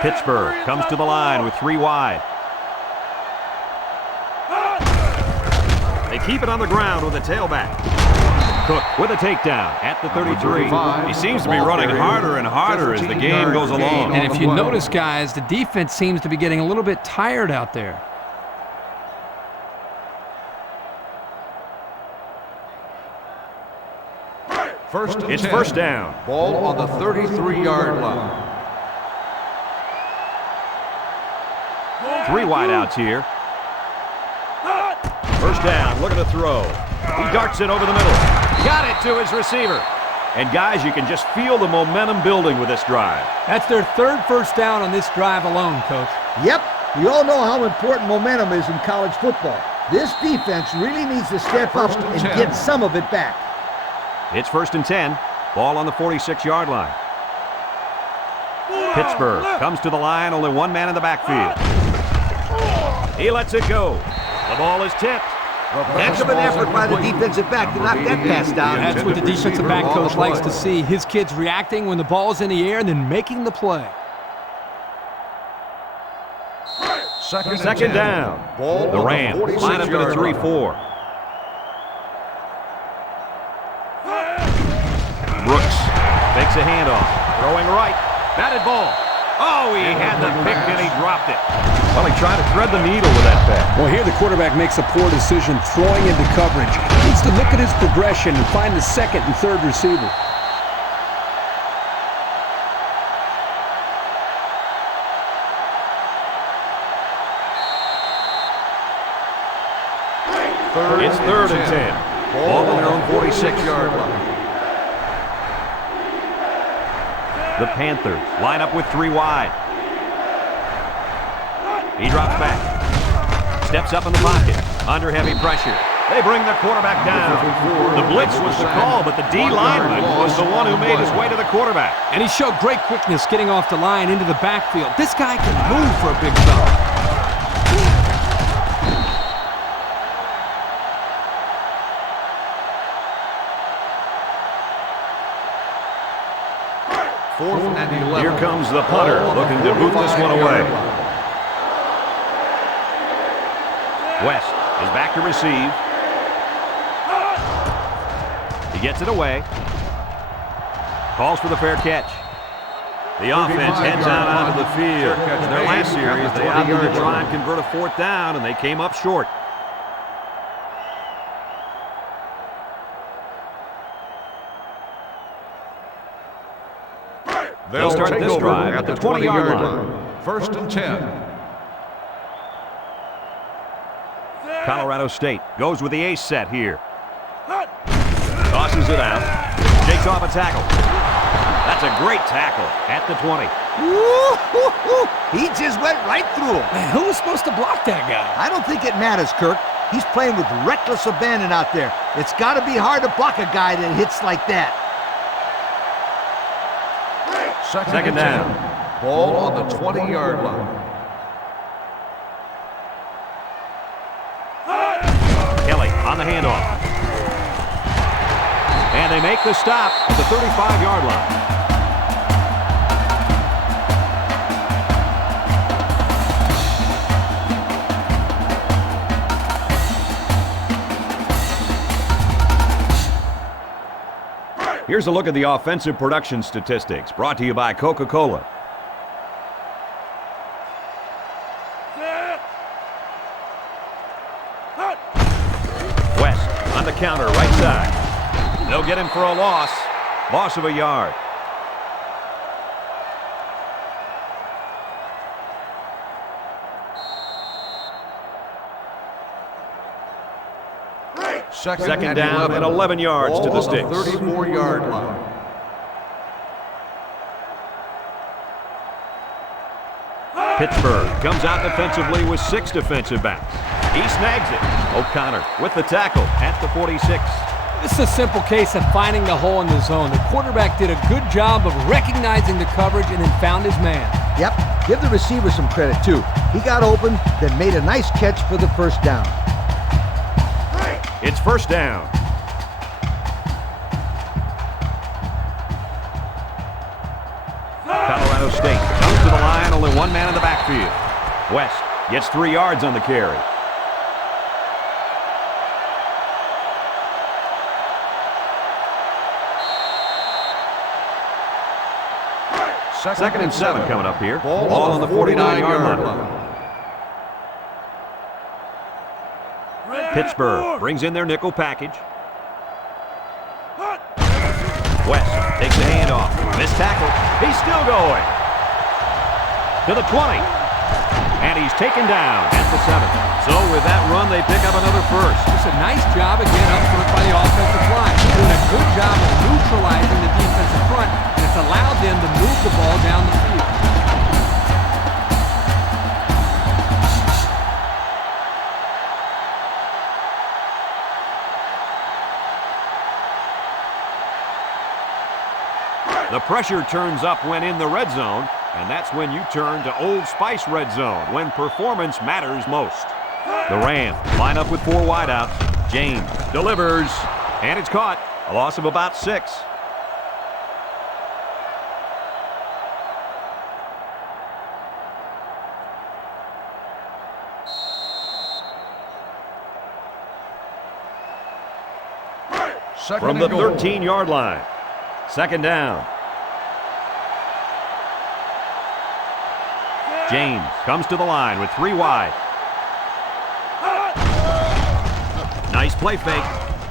Pittsburgh comes to the line with 3 wide. They keep it on the ground with a tailback. Cook with a takedown at the 33. He seems to be running harder and harder as the game goes along. And if you notice, guys, the defense seems to be getting a little bit tired out there. It's first down. Ball on the 33-yard line. 3 wide outs here. First down, look at the throw. He darts it over the middle. Got it to his receiver. And guys, you can just feel the momentum building with this drive. That's their 3rd first down on this drive alone, Coach. Yep, we all know how important momentum is in college football. This defense really needs to step up and get some of it back. It's first and 10. Ball on the 46-yard line. Pittsburgh comes to the line, only 1 man in the backfield. He lets it go. The ball is tipped. Heck of an effort by the defensive back to knock that pass down. That's what the defensive back coach likes to see. His kids reacting when the ball's in the air and then making the play. Second down. The Rams line up in a 3-4. Brooks makes a handoff. Throwing right. Batted ball. Oh, he had the pick and he dropped it. Well, he tried to thread the needle with that pass. Well, here the quarterback makes a poor decision throwing into coverage. He needs to look at his progression and find the 2nd and 3rd receiver. It's 3rd and 10. Ball on their own 46-yard line. The Panthers line up with 3 wide. He drops back. Steps up in the pocket. Under heavy pressure. They bring the quarterback down. The blitz was the call, but the D lineman was the one who made his way to the quarterback. And he showed great quickness getting off the line into the backfield. This guy can move for a big fella. Here comes the punter, looking to boot this one away. West is back to receive. He gets it away. Calls for the fair catch. The offense heads out onto the field. In their last series, they opted to try and convert a 4th down, and they came up short. They'll start this drive at the 20-yard line. First and 10. Colorado State goes with the ace set here. Tosses it out. Shakes off a tackle. That's a great tackle at the 20. He just went right through him. Man, who was supposed to block that guy? I don't think it matters, Kirk. He's playing with reckless abandon out there. It's got to be hard to block a guy that hits like that. Second down. Ball on the 20-yard line. Kelly on the handoff. And they make the stop at the 35-yard line. Here's a look at the offensive production statistics, brought to you by Coca-Cola. West on the counter, right side. They'll get him for a loss of a yard. Second down and 11 yards to the sticks. 34-yard line. Pittsburgh comes out defensively with 6 defensive backs. He snags it. O'Connor with the tackle at the 46. This is a simple case of finding the hole in the zone. The quarterback did a good job of recognizing the coverage and then found his man. Yep, give the receiver some credit too. He got open, then made a nice catch for the first down. It's first down. Colorado State comes to the line, only one man in the backfield. West gets 3 yards on the carry. Second and 7 coming up here. Ball on the 49-yard line. Pittsburgh brings in their nickel package. West takes the handoff. Missed tackle. He's still going. To the 20. And he's taken down at the 7. So with that run, they pick up another first. Just a nice job again up front by the offensive line. Doing a good job of neutralizing the defensive front, and it's allowed them to move the ball down the field. The pressure turns up when in the red zone, and that's when you turn to Old Spice red zone, when performance matters most. The Rams line up with 4 wideouts. James delivers, and it's caught. A loss of about 6. From the 13-yard line. Second down. James comes to the line with 3 wide. Nice play fake.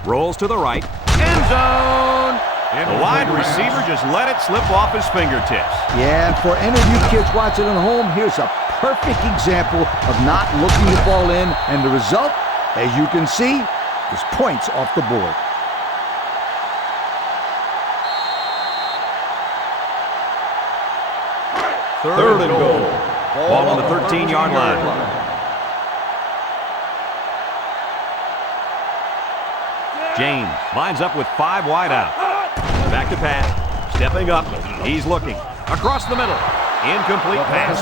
Rolls to the right. End zone. And the wide receiver just let it slip off his fingertips. Yeah, and for any of you kids watching at home, here's a perfect example of not looking the ball in. And the result, as you can see, is points off the board. Third and goal. Ball on the 13-yard line. James lines up with 5 wide out. Back to pass. Stepping up. He's looking. Across the middle. Incomplete pass.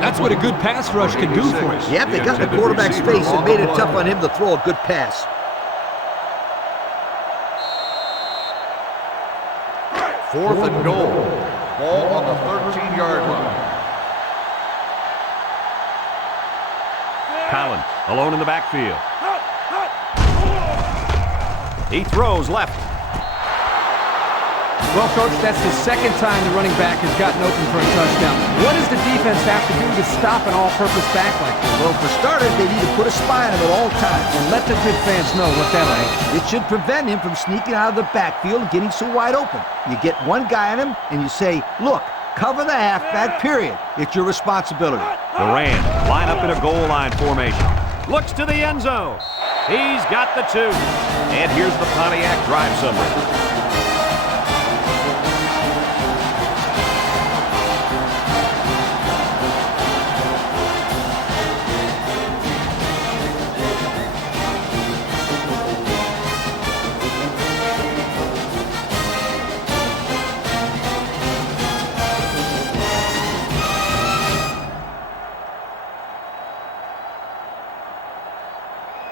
That's what a good pass rush can do for us. Yep, they got the quarterback's face and made it tough on him to throw a good pass. Fourth and goal. Ball on the 13-yard line. Collins alone in the backfield. He throws left. Well, Coach, that's the second time the running back has gotten open for a touchdown. What does the defense have to do to stop an all-purpose back like this? Well, for starters, they need to put a spy on him at all times. And let the good fans know what that is. It should prevent him from sneaking out of the backfield and getting so wide open. You get one guy on him, and you say, look, cover the halfback, period. It's your responsibility. The Rams line up in a goal line formation. Looks to the end zone. He's got the 2. And here's the Pontiac drive summary.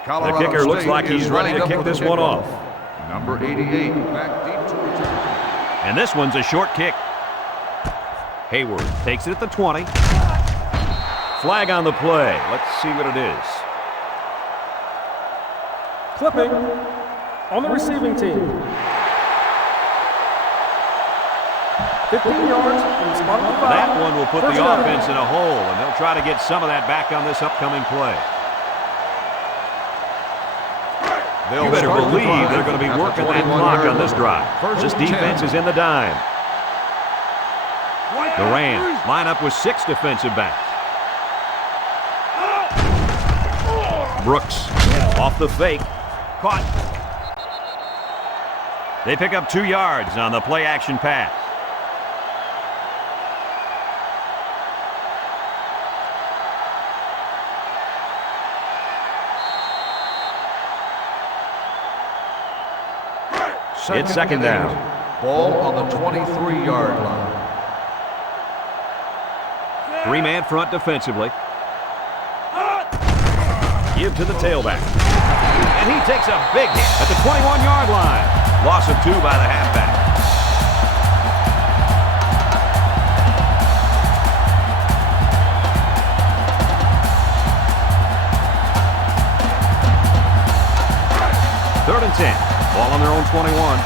The kicker looks like he's ready to kick this one off. Number 88, back deep to return. And this one's a short kick. Hayward takes it at the 20. Flag on the play. Let's see what it is. Clipping on the receiving team. 15 yards from the spot of the foul. That one will put the First down. offense in a hole, and they'll try to get some of that back on this upcoming play. You better believe they're going to be working that clock on this drive. This defense is in the dime. The Rams line up with 6 defensive backs. Brooks off the fake. Caught. They pick up 2 yards on the play-action pass. It's second down. Ball on the 23-yard line. 3-man front defensively. Give to the tailback. And he takes a big hit at the 21-yard line. Loss of 2 by the halfback. and 10. Ball on their own 21.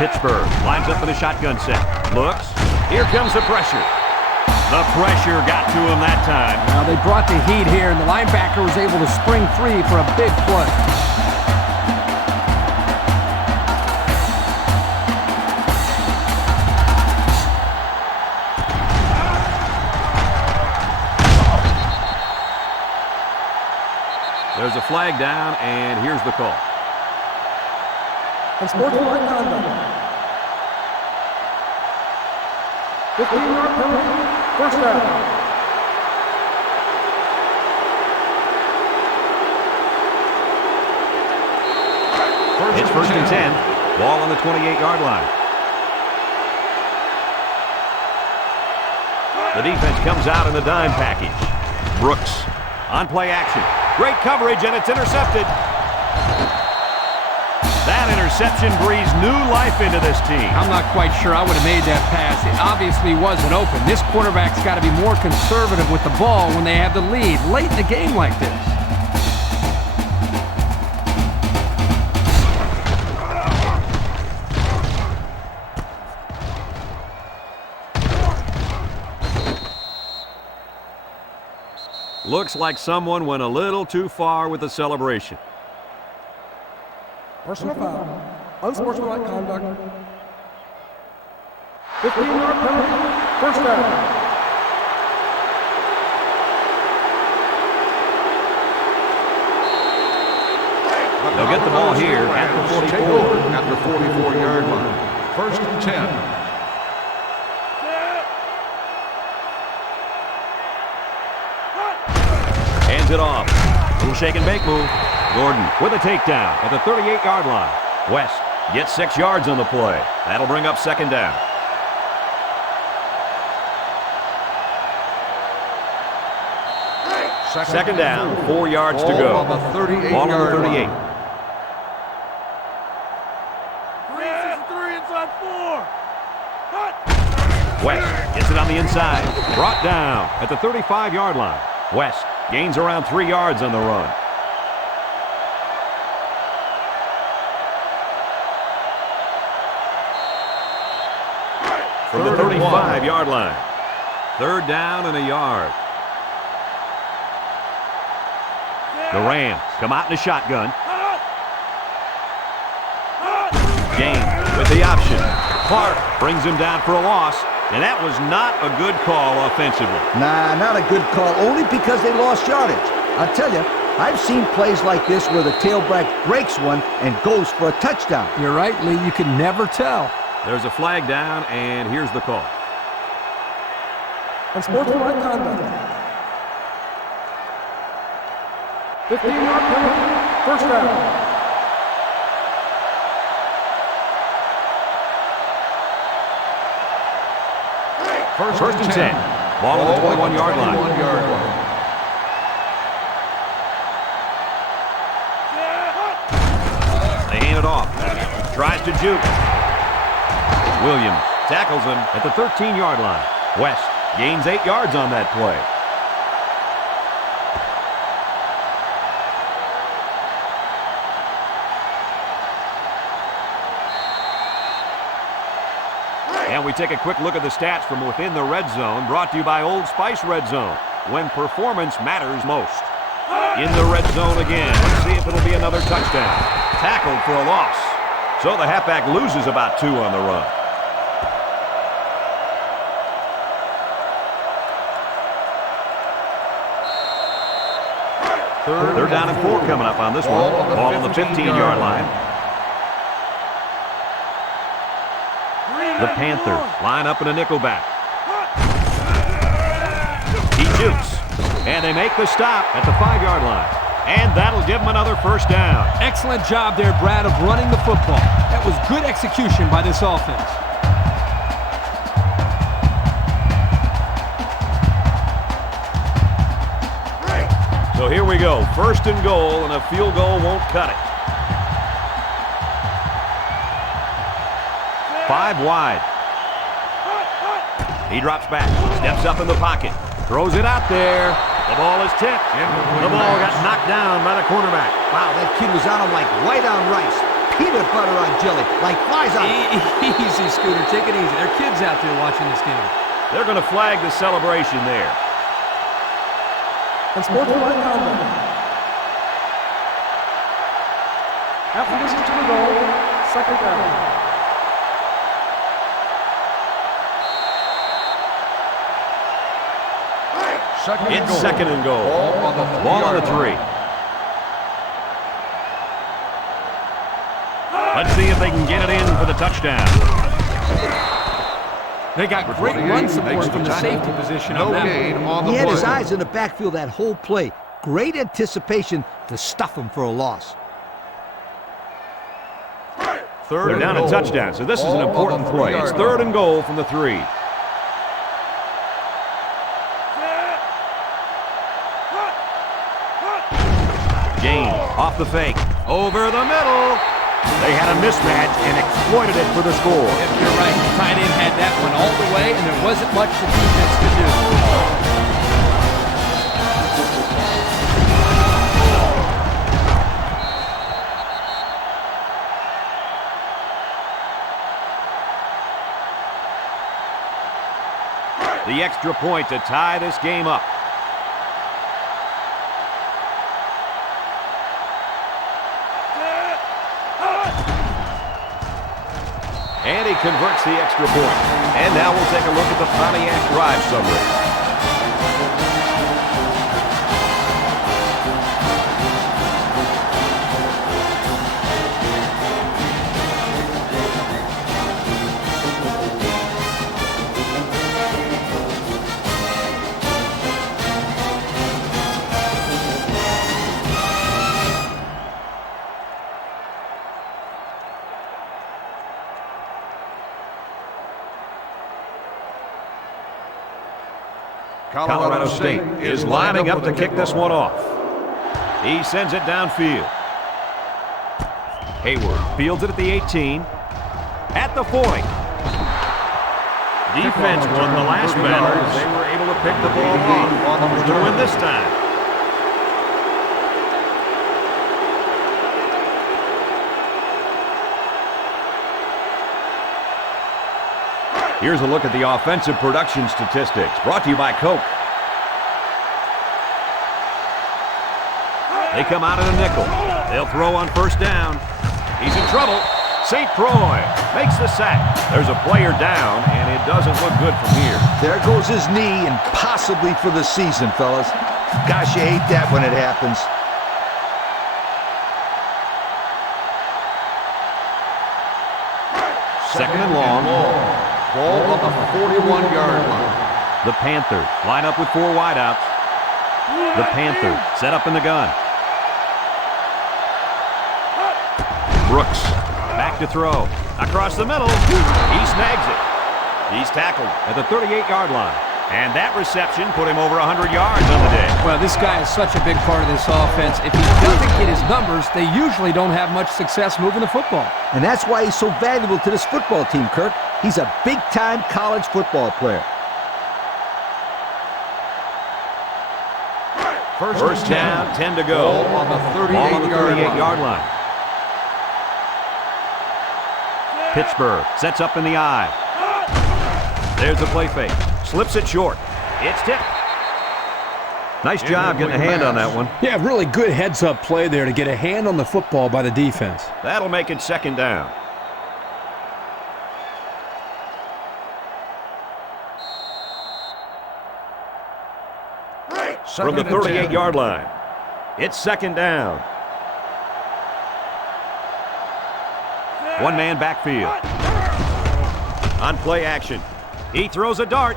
Pittsburgh lines up in a shotgun set. Looks. Here comes the pressure. The pressure got to him that time. Now they brought the heat here, and the linebacker was able to spring free for a big play. There's a flag down, and here's the call. Unsportsmanlike conduct. 15-yard penalty. First down. It's first and 10. Ball on the 28-yard line. The defense comes out in the dime package. Brooks on play action. Great coverage, and it's intercepted. That interception breathes new life into this team. I'm not quite sure I would have made that pass. It obviously wasn't open. This quarterback's got to be more conservative with the ball when they have the lead late in the game like this. Looks like someone went a little too far with the celebration. Personal foul. Unsportsmanlike conduct. 15-yard penalty. First down. They'll get the ball here at the 44. At the 44-yard line. First and 10. Hands it off. Little shake and bake move. Gordon with a takedown at the 38-yard line. West gets 6 yards on the play. That'll bring up second down. Second down, 4 yards to go. Ball on the 38-yard Ball on the 38. line. West gets it on the inside. Brought down at the 35-yard line. West gains around 3 yards on the run. From the 35-yard line. Third down and a yard. The Rams come out in a shotgun. Gain with the option. Clark brings him down for a loss, and that was not a good call offensively. Nah, not a good call, only because they lost yardage. I'll tell you, I've seen plays like this where the tailback breaks one and goes for a touchdown. You're right, Lee. You can never tell. There's a flag down, and here's the call. Unsportsmanlike conduct. 15-yard penalty. First down. First and 10. Ball on the 21-yard line. They hand it off. Tries to juke. Williams tackles him at the 13-yard line. West gains 8 yards on that play. And we take a quick look at the stats from within the red zone, brought to you by Old Spice Red Zone, when performance matters most. In the red zone again. Let's see if it'll be another touchdown. Tackled for a loss. So the halfback loses about 2 on the run. Third down and 4 coming up on this one. Ball on the 15-yard line. The Panthers line up in a nickelback. He jukes. And they make the stop at the 5-yard line. And that'll give them another first down. Excellent job there, Brad, of running the football. That was good execution by this offense. So here we go. First and goal, and a field goal won't cut it. 5 wide. He drops back, steps up in the pocket, throws it out there, The ball is tipped. The ball got knocked down by the cornerback. Wow, that kid was on him like white on rice. Peanut butter on jelly, like flies on... Easy, Scooter. Take it easy. There are kids out there watching this game. They're going to flag the celebration there. Unsportsmanlike conduct. After this is to the goal, second down. It's second and goal. Ball on the 3. Let's see if they can get it in for the touchdown. They got great run support from the safety position on that one. He had his eyes in the backfield that whole play. Great anticipation to stuff him for a loss. They're down a touchdown, so this is an important play. It's third and goal from the 3. Gain off the fake. Over the middle. They had a mismatch and exploited it for the score. Yep, you're right. The tight end had that one all the way, and there wasn't much the defense could do. The extra point to tie this game up. And he converts the extra point. And now we'll take a look at the Pontiac drive summary. Colorado State is lining up to kick this one off. He sends it downfield. Hayward fields it at the 18. At the 40. Defense won the last battle. They were able to pick the ball off to win this time. Here's a look at the offensive production statistics, brought to you by Coke. They come out in a nickel. They'll throw on first down. He's in trouble. St. Croix makes the sack. There's a player down, and it doesn't look good from here. There goes his knee, and possibly for the season, fellas. Gosh, you hate that when it happens. Second and long. Ball on the 41-yard line. The Panthers line up with 4 wideouts. The Panthers set up in the gun. Brooks back to throw. Across the middle. He snags it. He's tackled at the 38-yard line. And that reception put him over 100 yards on the day. Well, this guy is such a big part of this offense. If he doesn't get his numbers, they usually don't have much success moving the football. And that's why he's so valuable to this football team, Kirk. He's a big-time college football player. First down, 10 to go. Ball on the Ball on the 38-yard line. Pittsburgh sets up in the eye. There's the play fake. Slips it short. It's tipped. Nice job getting a hand on that one. Yeah, really good heads-up play there to get a hand on the football by the defense. That'll make it second down. From the 38-yard line. It's second down. One man backfield. On play action. He throws a dart,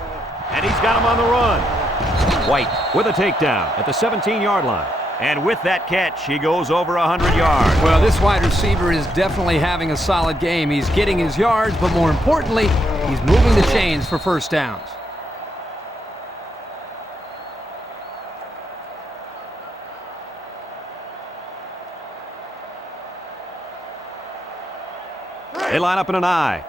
and he's got him on the run. White with a takedown at the 17-yard line. And with that catch, he goes over 100 yards. Well, this wide receiver is definitely having a solid game. He's getting his yards, but more importantly, he's moving the chains for first downs. They line up in an eye.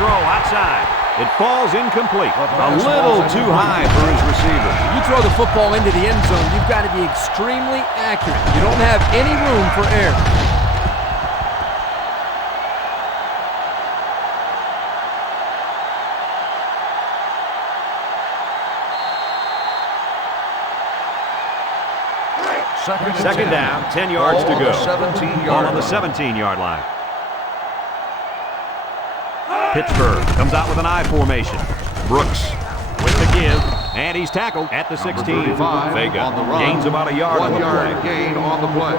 throw outside. It falls incomplete. A little too high for his receiver. You throw the football into the end zone, you've got to be extremely accurate. You don't have any room for error. Second down, 10 yards to go. Ball on the 17-yard 17-yard line. Pittsburgh comes out with an I formation. Brooks with the give, and he's tackled at the 16. Vega gains about a yard on the 1 play. yard gain on the play.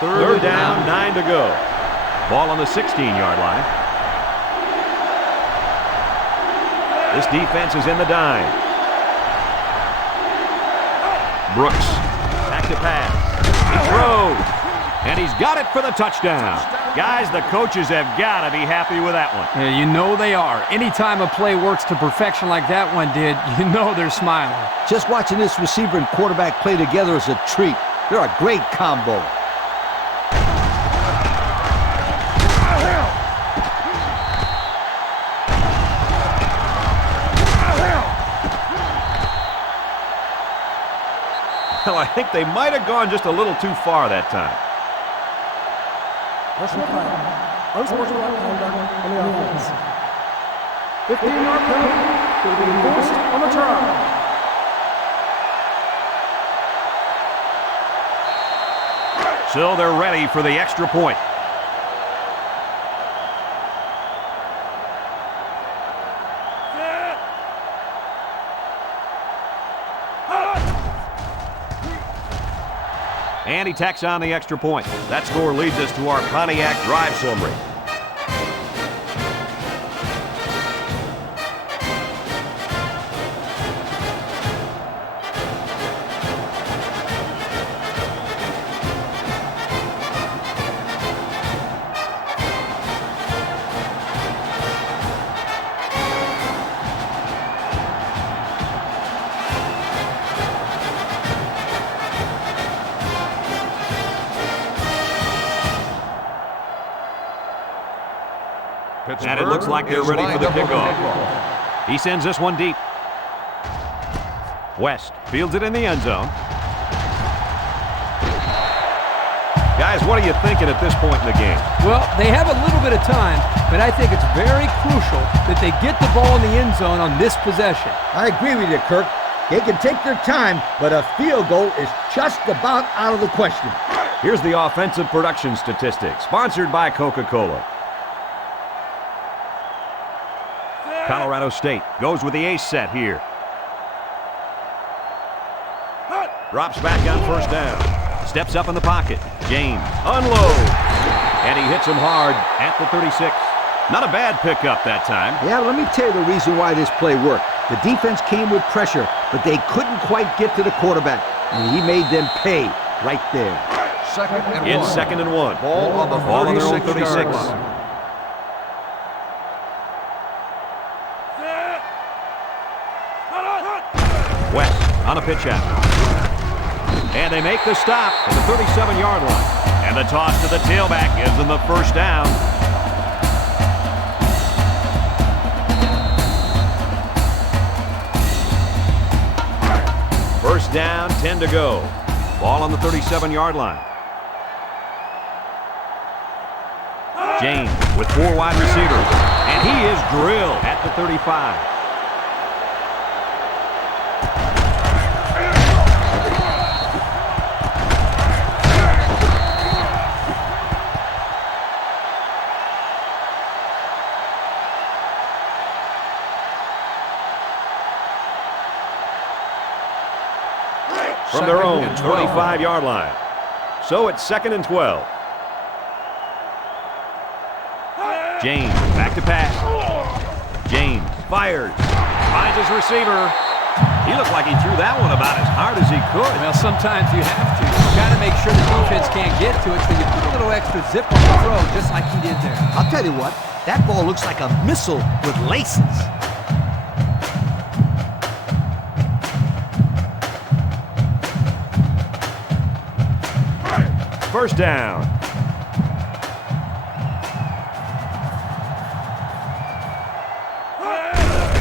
Third down, 9 to go. Ball on the 16-yard line. This defense is in the dime. Brooks, back to pass. He throws, and he's got it for the touchdown. Guys, the coaches have got to be happy with that one. Yeah, you know they are. Anytime a play works to perfection like that one did, you know they're smiling. Just watching this receiver and quarterback play together is a treat. They're a great combo. Well, I think they might have gone just a little too far that time. Personal foul. Unsportsmanlike conduct on the offense. 15-yard penalty will be enforced on the try. So they're ready for the extra point. And he tacks on the extra point. That score leads us to our Pontiac drive summary. And it looks like they're ready for the kickoff. He sends this one deep. West fields it in the end zone. Guys, what are you thinking at this point in the game? Well, they have a little bit of time, but I think it's very crucial that they get the ball in the end zone on this possession. I agree with you, Kirk. They can take their time, but a field goal is just about out of the question. Here's the offensive production statistics, sponsored by Coca-Cola. Colorado State goes with the ace set here. Drops back on first down. Steps up in the pocket. James unloads. And he hits him hard at the 36. Not a bad pickup that time. Yeah, let me tell you the reason why this play worked. The defense came with pressure, but they couldn't quite get to the quarterback. And he made them pay right there. It's second and one. Ball on the Ball on their own 36. 36. West on a pitch out. And they make the stop at the 37-yard line. And the toss to the tailback gives them the first down. First down, 10 to go. Ball on the 37-yard line. James with 4 wide receivers. And he is drilled at the 35. From their own 25-yard line. So it's second and 12. James back to pass. James fires. Finds his receiver. He looked like he threw that one about as hard as he could. Well, sometimes you have to. You got to make sure the defense can't get to it, so you put a little extra zip on the throw, just like he did there. I'll tell you what, that ball looks like a missile with laces. first down.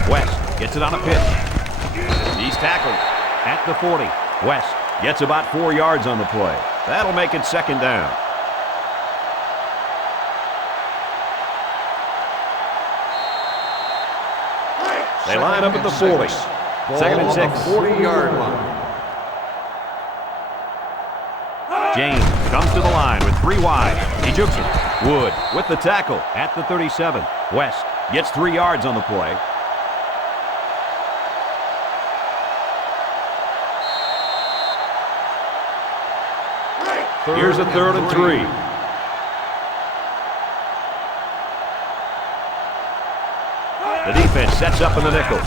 West gets it on a pitch. He's tackled at the 40. West gets about 4 yards on the play. That'll make it second down. They line up at the 40. Second and 6. 40-yard line. James comes to the line with 3 wide. He jukes it. Wood with the tackle at the 37. West gets 3 yards on the play. Here's a 3rd and 3. The defense sets up in the nickel.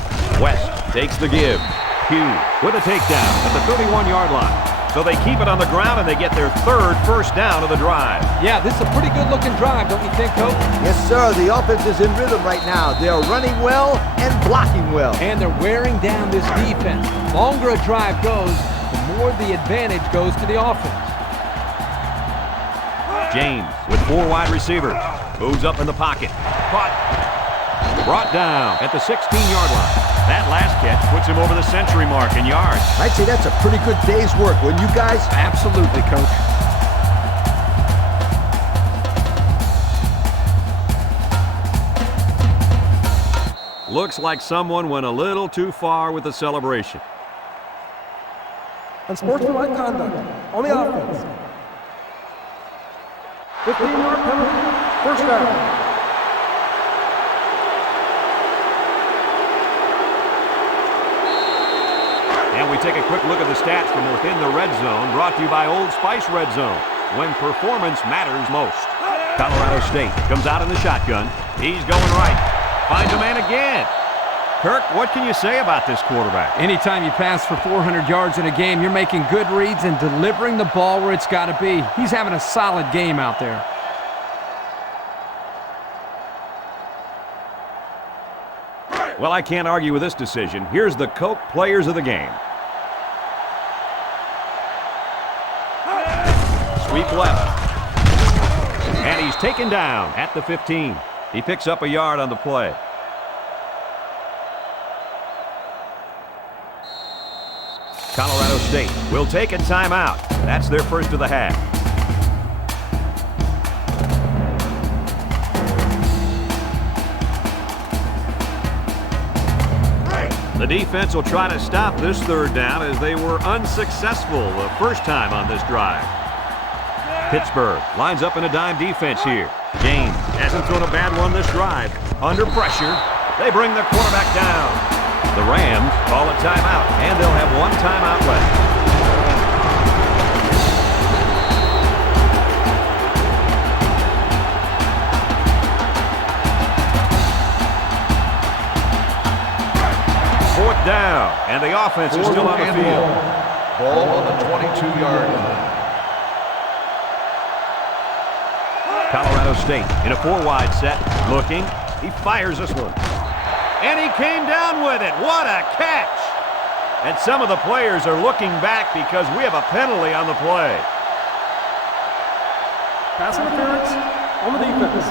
West takes the give. Pugh with a takedown at the 31-yard line. So they keep it on the ground and they get their 3rd first down of the drive. Yeah, this is a pretty good-looking drive, don't you think, Coach? Yes, sir. The offense is in rhythm right now. They are running well and blocking well. And they're wearing down this defense. The longer a drive goes, the more the advantage goes to the offense. James with 4 wide receivers. Moves up in the pocket. Caught. Brought down at the 16-yard line. That last catch puts him over the century mark in yards. I'd say that's a pretty good day's work, wouldn't you guys? Absolutely, Coach. Looks like someone went a little too far with the celebration. Unsportsmanlike conduct on the offense. 15-yard penalty, first down. And we take a quick look at the stats from within the red zone, brought to you by Old Spice Red Zone, when performance matters most. Colorado State comes out in the shotgun. He's going right. Finds a man again. Kirk, what can you say about this quarterback? Anytime you pass for 400 yards in a game, you're making good reads and delivering the ball where it's got to be. He's having a solid game out there. Well, I can't argue with this decision. Here's the Coke players of the game. Sweep left. And he's taken down at the 15. He picks up a yard on the play. Colorado State will take a timeout. That's their first of the half. The defense will try to stop this 3rd down as they were unsuccessful the first time on this drive. Pittsburgh lines up in a dime defense here. James hasn't thrown a bad one this drive. Under pressure, they bring the quarterback down. The Rams call a timeout, and they'll have 1 timeout left. Down, and the offense is still on the field. Ball on the 22-yard line. Colorado State in a 4-wide set. Looking. He fires this one. And he came down with it. What a catch. And some of the players are looking back because we have a penalty on the play. Pass interference on the defense.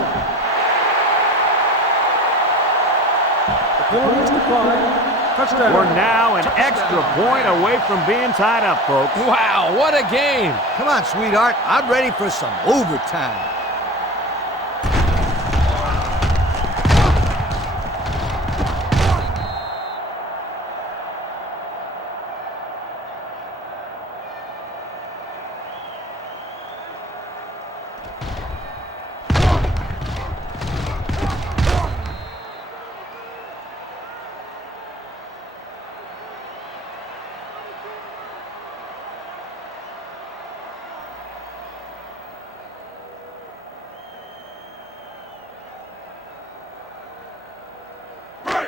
The penalty is declined. Touchdown. We're now an extra point away from being tied up, folks. Wow, what a game. Come on, sweetheart. I'm ready for some overtime.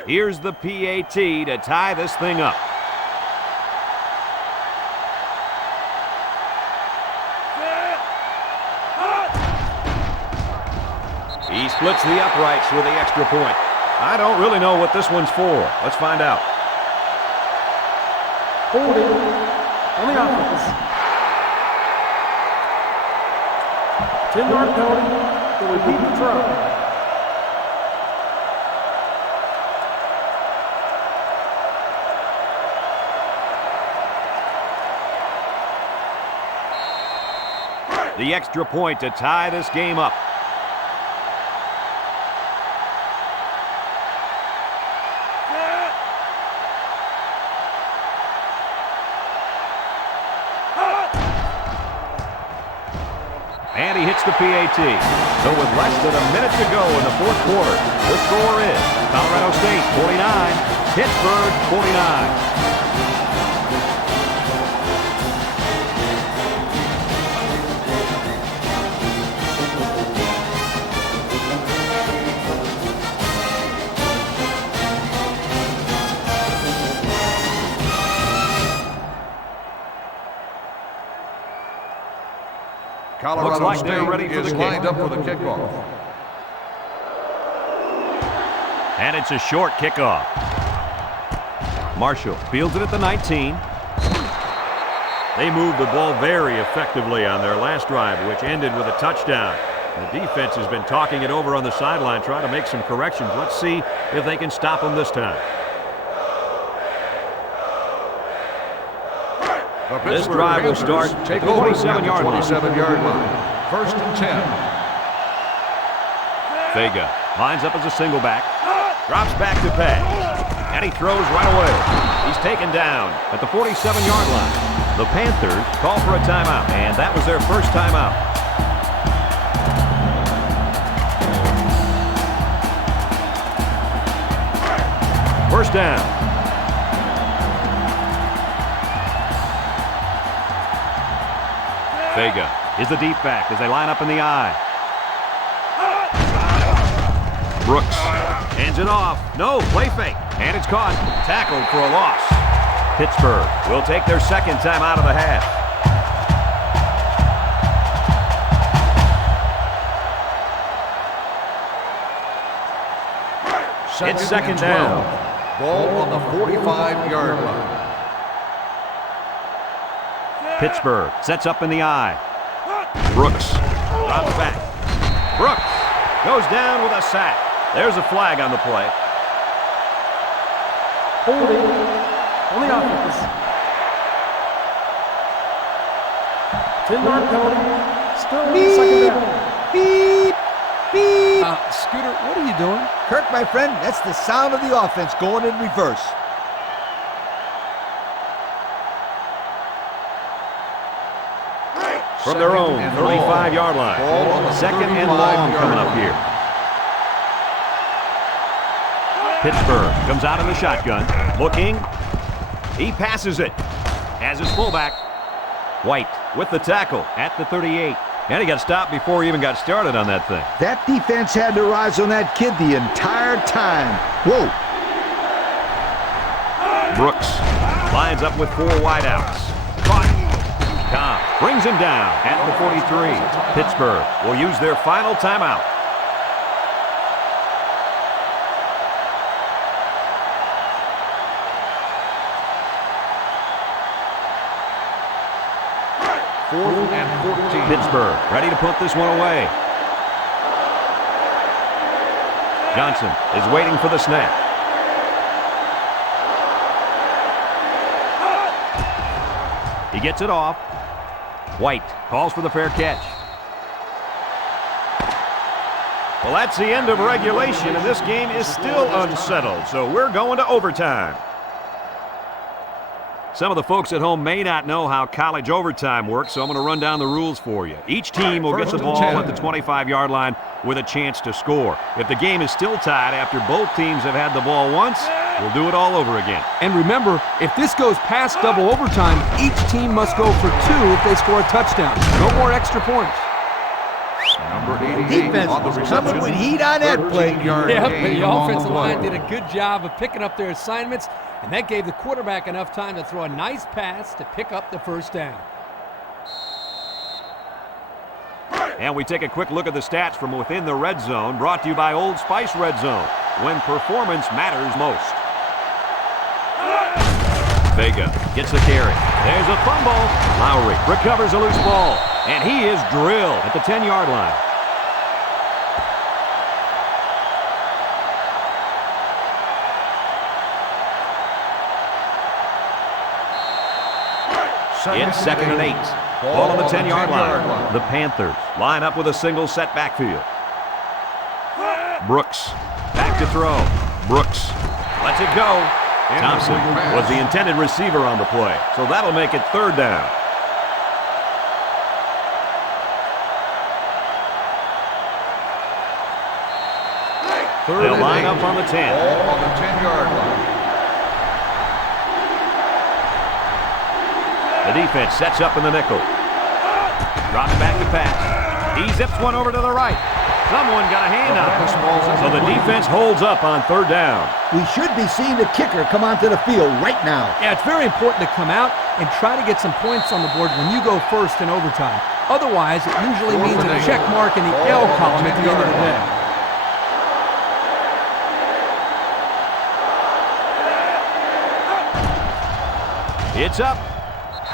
Here's the PAT to tie this thing up. He splits the uprights with the extra point. I don't really know what this one's for. Let's find out. Holding on the offense. 10-yard penalty to repeat the throw. The extra point to tie this game up. And he hits the PAT. So with less than a minute to go in the fourth quarter, the score is Colorado State 49, Pittsburgh 49. Colorado Looks like they're State ready for is the lined kick. up for the kickoff. And it's a short kickoff. Marshall fields it at the 19. They moved the ball very effectively on their last drive, which ended with a touchdown. The defense has been talking it over on the sideline, trying to make some corrections. Let's see if they can stop them this time. This drive will start at the 27-yard line. 27-yard line. First and 10. Vega lines up as a single back, drops back to pass, and he throws right away. He's taken down at the 47-yard line. The Panthers call for a timeout, and that was their first timeout. First down. Vega is the deep back as they line up in the I. Brooks hands it off. No, play fake. And it's caught. Tackled for a loss. Pittsburgh will take their second time out of the half. It's second down. Ball on the 45-yard line. Pittsburgh sets up in the I. Brooks drops back. Brooks goes down with a sack. There's a flag on the play. Holding on the offense. 10-yard penalty. Still second down. Beep, beep. Scooter, what are you doing? Kirk, my friend, that's the sound of the offense going in reverse. From their own 35-yard line. Second and long coming up here. Pittsburgh comes out in the shotgun. Looking. He passes it. Has his fullback. White with the tackle at the 38. And he got stopped before he even got started on that thing. That defense had their eyes on that kid the entire time. Whoa. Brooks lines up with 4 wideouts. Caught. Cobb brings him down at the 43. Pittsburgh will use their final timeout. Fourth and 14. Pittsburgh ready to put this one away. Johnson is waiting for the snap. He gets it off. White calls for the fair catch. Well, that's the end of regulation, and this game is still unsettled, so we're going to overtime. Some of the folks at home may not know how college overtime works, so I'm going to run down the rules for you. Each team will get the ball at the 25-yard line with a chance to score. If the game is still tied after both teams have had the ball once, we'll do it all over again. And remember, if this goes past double overtime, each team must go for 2 if they score a touchdown. No more extra points. Number 88 Defense on the was reception. coming with heat on that play. 13-yard Yeah, but gain the on offensive play. line did a good job of picking up their assignments, and that gave the quarterback enough time to throw a nice pass to pick up the first down. And we take a quick look at the stats from within the red zone, brought to you by Old Spice Red Zone, when performance matters most. Vega gets the carry. There's a fumble. Lowry recovers a loose ball. And he is drilled at the 10-yard line. It's 2nd and 8. Ball on the 10-yard line. The Panthers line up with a single set backfield. Brooks back to throw. Brooks lets it go. Thompson was the intended receiver on the play, so that'll make it 3rd down. They'll line up on the 10. Ball on the 10-yard line. The defense sets up in the nickel. Drops back to pass. He zips one over to the right. Someone got a hand on it. So the defense holds up on 3rd down. We should be seeing the kicker come onto the field right now. Yeah, it's very important to come out and try to get some points on the board when you go first in overtime. Otherwise, it usually means a check mark in the L column at the end of the day. It's up,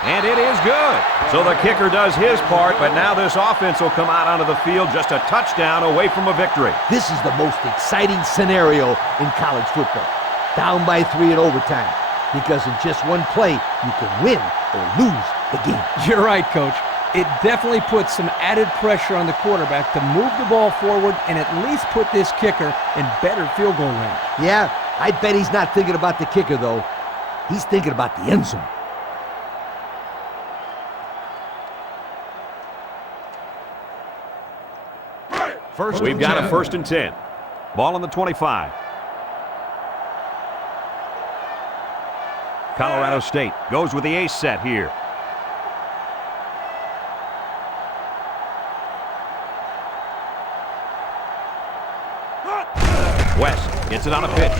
and it is good. So the kicker does his part, but now this offense will come out onto the field just a touchdown away from a victory. This is the most exciting scenario in college football. Down by 3 in overtime. Because in just one play, you can win or lose the game. You're right, Coach. It definitely puts some added pressure on the quarterback to move the ball forward and at least put this kicker in better field goal range. Yeah, I bet he's not thinking about the kicker, though. He's thinking about the end zone. We've got a 1st and 10. Ball on the 25. Colorado State goes with the ace set here. West gets it on a pitch.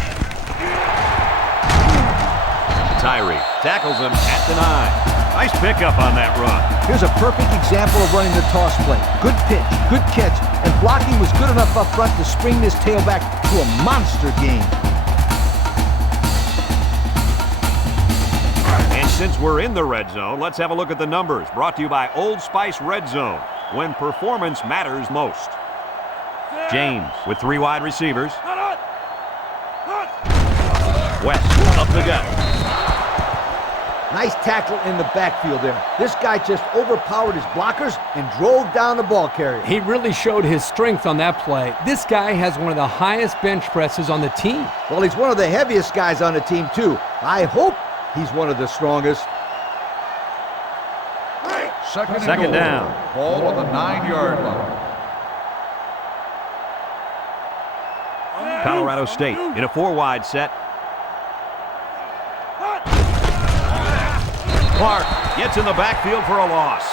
Tyree tackles him at the 9. Nice pickup on that run. Here's a perfect example of running the toss play. Good pitch, good catch, and blocking was good enough up front to spring this tailback to a monster game. And since we're in the red zone, let's have a look at the numbers. Brought to you by Old Spice Red Zone, when performance matters most. James with 3 wide receivers. West up the gut. Nice tackle in the backfield there. This guy just overpowered his blockers and drove down the ball carrier. He really showed his strength on that play. This guy has one of the highest bench presses on the team. Well, he's one of the heaviest guys on the team, too. I hope he's one of the strongest. Second down. Ball on the 9-yard line. Colorado State in a 4-wide set. Clark gets in the backfield for a loss.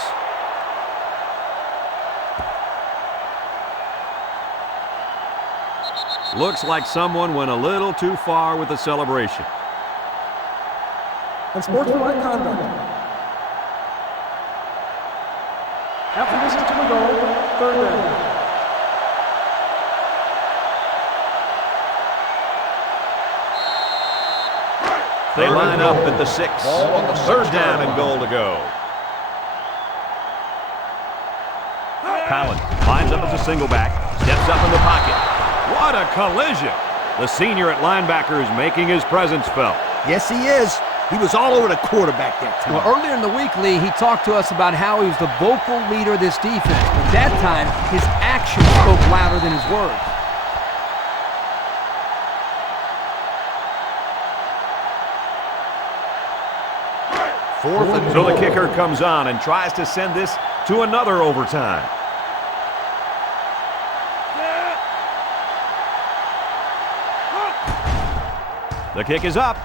Looks like someone went a little too far with the celebration. Unsportsmanlike conduct. After this is to the goal, 3rd down. They line up at the 6. 3rd down and goal to go. Collins lines up as a single back, steps up in the pocket. What a collision! The senior at linebacker is making his presence felt. Yes, he is. He was all over the quarterback that time. Well, earlier in the week, Lee, he talked to us about how he was the vocal leader of this defense. But that time, his actions spoke louder than his words. So the kicker comes on and tries to send this to another overtime. The kick is up,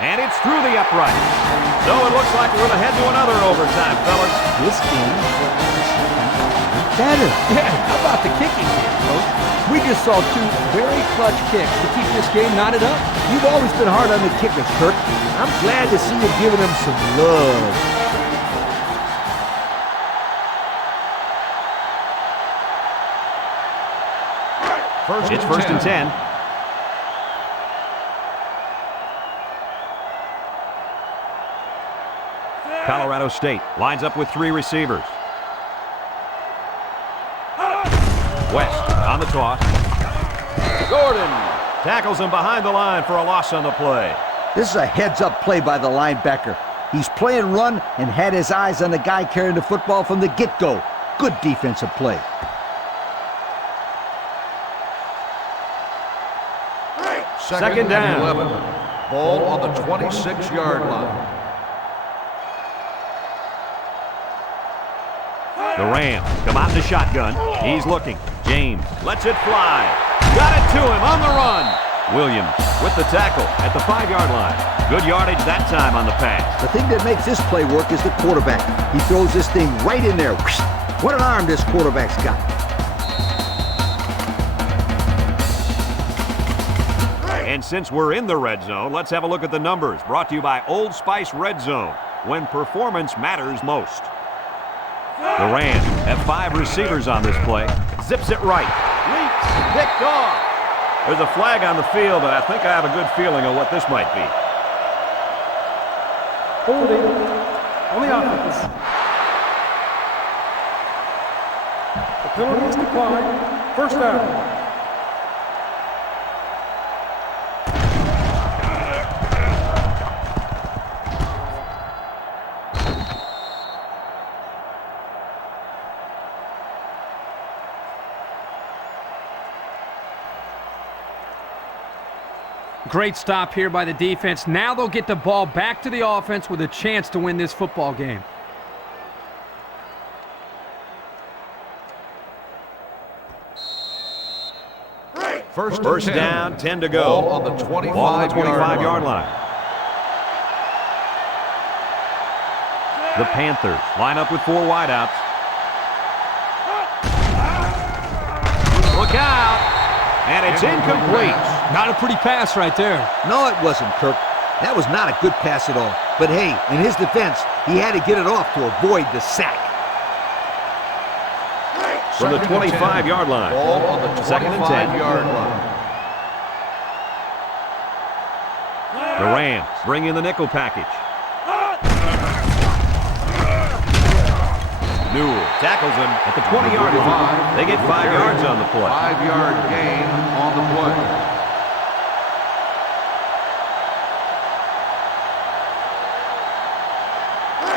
and it's through the upright. So it looks like we're going to head to another overtime, fellas. This game better. Yeah, how about the kicking here, Coach? We just saw 2 very clutch kicks to keep this game knotted up. You've always been hard on the kickers, Kirk. I'm glad to see you giving them some love. It's 1st and 10. Colorado State lines up with 3 receivers. West on the toss. Gordon tackles him behind the line for a loss on the play. This is a heads-up play by the linebacker. He's playing run and had his eyes on the guy carrying the football from the get-go. Good defensive play. Second down. 11. Ball on the 26-yard line. The Rams come out in the shotgun. He's looking. James lets it fly. Got it to him on the run. Williams with the tackle at the 5-yard line. Good yardage that time on the pass. The thing that makes this play work is the quarterback. He throws this thing right in there. What an arm this quarterback's got. And since we're in the red zone, let's have a look at the numbers. Brought to you by Old Spice Red Zone, when performance matters most. The Rams have 5 receivers on this play. Zips it right. Leaks. Picked off. There's a flag on the field, and I think I have a good feeling of what this might be. Holding on the offense. The penalty is declined. First down. Great stop here by the defense. Now they'll get the ball back to the offense with a chance to win this football game. First down, 10 to go. Ball on the 25-yard line. The Panthers line up with 4 wideouts. Look out! And it's incomplete. Not a pretty pass right there. No, it wasn't, Kirk. That was not a good pass at all. But hey, in his defense, he had to get it off to avoid the sack. From the 25-yard line. Ball on the 25-yard line. The Rams bring in the nickel package. Newell tackles him at the 20-yard line. They get 5 yards on the play. 5-yard gain on the play.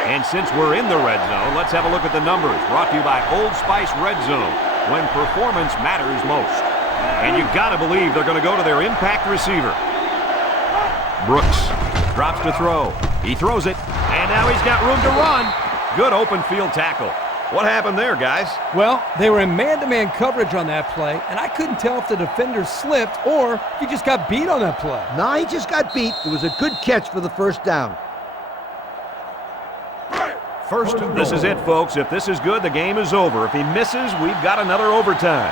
And since we're in the red zone, let's have a look at the numbers. Brought to you by Old Spice Red Zone, when performance matters most. And you got to believe they're going to go to their impact receiver. Brooks drops to throw. He throws it, and now he's got room to run. Good open field tackle. What happened there, guys? Well, they were in man-to-man coverage on that play, and I couldn't tell if the defender slipped or if he just got beat on that play. No, he just got beat. It was a good catch for the first down. First and goal. This is it, folks. If this is good, the game is over. If he misses, we've got another overtime.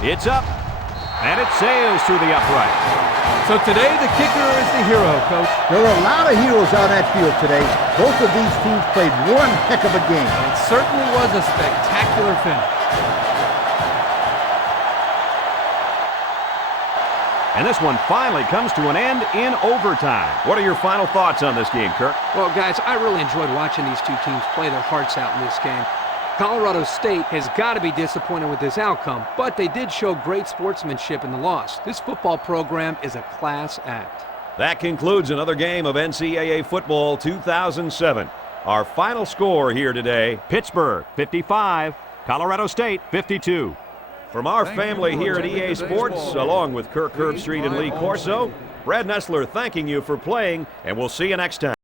It's up, and it sails through the uprights. So today, the kicker is the hero, Coach. There were a lot of heroes on that field today. Both of these teams played one heck of a game. It certainly was a spectacular finish. And this one finally comes to an end in overtime. What are your final thoughts on this game, Kirk? Well, guys, I really enjoyed watching these two teams play their hearts out in this game. Colorado State has got to be disappointed with this outcome, but they did show great sportsmanship in the loss. This football program is a class act. That concludes another game of NCAA Football 2007. Our final score here today, Pittsburgh 55, Colorado State 52. From our family here at EA Sports, along with Kirk Herbstreit and Lee Corso, Brad Nessler thanking you for playing, and we'll see you next time.